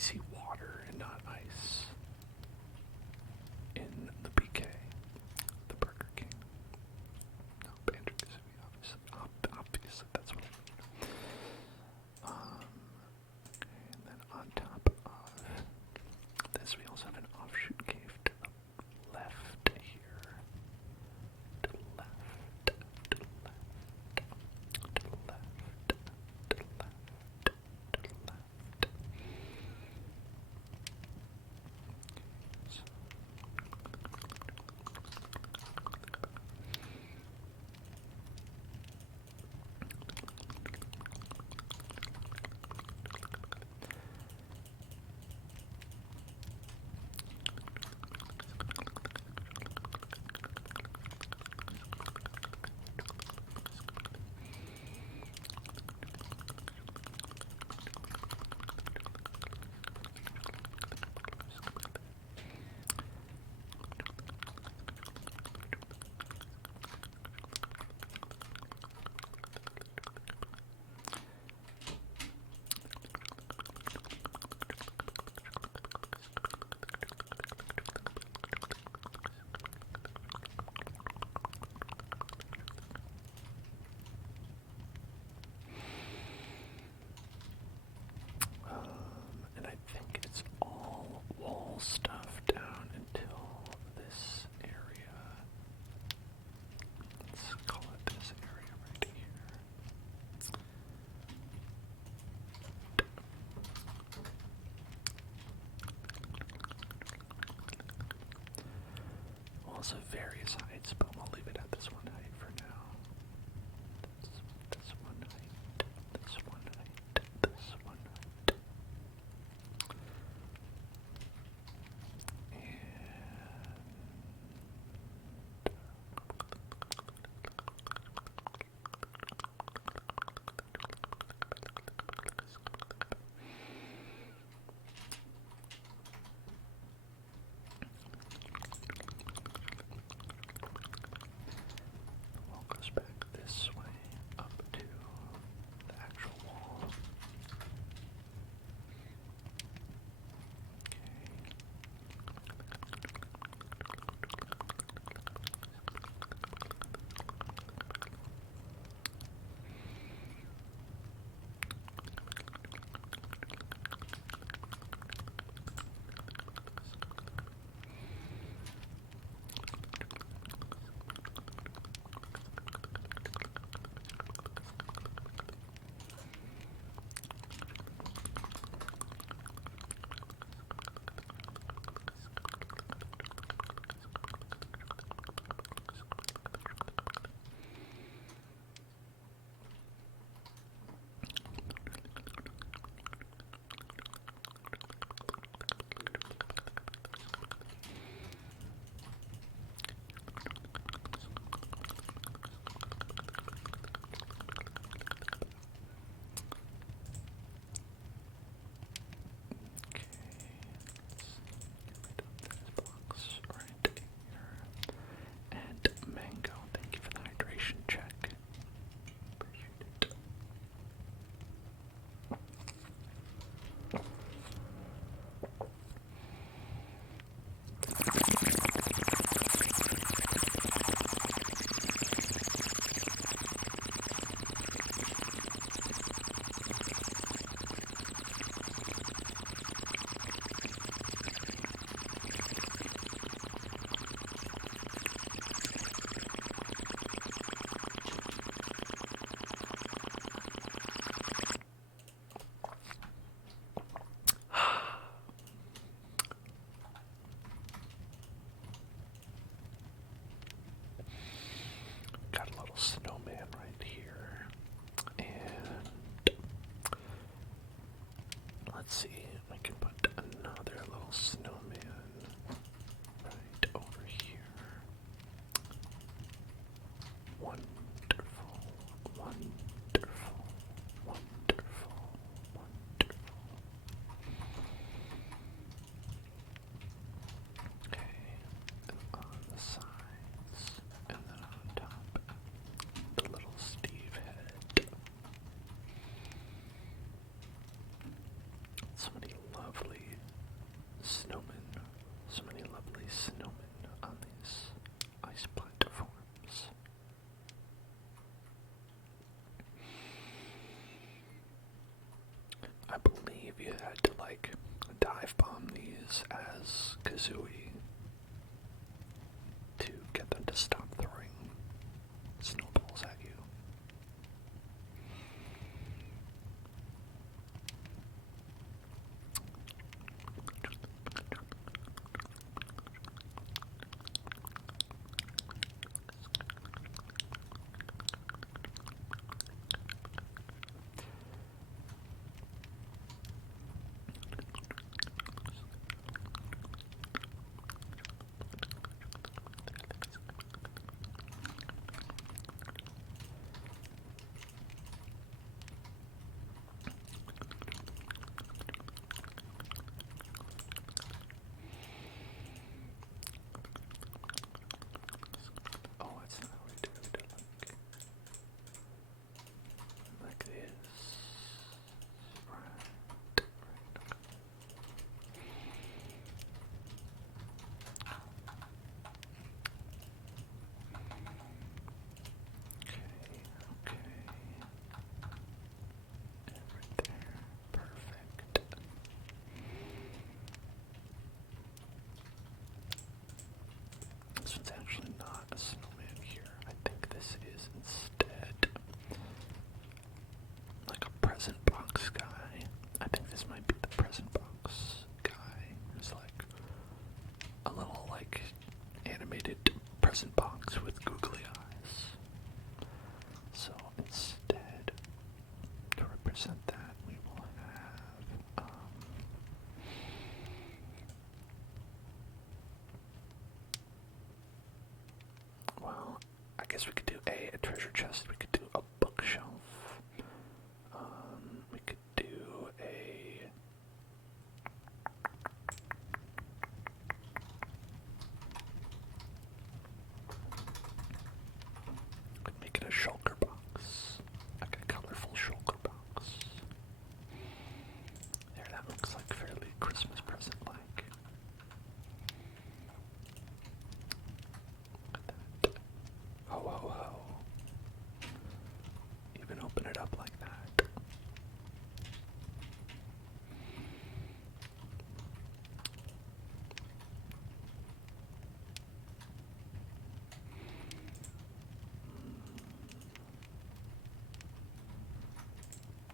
icy water and not ice in the BK, the Burger King. No, Banjo Kazooie, obviously, that's what I mean. Okay, and then on top of this, we also have an offshoot cave to the left here. To the left, to the left, to the left, to the left, to the left. So and I think it's all wall stuff down until this area. Let's call it this area right here. Also various heights, but we'll leave it at this one height for now. This one height, this one height, this one height. snowmen. So many lovely snowmen on these ice platforms. I believe you had to like dive bomb these as Kazooie to get them to stop throwing snowballs at you. Oh, that's not how we do it. Like this. Right. Okay. And right there. Perfect. This one's actually not a snowman here. I think this is instead like a present box guy. I think this might be the present box guy who's like a little like animated present box with googly eyes. So instead, to represent that, we will have well, I guess we could do a treasure chest. We could do a bookshelf. We could do a could make it a shulker box, like a colorful shulker box. There, that looks like fairly Christmas present-like. Look at that. Ho ho ho. Even open it up like that.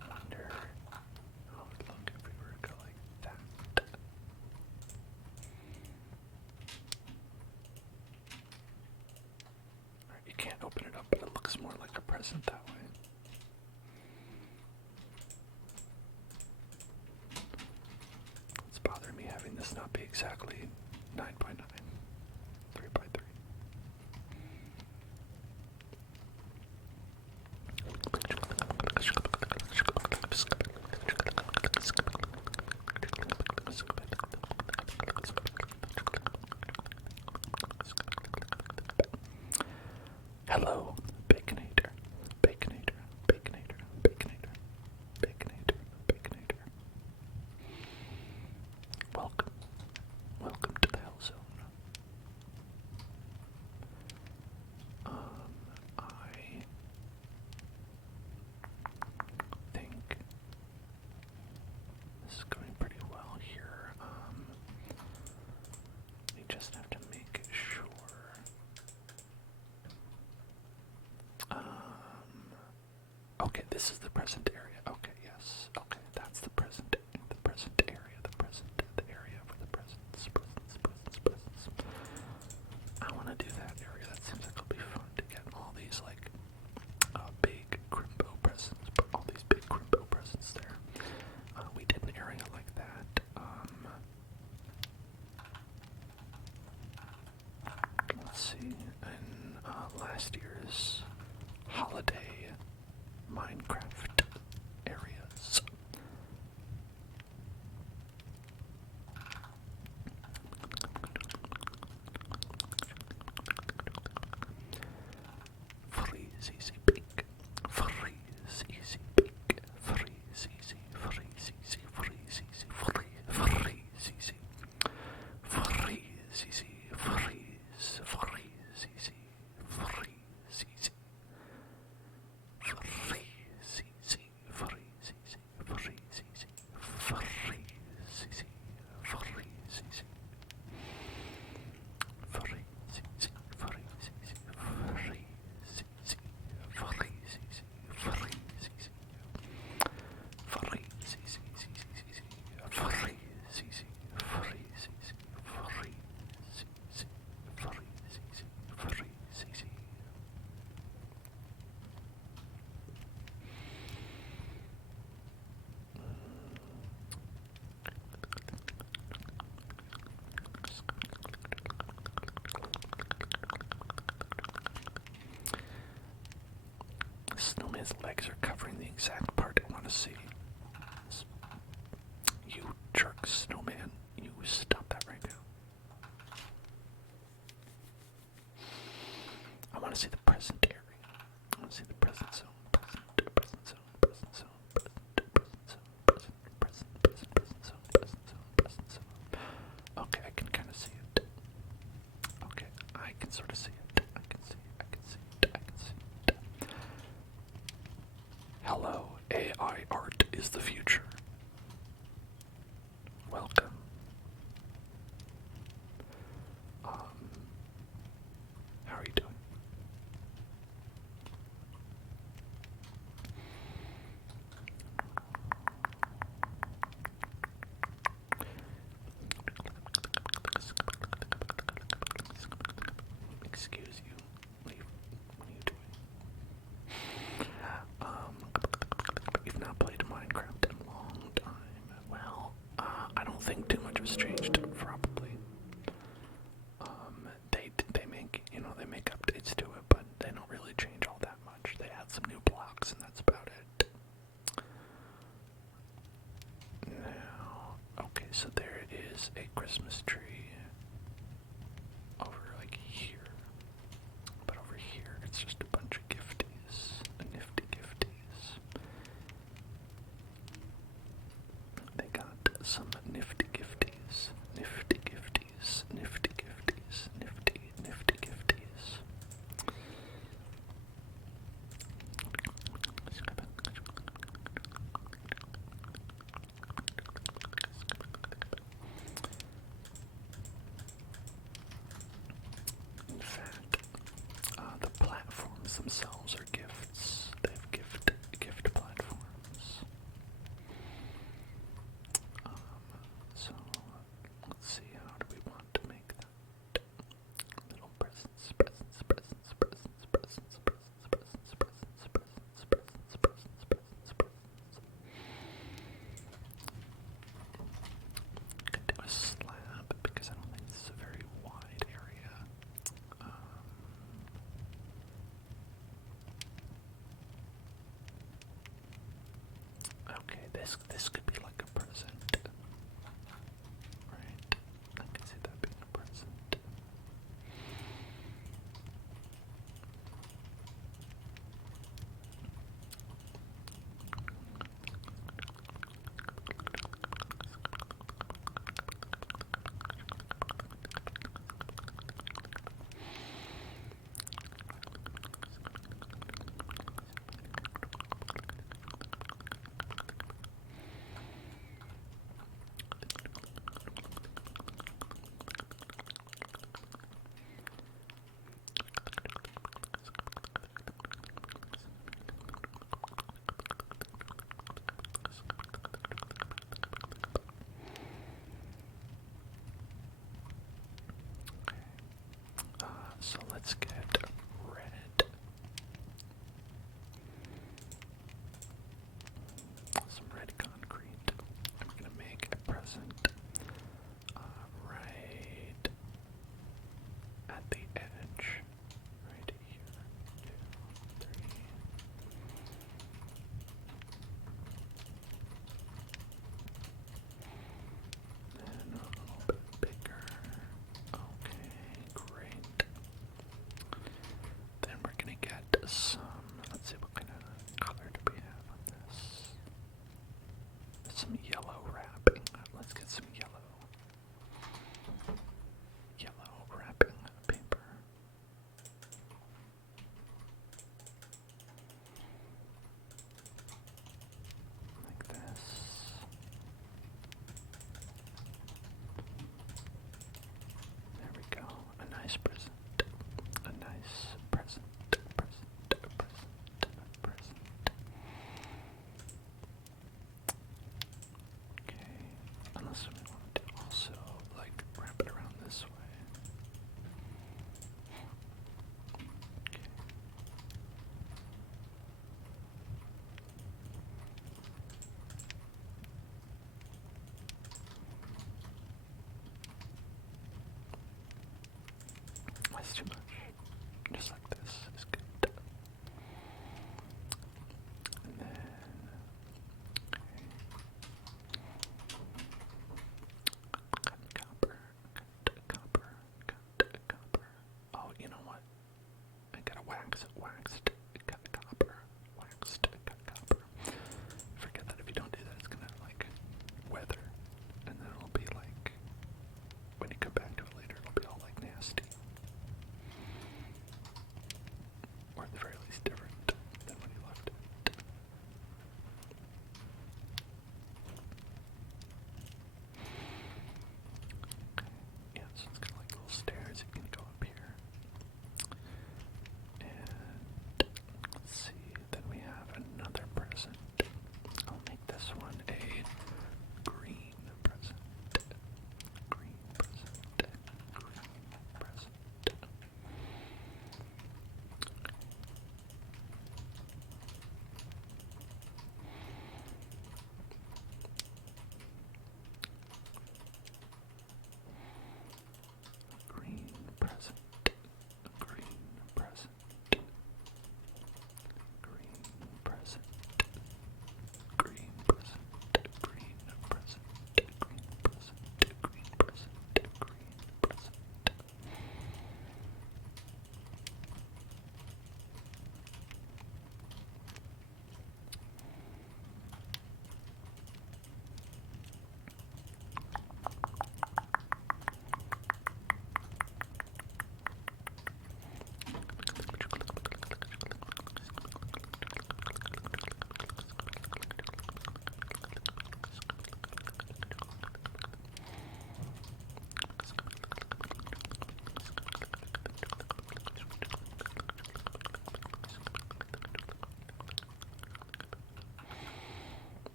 I wonder how it would look if we were to go like that. Alright, you can't open it up, but it looks more like a present that way. It's bothering me having this not be exactly 9 by 9, 3 by 3. Hello, Baconator, Baconator, Baconator, Baconator, Baconator, Baconator. Welcome, welcome to the Hell Zone. I think this is going pretty well here. We just have to make sure. Okay, this is the present area. Okay, yes. Okay, that's the present area, the area for the presents. I want to do that area. That seems like it'll be fun to get all these like big crimbo presents, but all these big crimbo presents there. We did an area like that. Let's see, in last year's holiday Minecraft areas. Freezeezy pink, Freezeezy pink, Freezeezy, Freezeezy, Freezeezy, Freezeezy. His legs are covering the exact part I want to see. You jerk snowman. You stop that right now. I want to see the present area. I want to see the present zone. Present zone. Present zone. Present zone. Present zone. Present zone. Present zone. Okay, I can kind of see it. Okay, I can sort of see it. I can see it. I can see it. I can see it. Hello, AI art is the future. Welcome. How are you doing? Excuse you. What are you doing? You've not played Minecraft in a long time. Well, I don't think too much has changed, probably. They make updates to it, but they don't really change all that much. They add some new blocks, and that's about it. Now, okay, so there it is, a Christmas tree over like here. But over here, it's just a bunch of gifties, nifty gifties. They got some nifty gifties, nifty gifties, nifty gifties, nifty gifties. In fact, the platforms themselves are gifts. They have gift platforms. So let's see, how do we want to make that? Little presents. Could do a slab because I don't think this is a very wide area. Okay, this could be like a present, right? I can see that being a present. So let's get red. Some red concrete. I'm gonna make a present right at the edge. Right here. 2, 3. And a little bit bigger. Okay, great.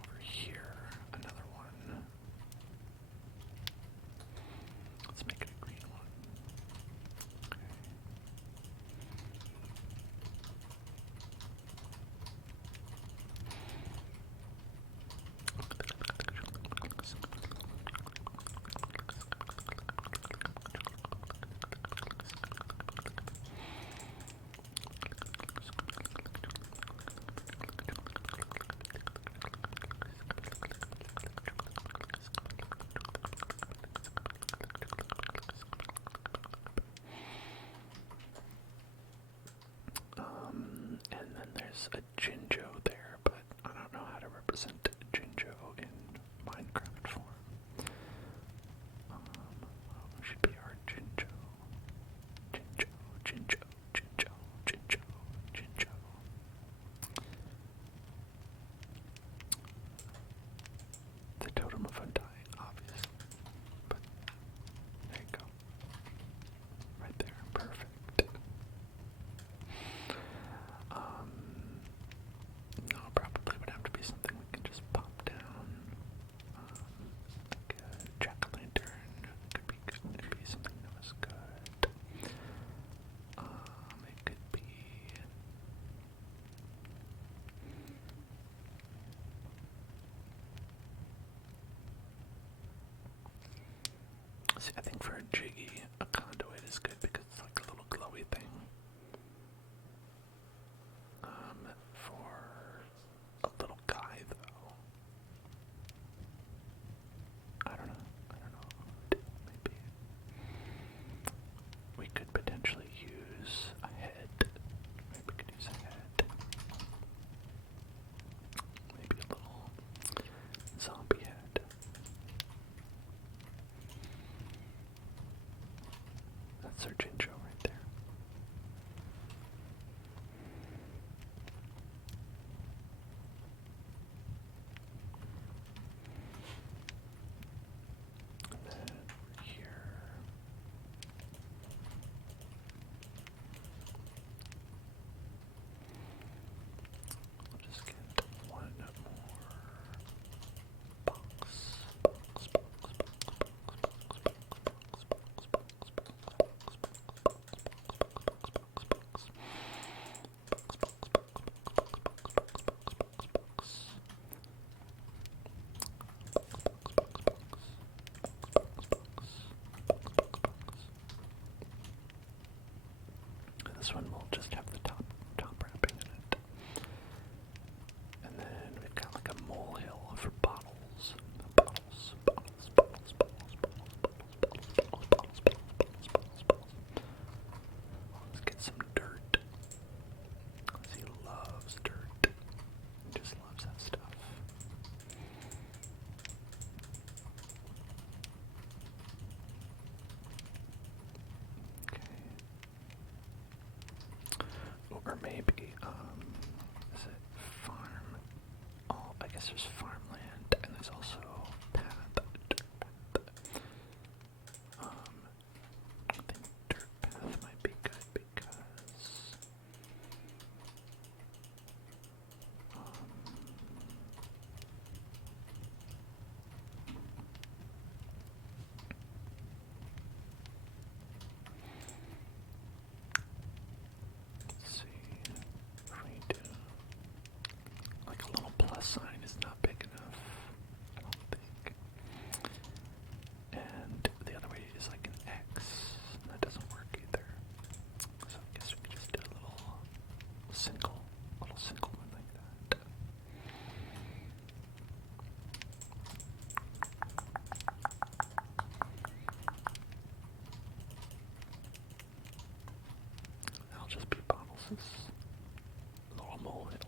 over here, another one. Let's make it a green one. Okay. And then there's a Jinjo there, but I don't know how to represent Jinjo in Minecraft form. Should be our Jinjo. Jinjo, Jinjo, Jinjo, Jinjo, Jinjo. The totem of undying, obviously. But there you go. Right there, perfect. No, probably would have to be something we can just pop down. Like a jack-o'-lantern. Could be something that was good. It could be... See, I think for a jiggy, a conduit is good because it's like a little glowy thing. For a little guy, though, I don't know, maybe we could potentially use a head. Maybe we could use a head. Maybe a little zombie head. That's our Jinjo right there. And then here. We'll just get one more box. This one will just have the top wrapping in it. And then we've got like a molehill for bottles. Let's get some dirt. He loves dirt. He just loves that stuff. Okay. Or maybe, is it farm? Oh, I guess there's farmland, and there's also path, dirt path. I think dirt path might be good because, let's see, if we do, like a little plus sign is not big enough, I don't think. And the other way is like an X, and that doesn't work either. So I guess we could just do a little single one like that. That'll just be bottles' little molehill.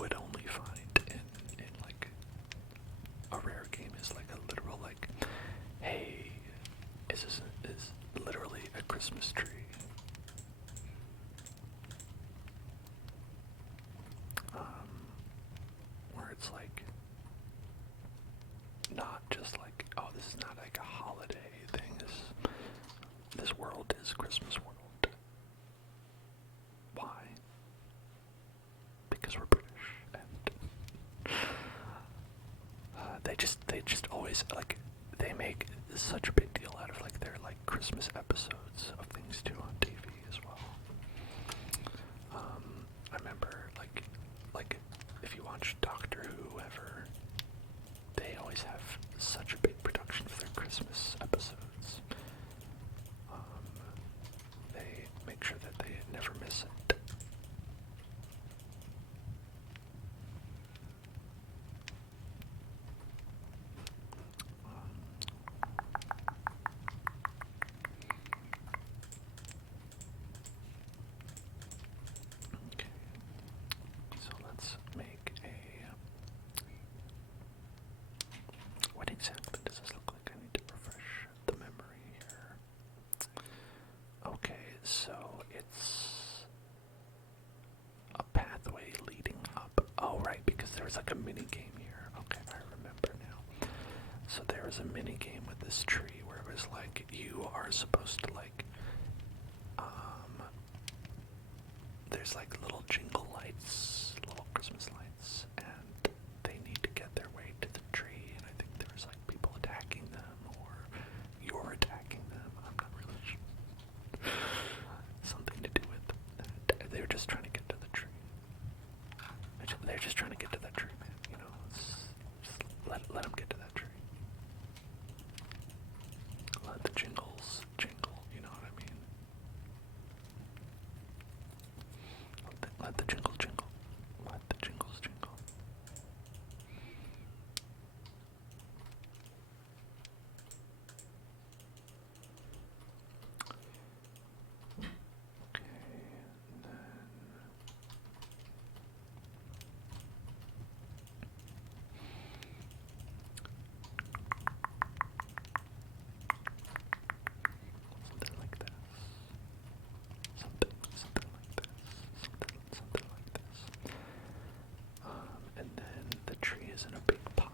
would only find in like a rare game is like a literal like, hey, is literally a Christmas tree. Where it's like not just like, oh, this is not like a holiday thing. This world is Christmas world. Why? Because we're British, and they just always like they make such a big deal out of like their like Christmas episodes of things too on TV as well. I remember like if you watch Doctor Who ever, they always have such a big production for their Christmas episodes. They make sure that they never miss it. Okay, so let's make a. What exactly does this look like? I need to refresh the memory here. Okay, so it's a pathway leading up. Oh, right, because there was like a mini game here. Okay, I remember now. So there was a mini game with this tree where it was like you are supposed to like, there's like little jingle lights, little Christmas lights, and they need to get their way to the tree. And I think there was like people attacking them, or you're attacking them. I'm not really sure. Something to do with that. They were just trying to get to the tree. They're just trying to get to that tree, man. You know, just let them get to that tree. Let the jingles jingle. You know what I mean? Let the jingles jingle. Let the jingles jingle. Okay, and then something like this. Something like this. Something like this. And then the tree is in a big pot.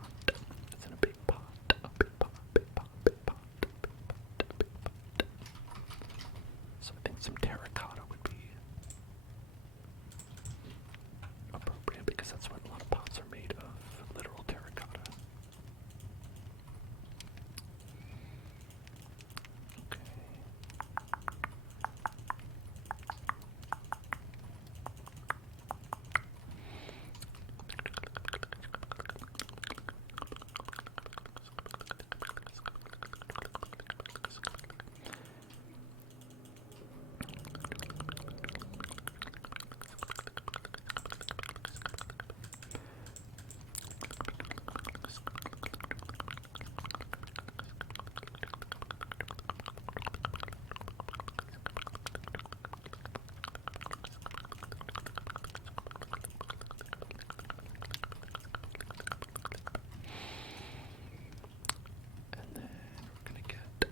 It's in a big pot. A big pot, big pot, big pot, big pot, big pot. So I think some terracotta would be appropriate because that's what a lot of pots are made of, literal terracotta. Okay. And then we're gonna get,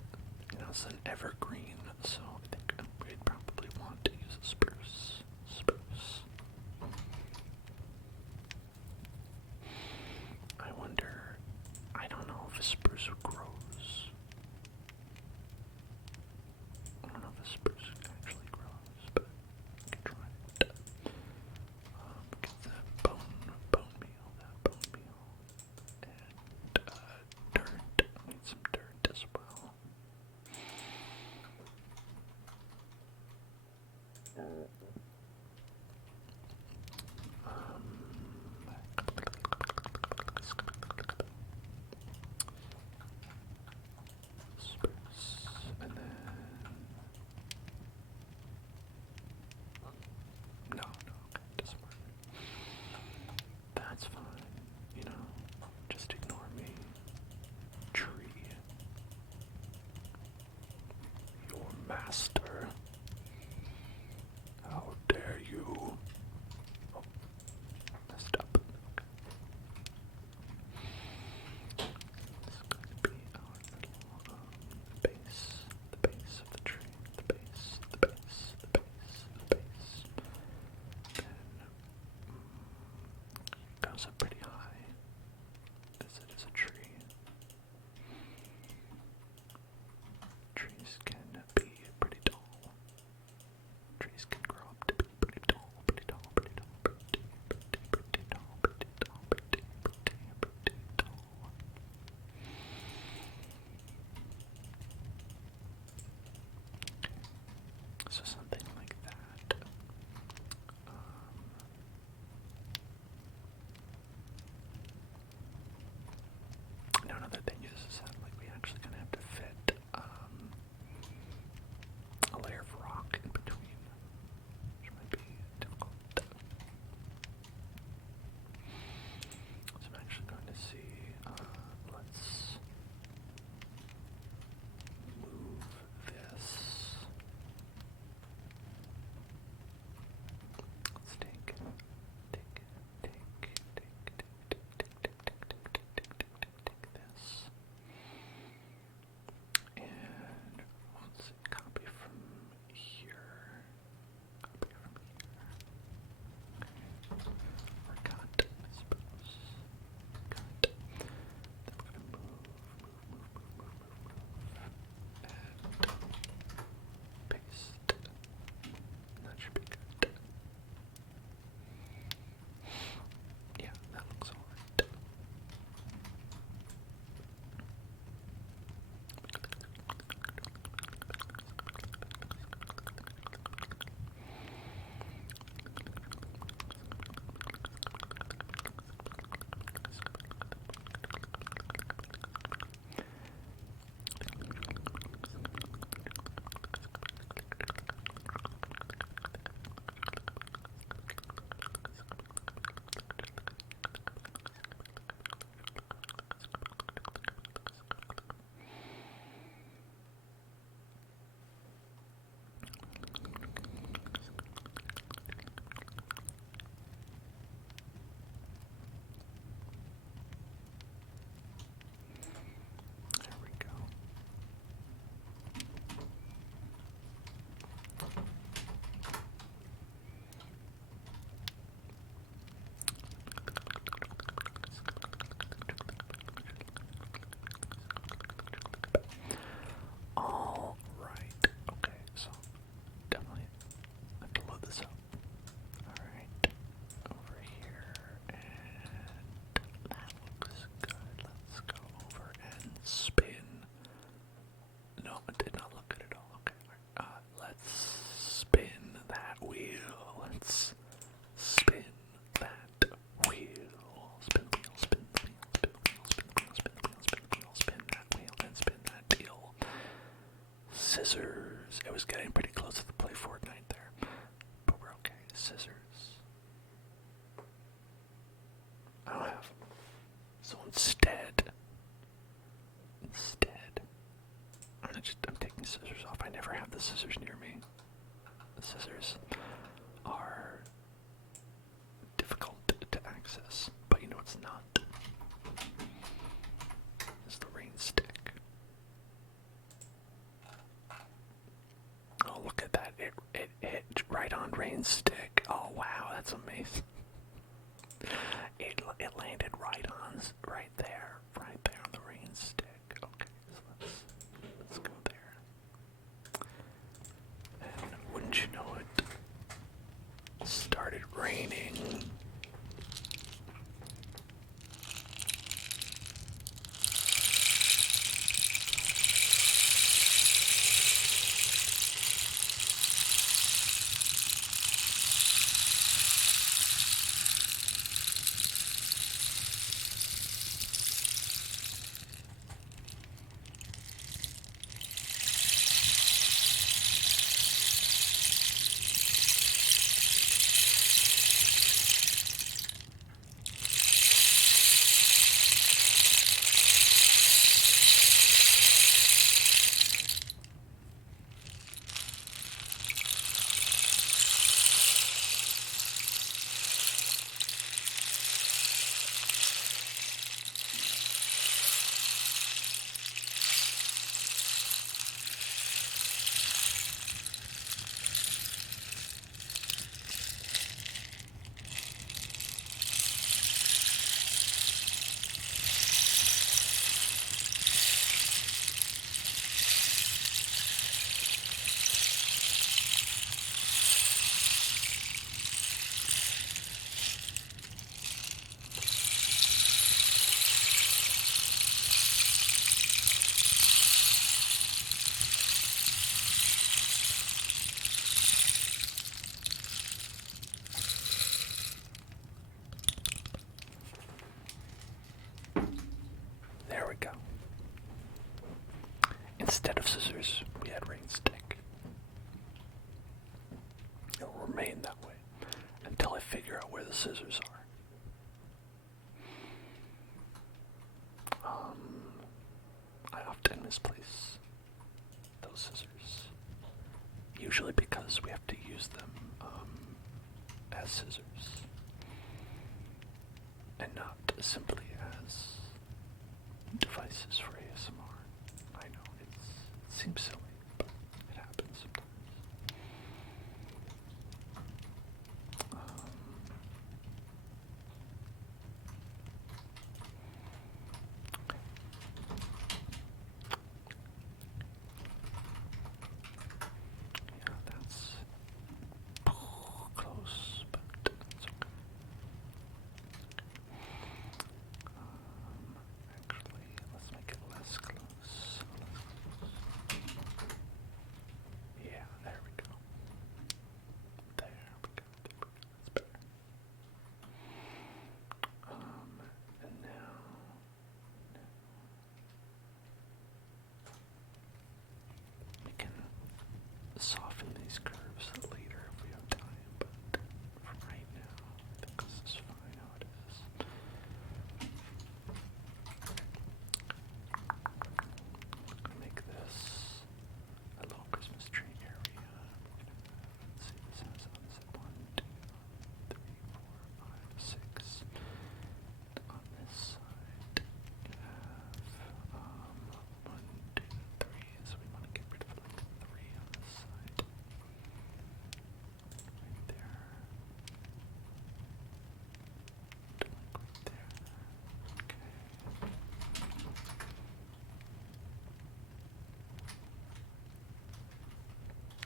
it's an evergreen, so I think we'd probably want to use a spruce. I wonder, I don't know if a spruce grows. I don't know if a spruce actually grows, but we can try it. Get that bone meal, and dirt. I need some dirt as well. Spruce, and then no, okay, doesn't work. That's fine, you know, just ignore me. Tree. Your master. How dare you? Oh, messed up. goes up pretty high. As it is a tree. Trees can be pretty tall. Trees can grow up to be pretty tall, pretty tall, pretty tall, pretty tall, pretty tall, pretty tall. So something like that. Now another thing is that like we actually gonna have to fit a layer of rock in between, which might be difficult. So I'm actually going to see, let's move this. Let's take this. And let's see, copy from here. Copy from here. Okay. Or cut, I suppose. Cut. Then we're gonna move. And paste. That should be good. Yeah, that looks alright. There we go. All right. Okay, so definitely have to load this up. All right, over here, and that looks good. Let's go over and spin. No, it did not look good at all. Okay, let's spin that wheel. Let's spin that wheel. Spin the wheel, spin the wheel, spin the wheel, spin the wheel, spin the wheel, spin the wheel, spin that wheel, and spin that wheel. Scissors. It was getting pretty close to the play Fortnite there, but we're okay. Scissors. I don't have them. So instead, I'm taking scissors off. I never have the scissors near me. The scissors are difficult to access, but you know it's not. It's the rain stick. Oh, look at that. It hit right on rain stick. Oh, wow, that's amazing. It landed right there on the rain stick. Okay, so let's go there. And wouldn't you know it, started raining. because we have to use them as scissors and not simply as devices for ASMR. I know it seems silly, but it happens sometimes. Yeah, that's close, but it's okay. Actually, let's make it less close. Yeah, there we go. There we go. That's better. And now we can soften these curves later if we have time, but for right now, I think this is fine how it is. I'm gonna make this a little Christmas tree area. Let's see, this has 1, 2, 3, 4, 5, 6. On this side, you have 1, 2, 3. So we want to get rid of like 3 on this side. Right there. Right there. Okay.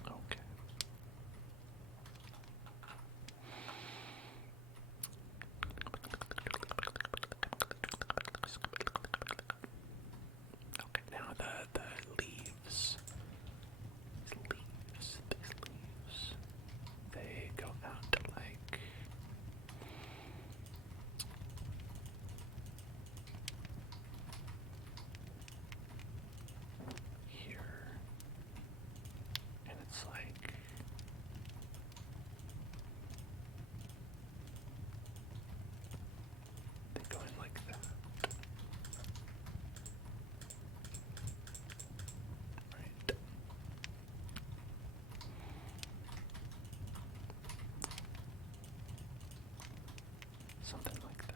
Okay. Okay, now the leaves. These leaves, they go out to like here, and it's like they go in like that. Right. Something like this.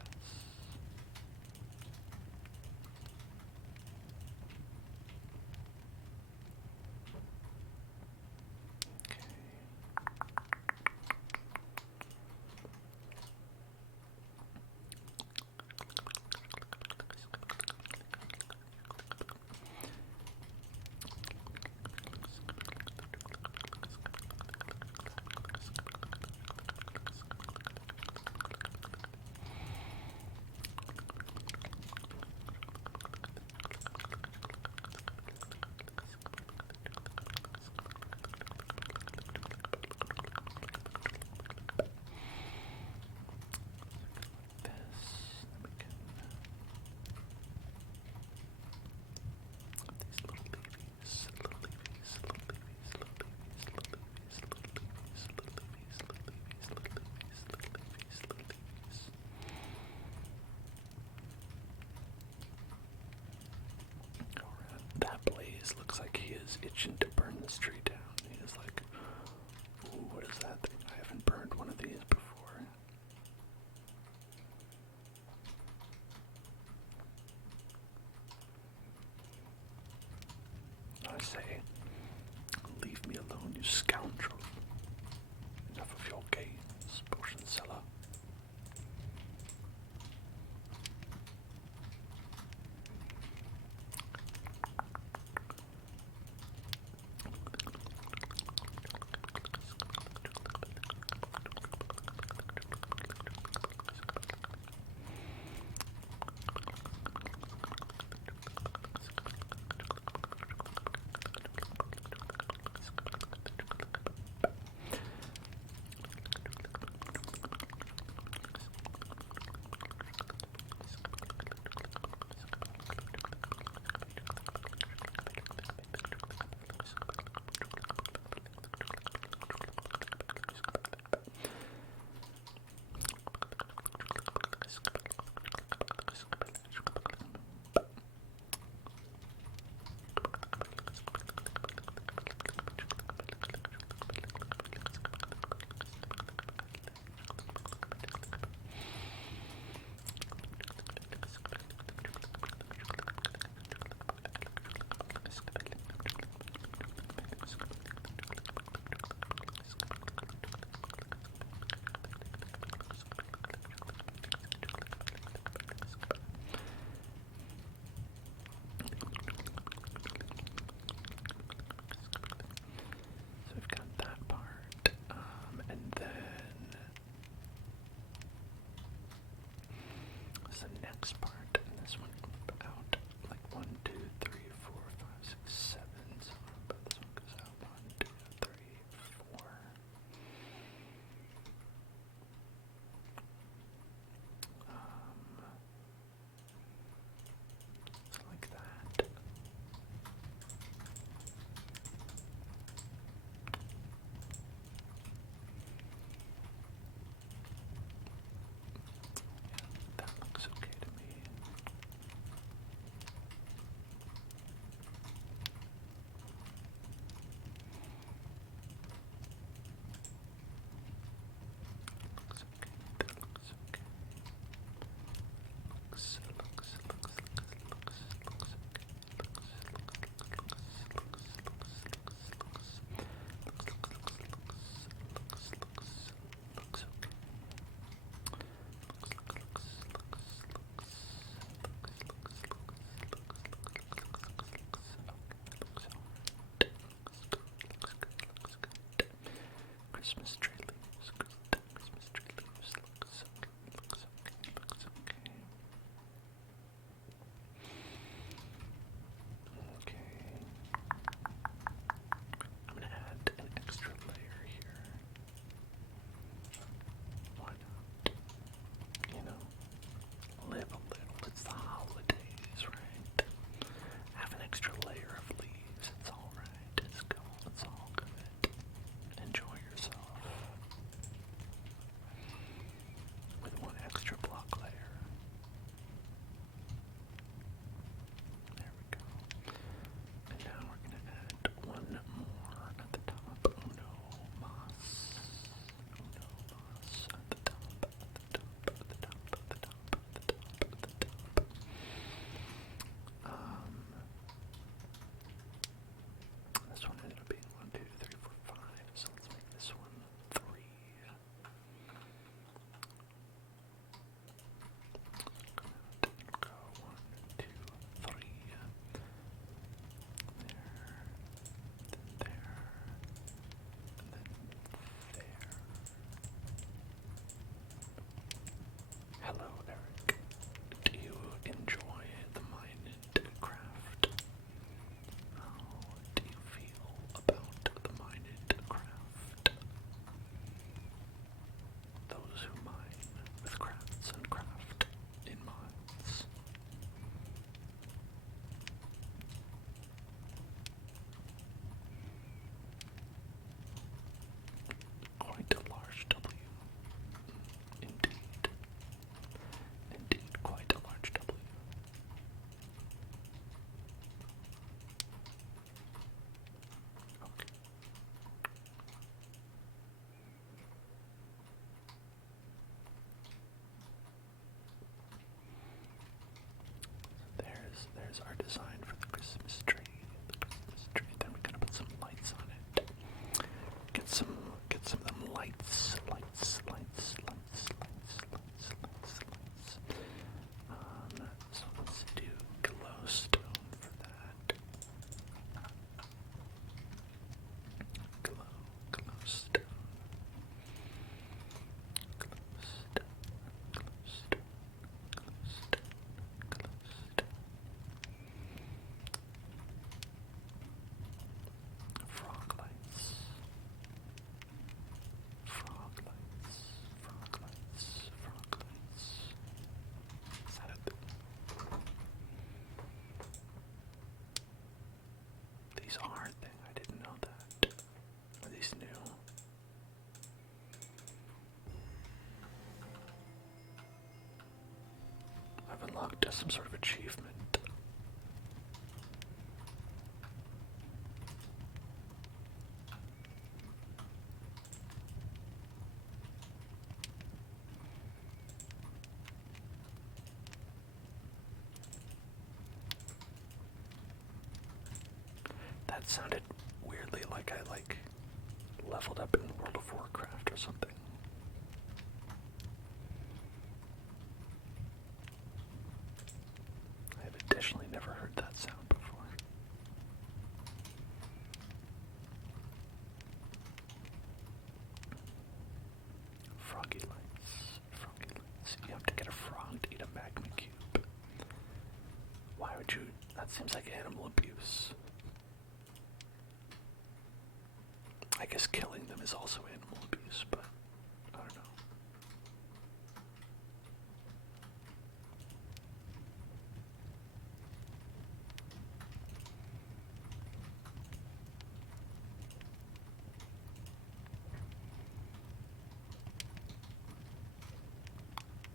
Okay. This, then we can these little leaves, little leaves, little leaves, little leaves, little leaves, little leaves, little leaves, little leaves, little leaves, little leaves, little leaves. Alright, that blaze looks like he is itching to burn this tree down. He is like, ooh, what is that thing? I haven't burned one of these before. I say, leave me alone, you scoundrel. Enough of your games, potion seller. unlocked as some sort of achievement. That sounded weirdly like I leveled up in World of Warcraft or something. I have additionally never heard that sound before. Froggy lights, froggy lights. You have to get a frog to eat a magma cube. Why would you? That seems like animal abuse. I guess killing them is also animal abuse, but I don't know.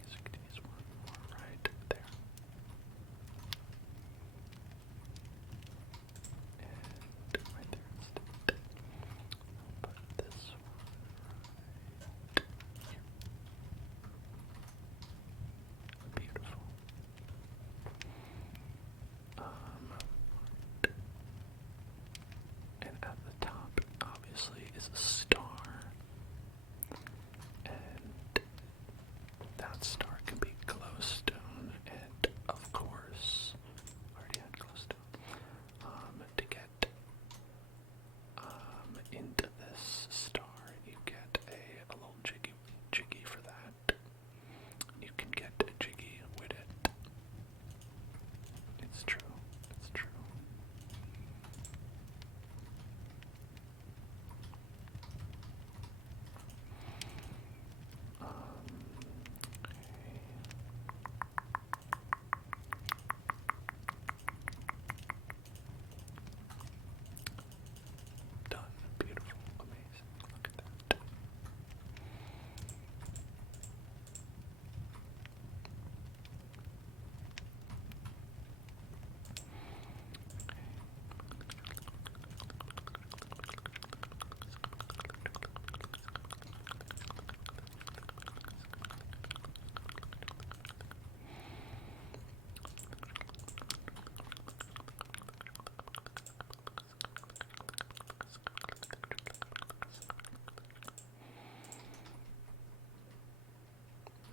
So we could use one more right there. And right there instead. I'll put this one right here. Beautiful. And at the top, obviously, is a star. And that star can be glowstone, and of course, already had glowstone. To get into this star, you get a little jiggy for that. You can get a jiggy with it. It's true. It's true. Okay. Done. Beautiful. Amazing. Look at that.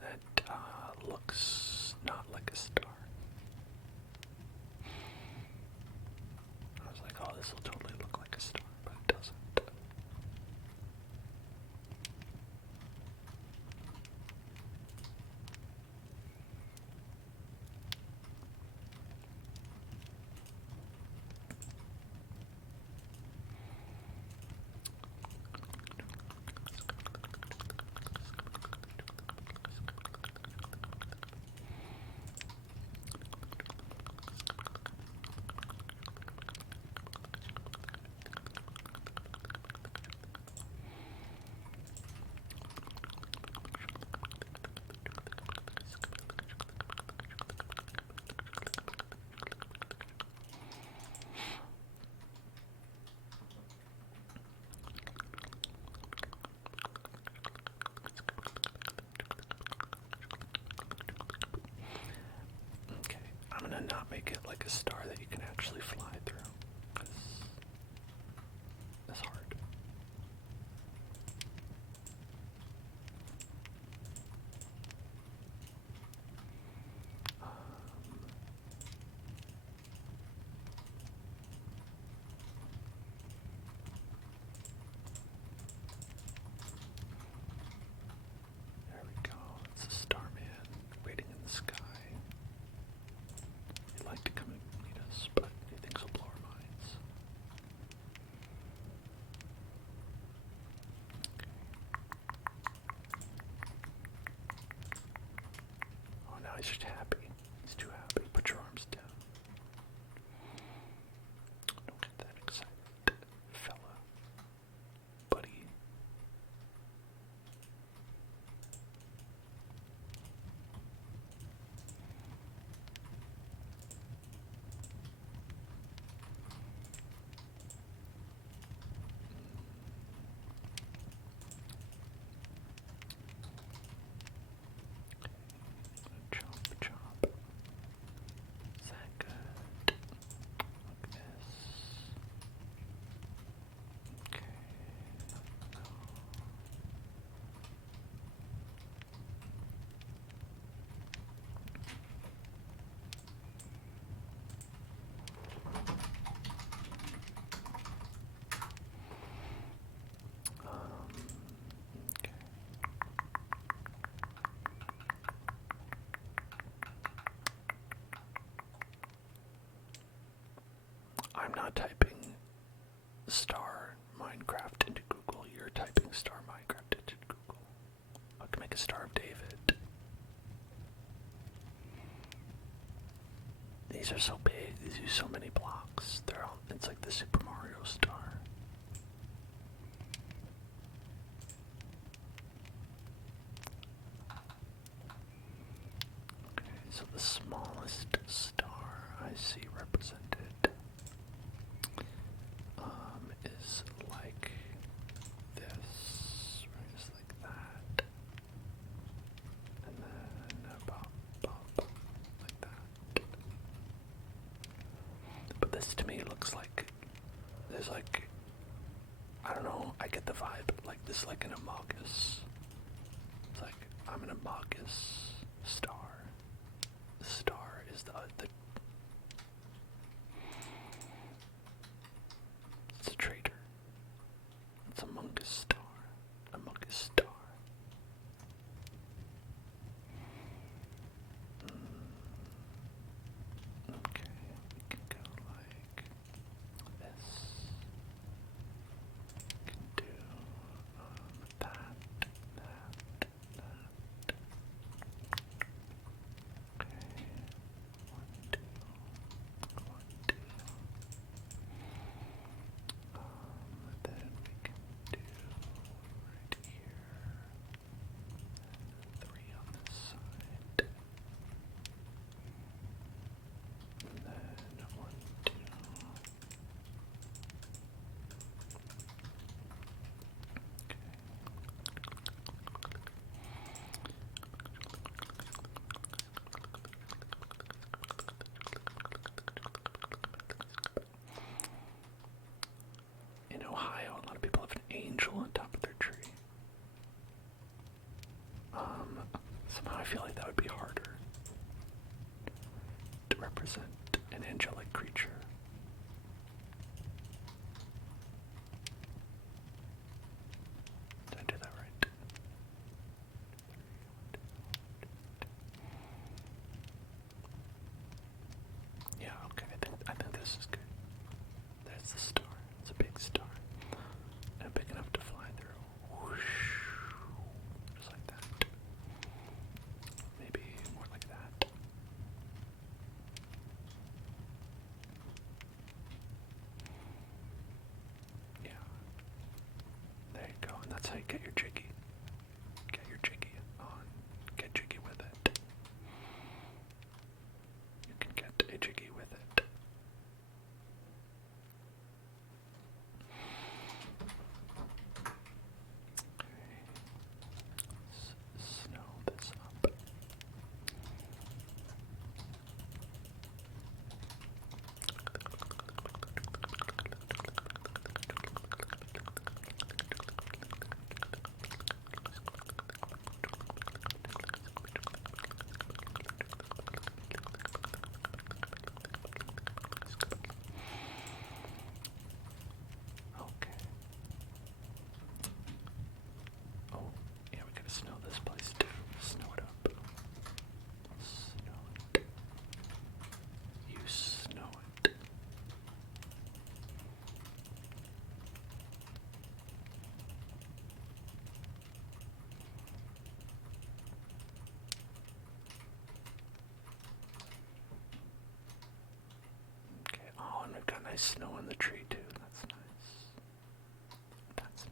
That looks not like a star. I was like, oh, this will totally look like a star, but it doesn't. Okay, I'm gonna not make it like a star that you can actually fly through, because that's hard. There we go. It's a starman waiting in the sky. He'd like to come and meet us, but he thinks he'll blow our minds. Oh, now he's just happy. He's too happy. Put your arms down. Don't get that excited, fella. Buddy. not typing star Minecraft into Google, you're typing star Minecraft into Google. I can make a Star of David. These are so big, these use so many blocks. It's like the Super Mario star. Okay, so the smallest star I see represented is like this, right? Just like that. And then bop, bop, like that. But this to me looks like there's like, I don't know, I get the vibe, like this is like an Amogus. It's like, I'm an Amogus star. The star is the it's a traitor. It's Among Us star. Among Us star. Okay, we can go like this. We can do that. Okay. 1, 2, 1, 2. Then we can do right here. 3 on this side. And then 1, 2. In Ohio, a lot of people have an angel on top of their tree. Somehow I feel like that would be harder to represent an angelic creature. Did I do that right? Yeah, okay, I think this is good. There's the star. It's a big star. And big enough to fly through. Whoosh. Just like that. Maybe more like that. Yeah. There you go. And that's how you get your jiggy. Get your jiggy on. Get jiggy with it. You can get a jiggy with it. Snow this up. Okay. Oh, yeah, we gotta snow this place too. Snow it up. Snow it. You snow it. Okay, oh, and we've got nice snow on the tree too. That's nice. That's nice.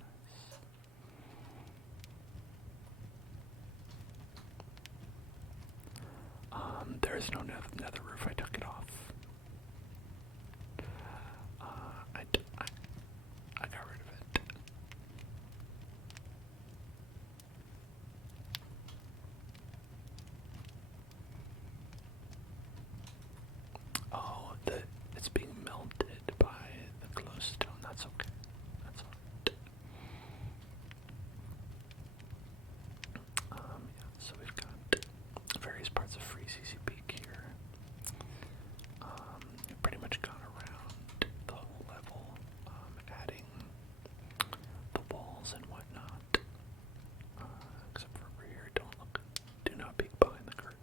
There is no nether roof. I took it off. I got rid of it. Oh, it's being melted by the glowstone. That's okay. That's alright. Yeah, so we've got various parts of Freezeezy Peak here. We've pretty much gone around the whole level, adding the walls and whatnot. Except for over here, do not peek behind the curtain.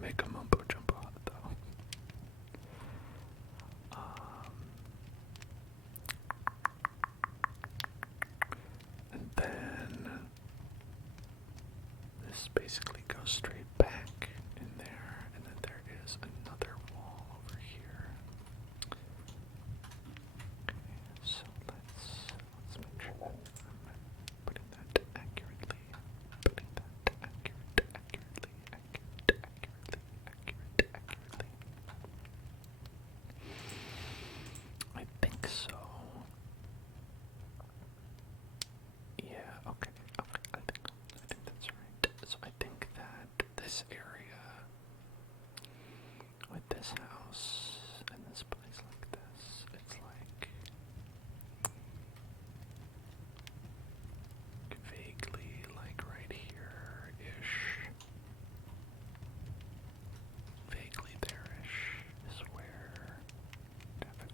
make a mumbo jumbo out though. And then this basically goes straight back in there, and then there is another wall over here. Okay, so let's make sure that I'm putting that accurately. Accurately. I think so. Yeah, okay, I think that's right. So I think that this area with this house and this place like this, it's like vaguely like right here-ish. Vaguely there-ish is where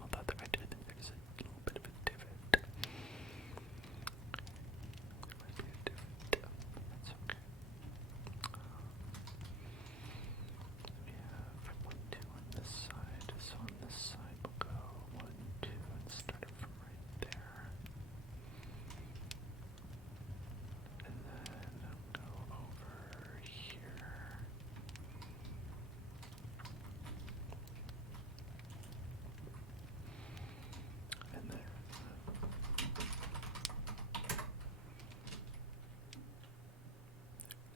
although I do think there's a little bit of a divot. There might be a divot, that's okay. We have 1, 2 on this side, so on this side we'll go 1, 2 and start it from right there. And then go over here. And then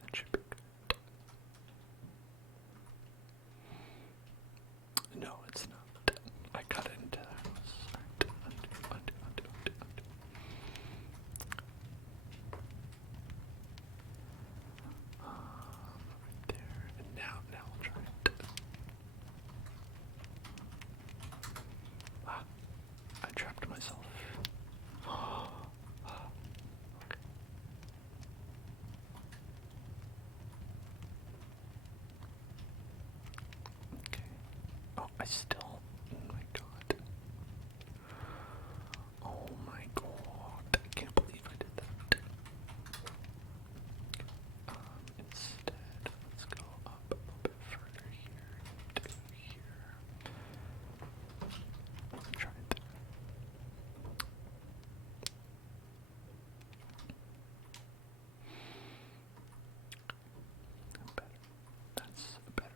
that should be good. No, it's not. I cut it into the house. Undo. Right there. And now we'll try it. Ah, I trapped myself. Okay. Oh, I still. Oh my god. Oh my god. I can't believe I did that. Instead, let's go up a little bit further here to here. Try it there. Better. That's better.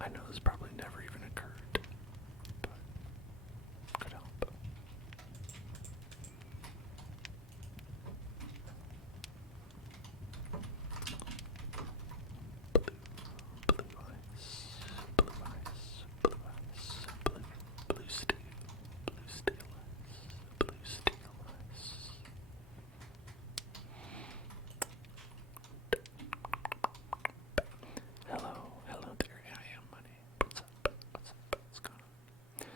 I know this probably never even occurred, but could help. Blue ice, blue ice, blue ice, blue steel ice, blue steel ice. Hello there, I am Money. What's up? What's going on?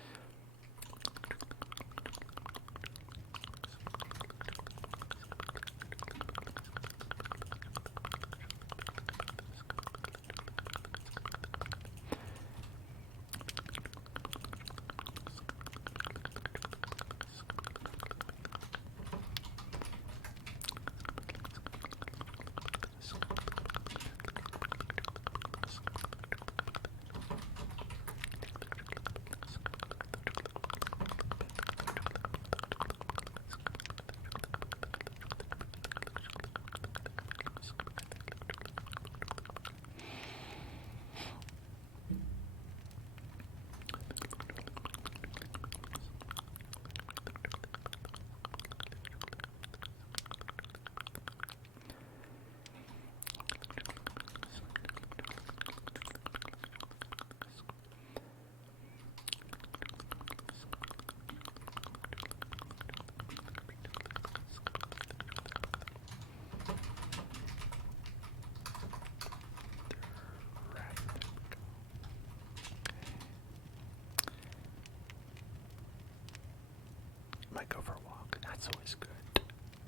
Might go for a walk. That's always good.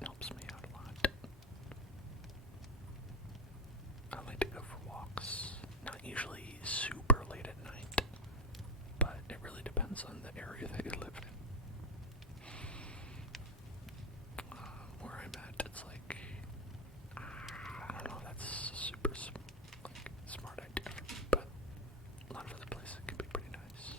Helps me out a lot. I like to go for walks. Not usually super late at night, but it really depends on the area that you live in. Where I'm at, it's like, I don't know, that's a super smart idea for me, but a lot of other places can be pretty nice.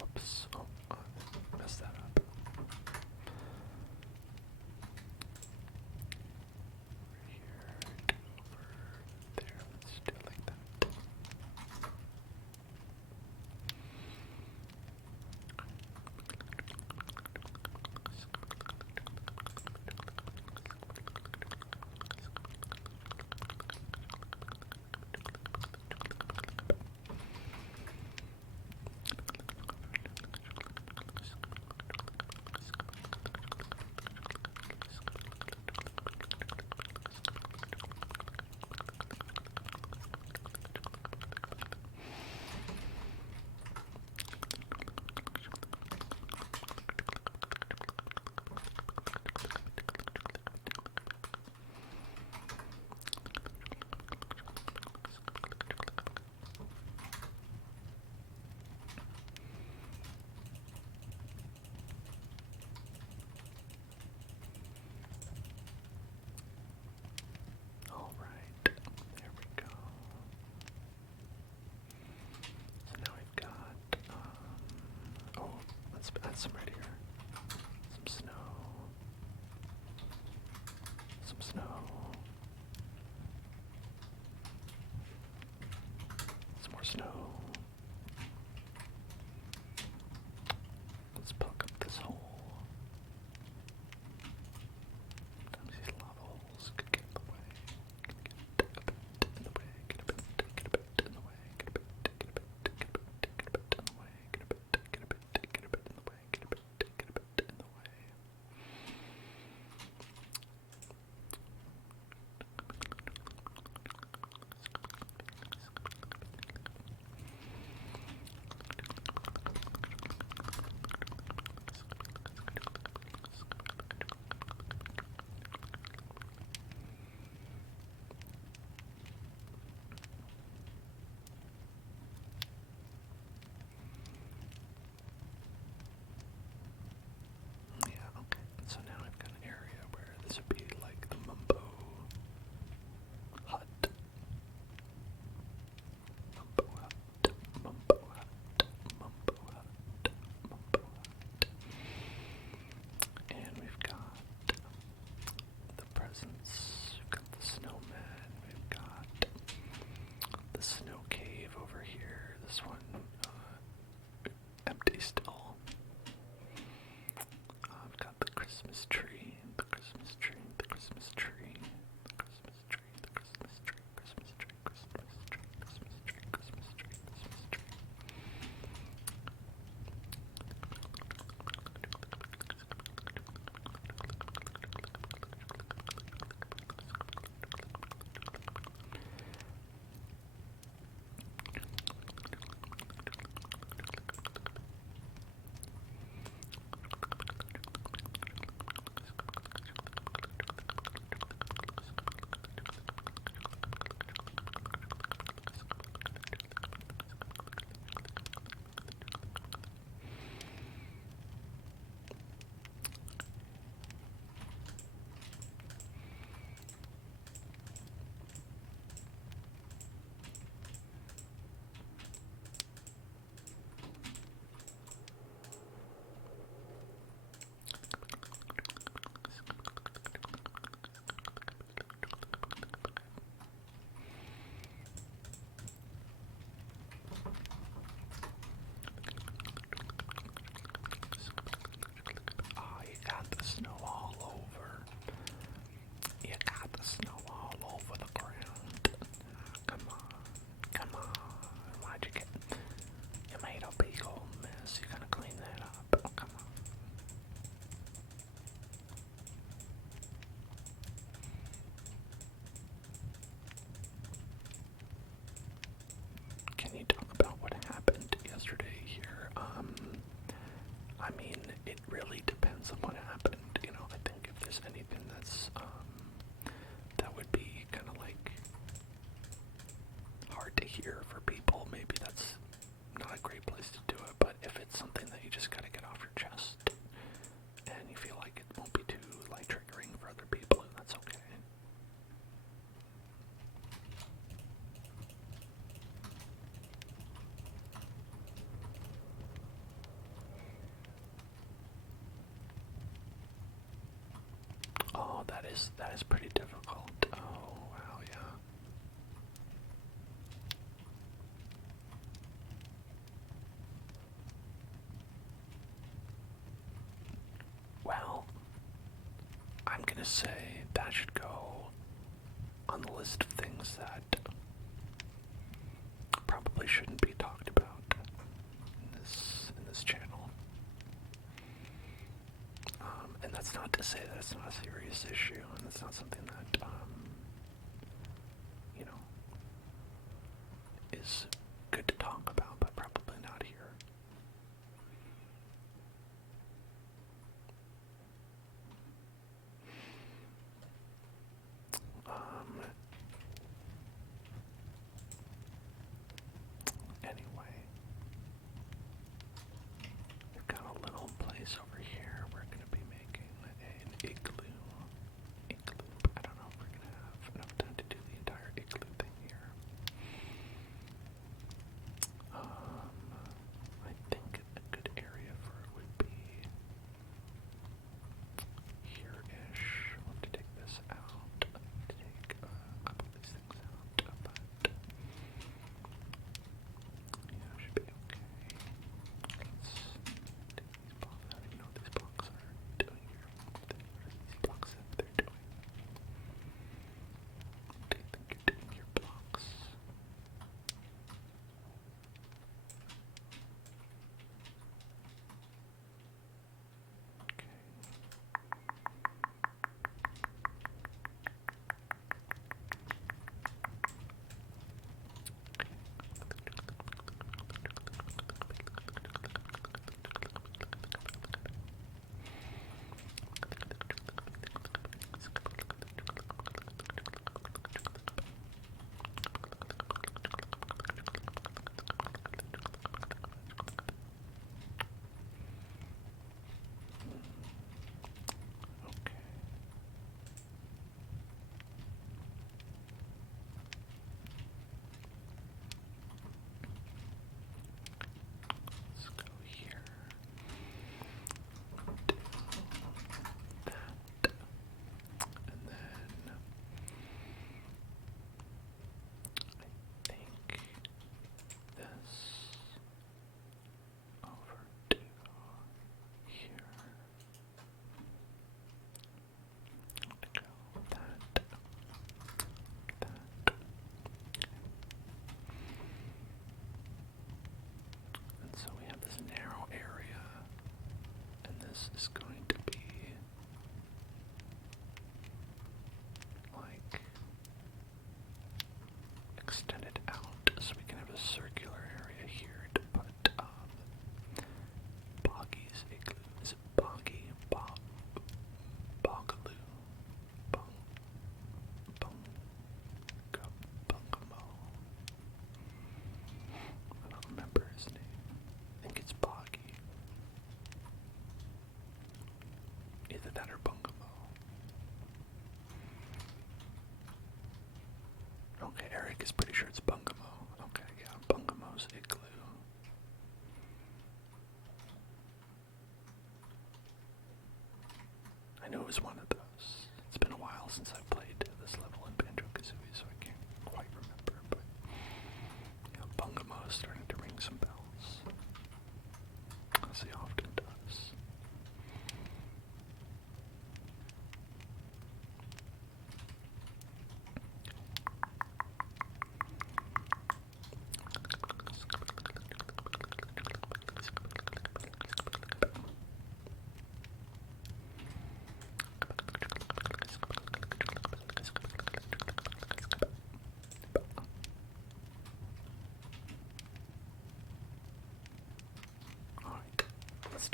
Whoops. Oh, messed that up. Here, over there. Let's do it like that. Alright, there we go. So now we've got, oh, let's add some right here. Some snow. Some snow. Some more snow. Let's plug up this hole. Sometimes these lava holes could get in the way. Get a bit in the way. Get a bit in the way. Get a bit in the way. Get a bit in the way. Get a bit in the way. Get a bit in the way. the snow cave over here. This one, empty still. I've got the Christmas tree, the Christmas tree, the Christmas tree, the Christmas tree, the Christmas tree, Christmas tree, Christmas tree, Christmas tree, Christmas tree, Christmas tree. Snow all over. You got the snow all over the ground. Come on. Come on. Why'd you get... You made a big old mess. You gotta clean that up. Come on. Can you talk about what happened yesterday here? I mean, it really depends on what happened. You know, I think if there's anything that's, that would be kind of like hard to hear for people, maybe that's not a great place to do it. But if it's something that you just gotta get off your chest and you feel like it won't be too like triggering for other people, that's okay. Oh, that is pretty difficult. Oh, wow, yeah. Well, I'm gonna say that should go on the list of things that probably shouldn't be talked about in this channel. And that's not to say that it's not a serious issue, and it's not something that, you know, is good to talk about, but probably not here. Anyway, we've got a little place over here. We're going to be making an igloo. I don't know if we're going to have enough time to do the entire igloo thing here.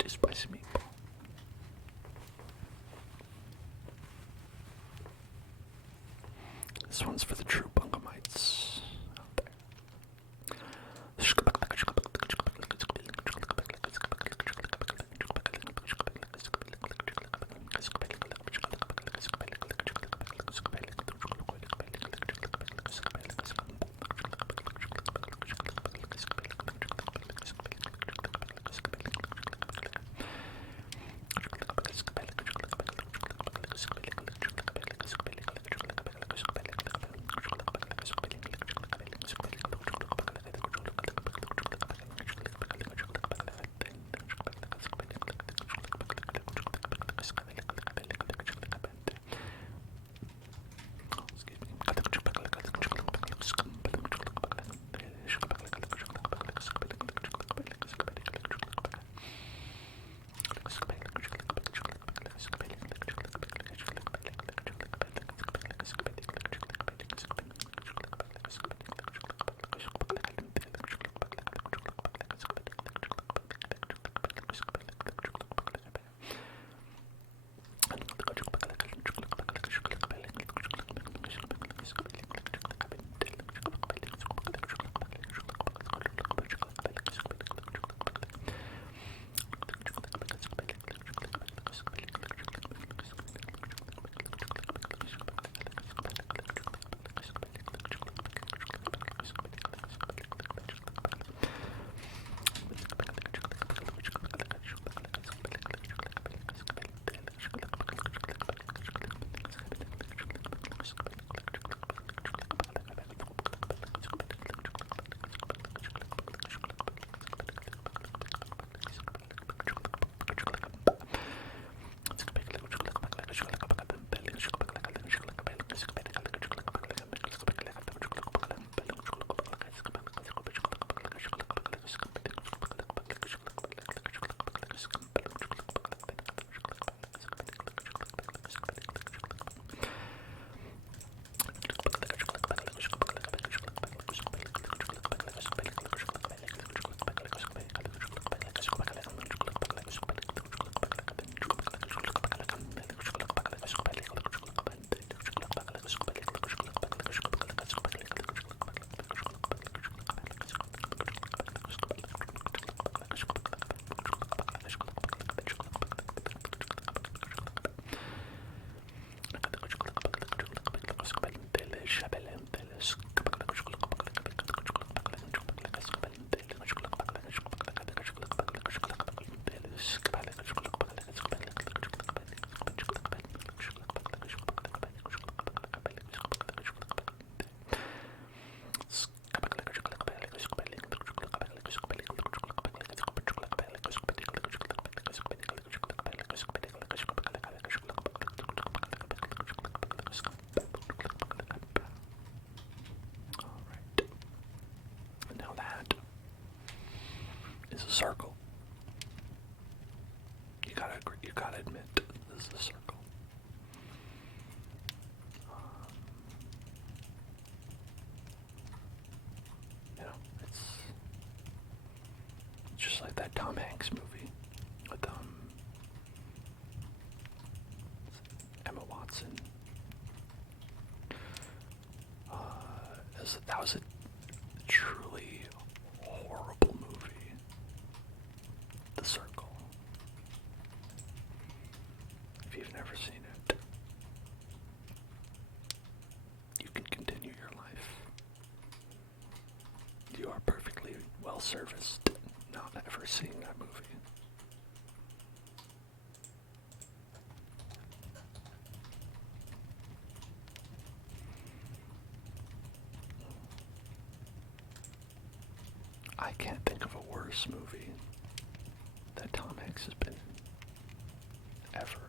spicy meatball. This one's for the true bungamites out there. Circle. You gotta agree, you gotta admit, this is a circle. You know, it's just like that Tom Hanks movie with Emma Watson. That was a truly horrible movie. The Circle. If you've never seen it, you can continue your life. You are perfectly well serviced not ever seeing that movie. I can't think of a worse movie that Tom Hanks has been in, ever.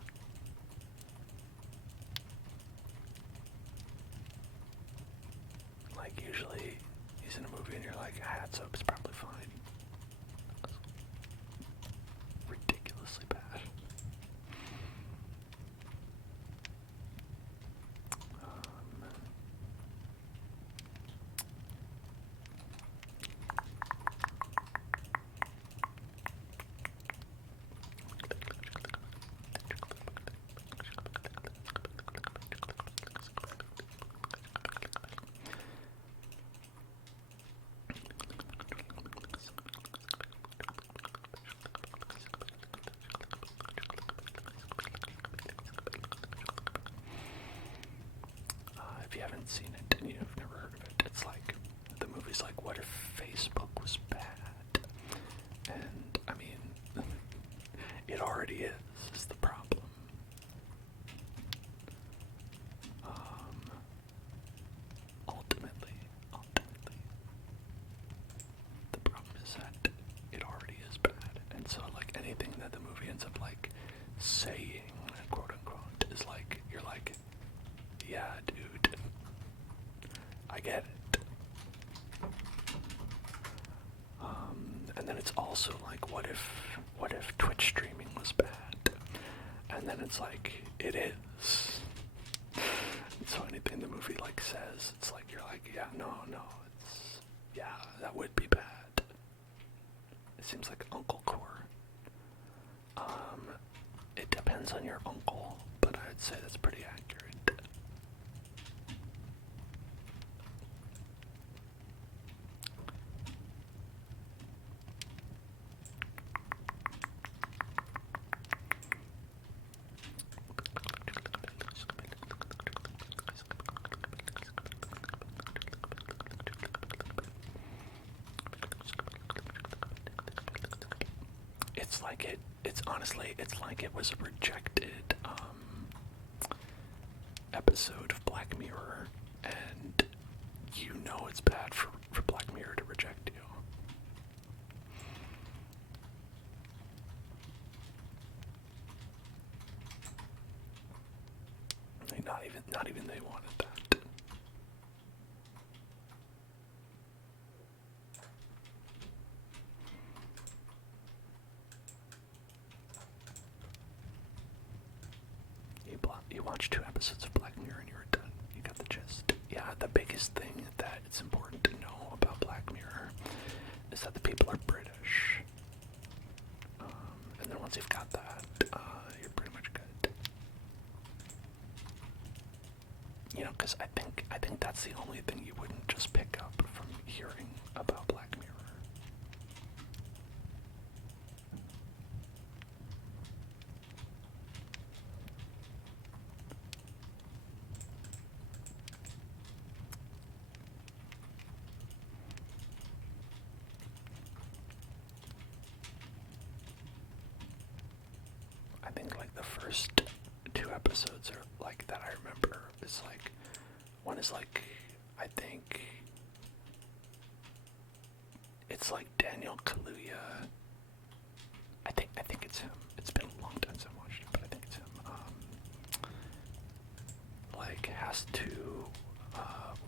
Like, usually he's in a movie and you're like, so it's probably fine. That's ridiculously bad. I get it. And then it's also like, what if Twitch streaming was bad? And then it's like, it is. So anything the movie like says, it's like you're like, yeah, no, it's yeah, that would be bad. It seems like Uncle Core. It depends on your uncle, but I'd say that's pretty accurate. It's honestly, it's like it was a rejected episode of Black Mirror, and you know it's bad for Black Mirror to reject you. Like, not even they wanted that. You watch 2 episodes of Black Mirror and you're done. You got the gist. Yeah, the biggest thing that it's important to know about Black Mirror is that the people are British. And then once you've got that, you're pretty much good. You know, because I think that's the only thing you wouldn't just pick up from hearing about Black Mirror. I think like the first 2 episodes are like that I remember. It's like one is like, I think it's like Daniel Kaluuya. I think it's him. It's been a long time since I watched it, but I think it's him. Like has to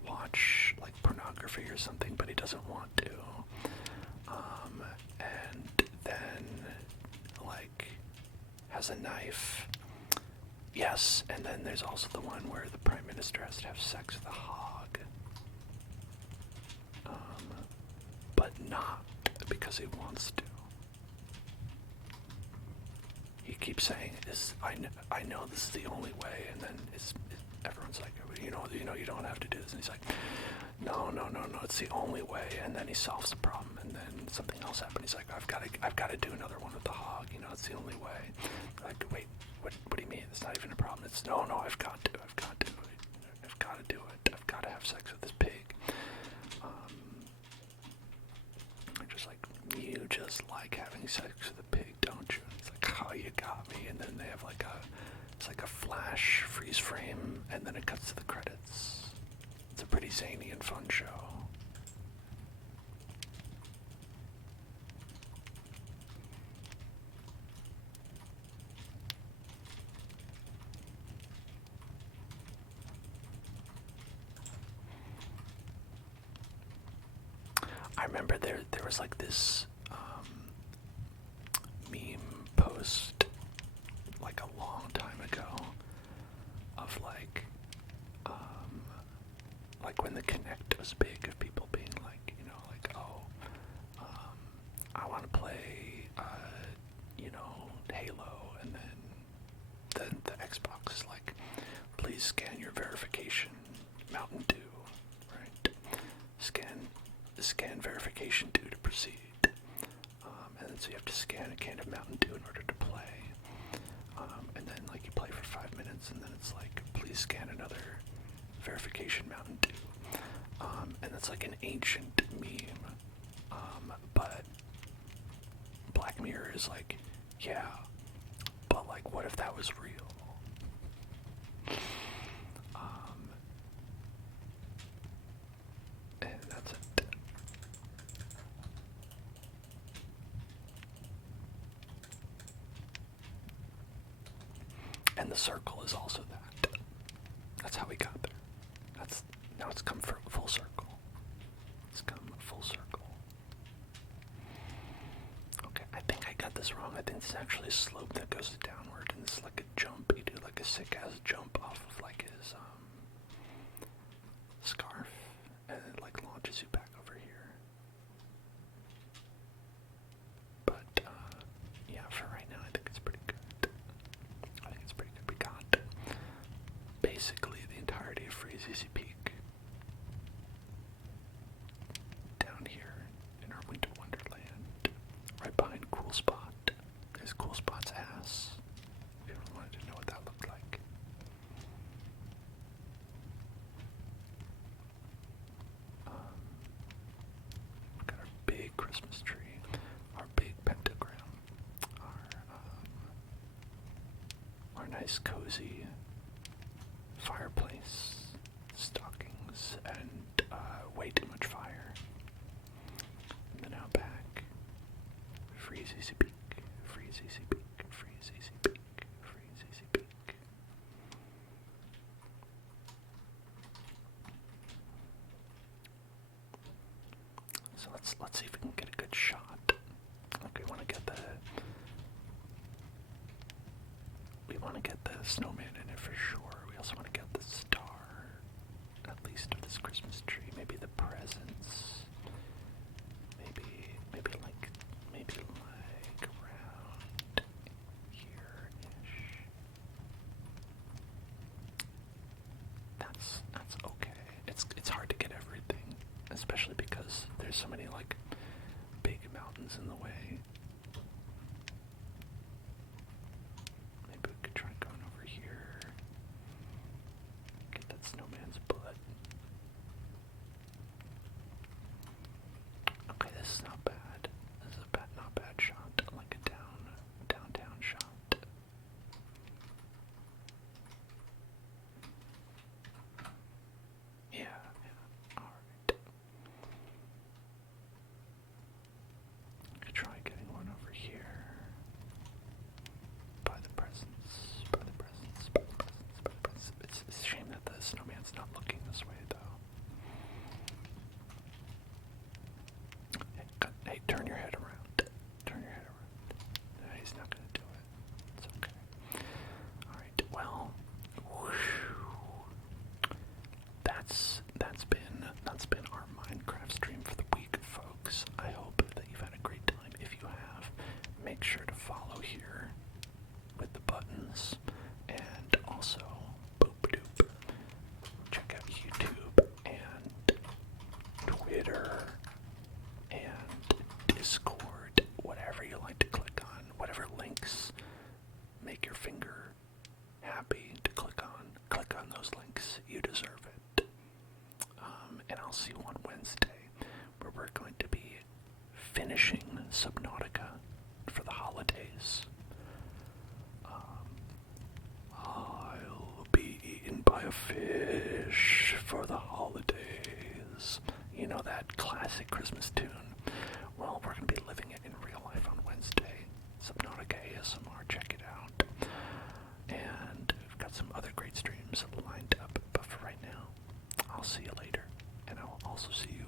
watch like pornography or something, but he doesn't want to. And then like has a knife. Yes, and then there's also the one where the Prime Minister has to have sex with a hog. But not because he wants to. He keeps saying, I know this is the only way, and then everyone's like, you know, you don't have to do this. And he's like, no, it's the only way. And then he solves the problem, and then something else happens. He's like, I've got to do another one with the hog. You know, it's the only way. Like, wait, what do you mean? It's not even a problem. It's no, I've got to do it. I've got to have sex with this pig. I'm just like, you just like having sex with a pig, don't you? It's like, oh, you got me. And then they have like it's like a flash freeze frame, and then it cuts to the credits. It's a pretty zany and fun show. I remember there was like this meme post like a long time ago of like when the Kinect was big, of people being like, you know, like, oh, I want to play, you know, Halo, and then the Xbox is like, please scan your verification, Mountain Dew, right? Scan verification 2 to proceed. And then so you have to scan a can of Mountain Dew in order to play. And then like you play for 5 minutes, and then it's like, please scan another verification Mountain Dew. And it's like an ancient meme. But Black Mirror is like, yeah, but like what if that was real? And that's it. And the circle is also that. That's how we got there. Now it's come for full circle. It's come full circle. Okay, I think I got this wrong. I think it's actually a slope that goes downward, and it's like a jump. You do like a sick-ass jump off of like his scarf, and it like launches you back over here. But yeah, for right now, I think it's pretty good. I think it's pretty good. We got basically the entirety of Freezeezy Peak down here in our Winter Wonderland, right behind Cool Spot. There's Cool Spot's ass. If you ever wanted to know what that looked like. Got our big Christmas tree, our big pentagram, our nice cozy fireplace, stockings, and way too much fire. And then out back, Freezeezy Peak, Freezeezy Peak, Freezeezy Peak, Freezeezy Peak. So let's see if we can get a good shot. Okay, we want to get the snowman in it for sure. We also want to get the star, at least of this Christmas tree. Maybe the presents. Maybe like around here-ish. That's okay. It's hard to get everything, especially because there's so many like big mountains in the way. Maybe we could try going over here. Get that snowman's butt. Okay, this is not bad. This is a not bad shot. Like a downtown shot. Yeah, alright. I could try getting one over here. By the presents, by the presents, by the presents, by the presents. It's a shame that the snowman's not looking this way, though. Hey, turn your head around. Turn your head around. No, he's not gonna do it. It's okay. Alright, well, that's been our Minecraft stream for the week, folks. I hope that you've had a great time. If you have, make sure to follow here with the buttons, and also boop-a-doop. Check out YouTube and Twitter and Discord, whatever you like to click on, whatever links make your finger happy to click on those links. You deserve it. And I'll see you on Wednesday, where we're going to be finishing Subnautica for the holidays. I'll be eaten by a fish for the holidays. You know that classic Christmas tune? Well, we're going to be living it in real life on Wednesday. Subnautica ASMR, check it out. And we've got some other great streams lined up, but for right now, I'll see you later. And I will also see you